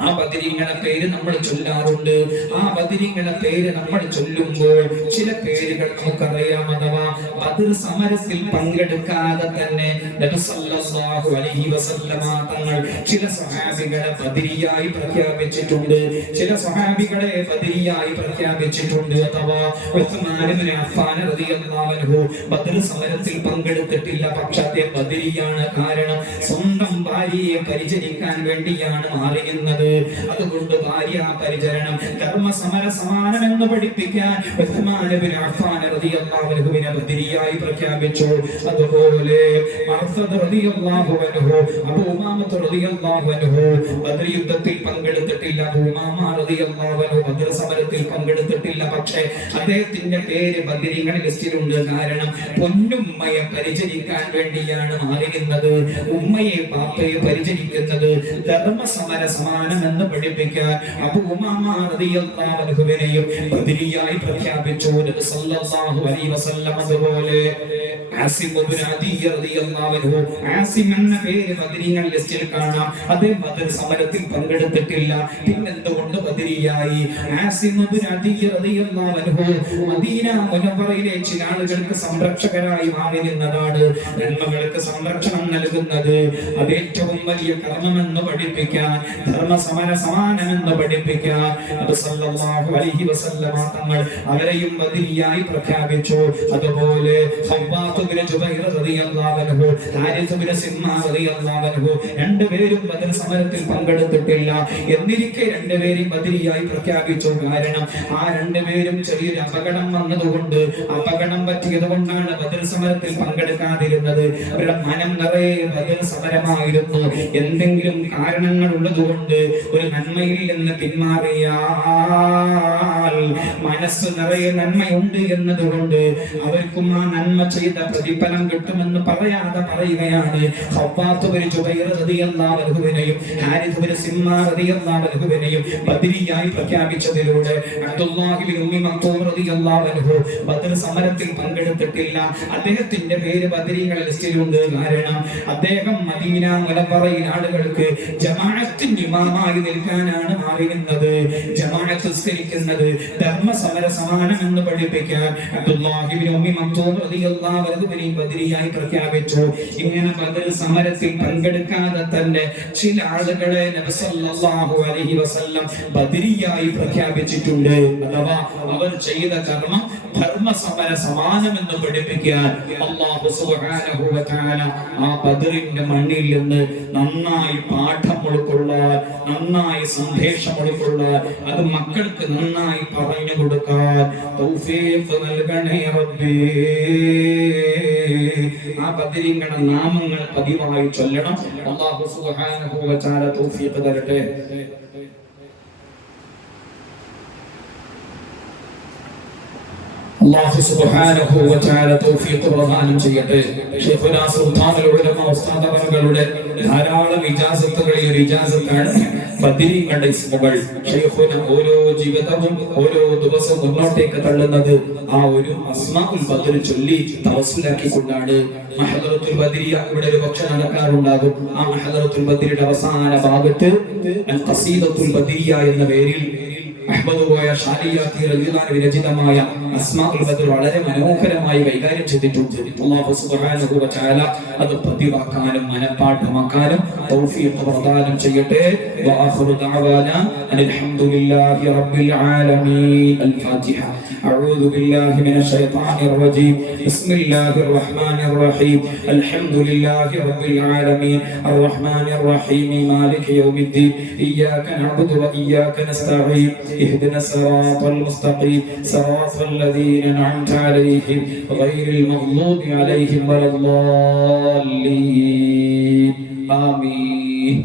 ആ ബദരീങ്ങളുടെ പേര് നമ്മൾ ചൊല്ലാറുണ്ട്. ആ ബദരീങ്ങളുടെ പേര് നമ്മൾ ചൊല്ലുമ്പോൾ ചില പേരുകൾ നമുക്കറിയാം. അഥവാ ബദർ സമരത്തിൽ പങ്കെടുക്കാതെ തന്നെ നബി സല്ലല്ലാഹു അലൈഹി വസല്ലമ തങ്ങൾ ചില സ്വഹാബികളെ ബദരിയായി പ്രഖ്യാപിച്ചിട്ടുണ്ട്, ചില സ്വഹാബികളെ ബദരിയായി പ്രഖ്യാപിച്ചിട്ടുണ്ട്. അഥവാ ഉസ്മാൻ ഇബ്നു അഫ്ഫാൻ റളിയല്ലാഹു അൻഹു ബദർ സമരത്തിൽ പങ്കെടുത്തിട്ടില്ല, പക്ഷേ അദ്ദേഹം ബദരിയാണ്. കാരണം സ്വന്തം ഭാര്യയെ പരിചരിക്കാൻ വേണ്ടിയാണ് മാറിയുന്നത്. അതുകൊണ്ട് ഭാര്യ പരിചരണം ധർമ്മസമര സമാനം എന്ന് പഠിപ്പിക്കാൻ ഉസ്മാൻ ഇബ്നു അഫ്ഫാൻ റളിയല്ലാഹു അൻഹുവിനെ ബദരിയായി പ്രഖ്യാപിച്ചു. അതുപോലെ മഅ്സദ് റളിയല്ലാഹു അൻഹു, അബൂ ഉമാമ റളിയല്ലാഹു അൻഹു ബദർ യുദ്ധത്തിൽ പങ്കെടുത്തിട്ടില്ല. അബൂ ഉമാമ റളിയല്ലാഹു അൻഹു ബദർ സമരത്തിൽ പങ്കെടുത്തിട്ടില്ല. പക്ഷേ അദ്ദേഹത്തിന്റെ പേര് ബദരീങ്ങളുടെ ലിസ്റ്റിലുണ്ട്. കാരണം പൊന്നുമ്മയെ പരിചരിക്കാൻ വേണ്ടിയാണ് മാറിയിരുന്നത്. ഉമ്മയെ ബാപ്പയെ പരിചരിക്കുന്നത് ധർമ്മസമര സമാനം എന്ന് പഠിപ്പിക്കാൻ അബൂ ഉമാമ റളിയല്ലാഹു അൻഹുവിനെയും ബദരിയായി പ്രഖ്യാപിച്ചു നബി സല്ലല്ലാഹു അലൈഹി വസല്ലം. അതുപോലെ ആസിം ഇബ്നു അദി റളിയല്ലാഹു അൻഹു, ആസിം എന്ന പേര് ബദരീങ്ങളുടെ ലിസ്റ്റിൽ കാണാം. അദ്ദേഹം ബദർ സമരത്തിൽ പങ്കെടുത്തിട്ടില്ല. പിന്നെന്തുകൊണ്ട് ബദരിയായി? ആസിം ഇബ്നു അദി റളിയല്ലാഹു അൻഹു മദീന മുനവ്വറയിലെ ചില ആളുകൾക്ക് സംരക്ഷകരായി മാറിയിരുന്നതാണ്. നന്മകൾക്ക് സംരക്ഷണം നൽകുന്നത് അത് ഏറ്റവും വലിയ കർമ്മമെന്ന് പഠിപ്പിക്കാൻ, ധർമ്മസമര സമാനമെന്ന് പഠിപ്പിക്കാൻ നബി സല്ലല്ലാഹു അലൈഹി വസല്ലം തങ്ങൾ അവരെയും ബദരിയായി പ്രഖ്യാപിച്ചു. അതുപോലെ ഖവ്വാത്ത് ഇബ്നു ജുബൈർ റളിയല്ലാഹു അൻഹു, ഹാരിസ് ഇബ്നു സിമ്മാ റളിയല്ലാഹു അൻഹു രണ്ടുപേരും ബദർ സമരത്തിൽ പങ്കെടുത്തിട്ടില്ല. എന്നിരിക്കെ രണ്ടുപേരും ബദരിയായി പ്രഖ്യാപിച്ചു. കാരണം ആ രണ്ടുപേരും ചെറിയൊരു അപകടം വന്നതുകൊണ്ട്, അപകടം പറ്റിയത് കൊണ്ടാണ് ബദർ സമരത്തിൽ പങ്കെടുക്കാതിരുന്നത്. അവരുടെ മനം നിറയെ ബദർ സമരമായിരുന്നു. എന്തെങ്കിലും കാരണങ്ങൾ ഉള്ളതുകൊണ്ട് ഒരു നന്മയിൽ നിന്ന് പിന്മാറിയാൽ മനസ്സ് നിറയെ നന്മയുണ്ട് എന്നതുകൊണ്ട് അവർക്കും ആ നന്മ ചെയ്ത പ്രതിഫലം കിട്ടുമെന്ന് പറയാതെ പറയുകയാണ് ഖവ്വാത്ത് ഇബ്നു ജുബൈർ റളിയല്ലാഹു അൻഹുവിനെയും ഹാരിസ് ഇബ്നു സിമ്മാ റളിയല്ലാഹു അൻഹുവിനെയും ബദരിയായി പ്രഖ്യാപിച്ചതിലൂടെ അബ്ദുല്ലാഹി ഇബ്നു ഉമ്മി മക്തൂം റളിയല്ലാഹു അൻഹു ബദർ സമരത്തിൽ പങ്കെടുത്തിട്ടില്ല. അദ്ദേഹത്തിന്റെ പേര് ബദരീങ്ങളുടെ ലിസ്റ്റിലുണ്ട്. കാരണം അദ്ദേഹം മദീന മുനവ്വറയിൽ ആളുകൾക്ക് ജമാഅത്തിന്റെ ഇമാമായി നിൽക്കാനാണ് മാറിയിരുന്നത്. ജമാഅത്ത് നിസ്കരിക്കുന്നത് ധർമ്മസമര സമാനം എന്ന് പഠിപ്പിക്കാൻ അബ്ദുല്ലാഹി ഇബ്നു ഉമ്മി മക്തൂം റളിയല്ലാഹു അൻഹുവിനെ ബദരിയായി പ്രഖ്യാപിച്ചു. ഇങ്ങനെ ബദർ സമരത്തിൽ പങ്കെടുക്കാതെ തന്നെ ചില ആളുകളെ നബി സല്ലല്ലാഹു അലൈഹി വസല്ലം ബദരിയായി പ്രഖ്യാപിച്ചിട്ടുണ്ട്. അഥവാ അവർ ചെയ്ത കർമ്മം ധർമ്മസമര സമാനമെന്ന് പഠിപ്പിക്കാൻ അല്ലാഹു സുബ്ഹാനഹു വ തആല ആ ബദറിന്റെ മണ്ണിൽ നിന്ന് നന്നായി പാഠം ഉൾക്കൊള്ളാൻ, നന്നായി സന്ദേശം ഉൾക്കൊള്ളാൻ, അത് മക്കൾക്ക് നന്നായി പറഞ്ഞു കൊടുക്കാൻ തൗഫീഖ് നൽകണേ റബ്ബേ. ആ ബദരീങ്ങളുടെ നാമങ്ങൾ പതിവായി ചൊല്ലണം. അല്ലാഹു സുബ്ഹാനഹു വ തആല തൗഫീഖ് തരട്ടെ. അല്ലാഹു സുബ്ഹാനഹു വ തആല തൗഫീഖ് പ്രദാനം ചെയ്യട്ടെ. ശൈഖുനാ സുൽത്താനുൽ ഉലമ ഉസ്താദ് അവരുടെ ധാരാളം ഇജാസത്തുകൾ ഈ ഒരു ഇജാസത്താണ് ബദരീങ്ങളുടെ ഇസ്മുകൾ. ശൈഖുന ഓരോ ജീവിതവും ഓരോ ദിവസവും മുന്നോട്ടേക്ക് തള്ളുന്നത് ആ ഒരു അസ്മാഉൽ ബദർ ചൊല്ലി തവസ്സുലാക്കിക്കൊണ്ടാണ്. മഹദറത്തുൽ ബദരിയ ഇവിടെ ഒരു പക്ഷെ നടക്കാറുണ്ടാകും. ആ മഹദറത്തുൽ ബദരിയുടെ അവസാന ഭാഗത്ത് അൽ ഖസീദത്തുൽ ബദരിയ എന്ന പേരിൽ അഹ്മദ് കോയ ഷാലിയാത്തി റളിയല്ലാഹു വിരചിതമായ അസ്മാഉൽ ബദർ വളരെ മനോഹരമായി കൈകാര്യം ചെയ്തിട്ടുണ്ട്. അല്ലാഹു സുബ്ഹാനഹു വ തആല അത് പതിവാക്കാനും മനപ്പാഠമാക്കാനും തൗഫീഖ് പ്രദാനം ചെയ്യട്ടെ. വആഖിറു ദഅവാനാ അൽഹംദുലില്ലാഹി റബ്ബിൽ ആലമീൻ. അൽ ഫാത്തിഹ. അഊദു ബില്ലാഹി മിനശ് ശൈത്വാനിർ റജീം. ബിസ്മില്ലാഹിർ റഹ്മാനിർ റഹീം. അൽഹംദുലില്ലാഹി റബ്ബിൽ ആലമീൻ. അർറഹ്മാനിർ റഹീം. മാലികി യൗമിദ്ദീൻ. ഇയ്യാക നഅബുദു വ ഇയ്യാക നസ്തഈൻ. اهدنا الصراط المستقيم صراط الذين أنعمت عليهم غير المغضوب عليهم ولا الضالين آمين.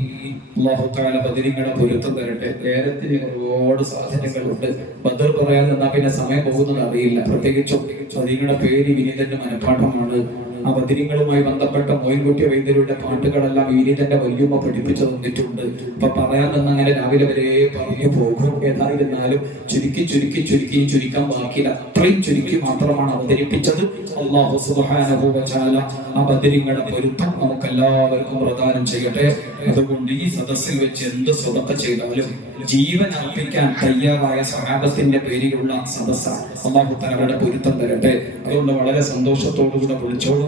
അല്ലാഹു തആല ബദരീങ്ങളുടെ പൊരുത്തം തരട്ടെ. നേരത്തിന് ഒരുപാട് സാധനങ്ങളുണ്ട്. ബദർ പറയാൻ നിന്നാൽ പിന്നെ സമയം പോകുന്നത് അറിയില്ല. പ്രത്യേകിച്ചും ബദരീങ്ങളുടെ പേര് വിനീതന്റെ മനഃപ്പാഠമാണ്. ആ ബദരീങ്ങളുമായി ബന്ധപ്പെട്ട മോയിൻകുട്ടി വൈദ്യരുടെ പാട്ടുകളെല്ലാം വിനീതന്റെ വല്യമ്മ പഠിപ്പിച്ചു തന്നിട്ടുണ്ട്. അപ്പൊ പറയാൻ നിന്ന് അങ്ങനെ രാവിലെ വരെ പറഞ്ഞു പോകും. ഏതായിരുന്നാലും ചുരുക്കാൻ ബാക്കിയില്ല. അത്രയും ചുരുക്കി മാത്രമാണ് അവതരിപ്പിച്ചത്. അല്ലാഹു സുബ്ഹാനഹു വ തആല ആ ബദരീങ്ങളുടെ പൊരുത്തം നമുക്ക് എല്ലാവർക്കും പ്രദാനം ചെയ്യട്ടെ. അതുകൊണ്ട് ഈ സദസ്സിൽ വെച്ച് എന്ത് സ്വതക്ക ചെയ്താലും ജീവൻ അർപ്പിക്കാൻ തയ്യാറായ സഹാബത്തിന്റെ പേരിലുള്ള സദസ്സാണ്. അല്ലാഹു തആലയുടെ പൊരുത്തം തരട്ടെ. അതുകൊണ്ട് വളരെ സന്തോഷത്തോടുകൂടെ വിളിച്ചോളൂ.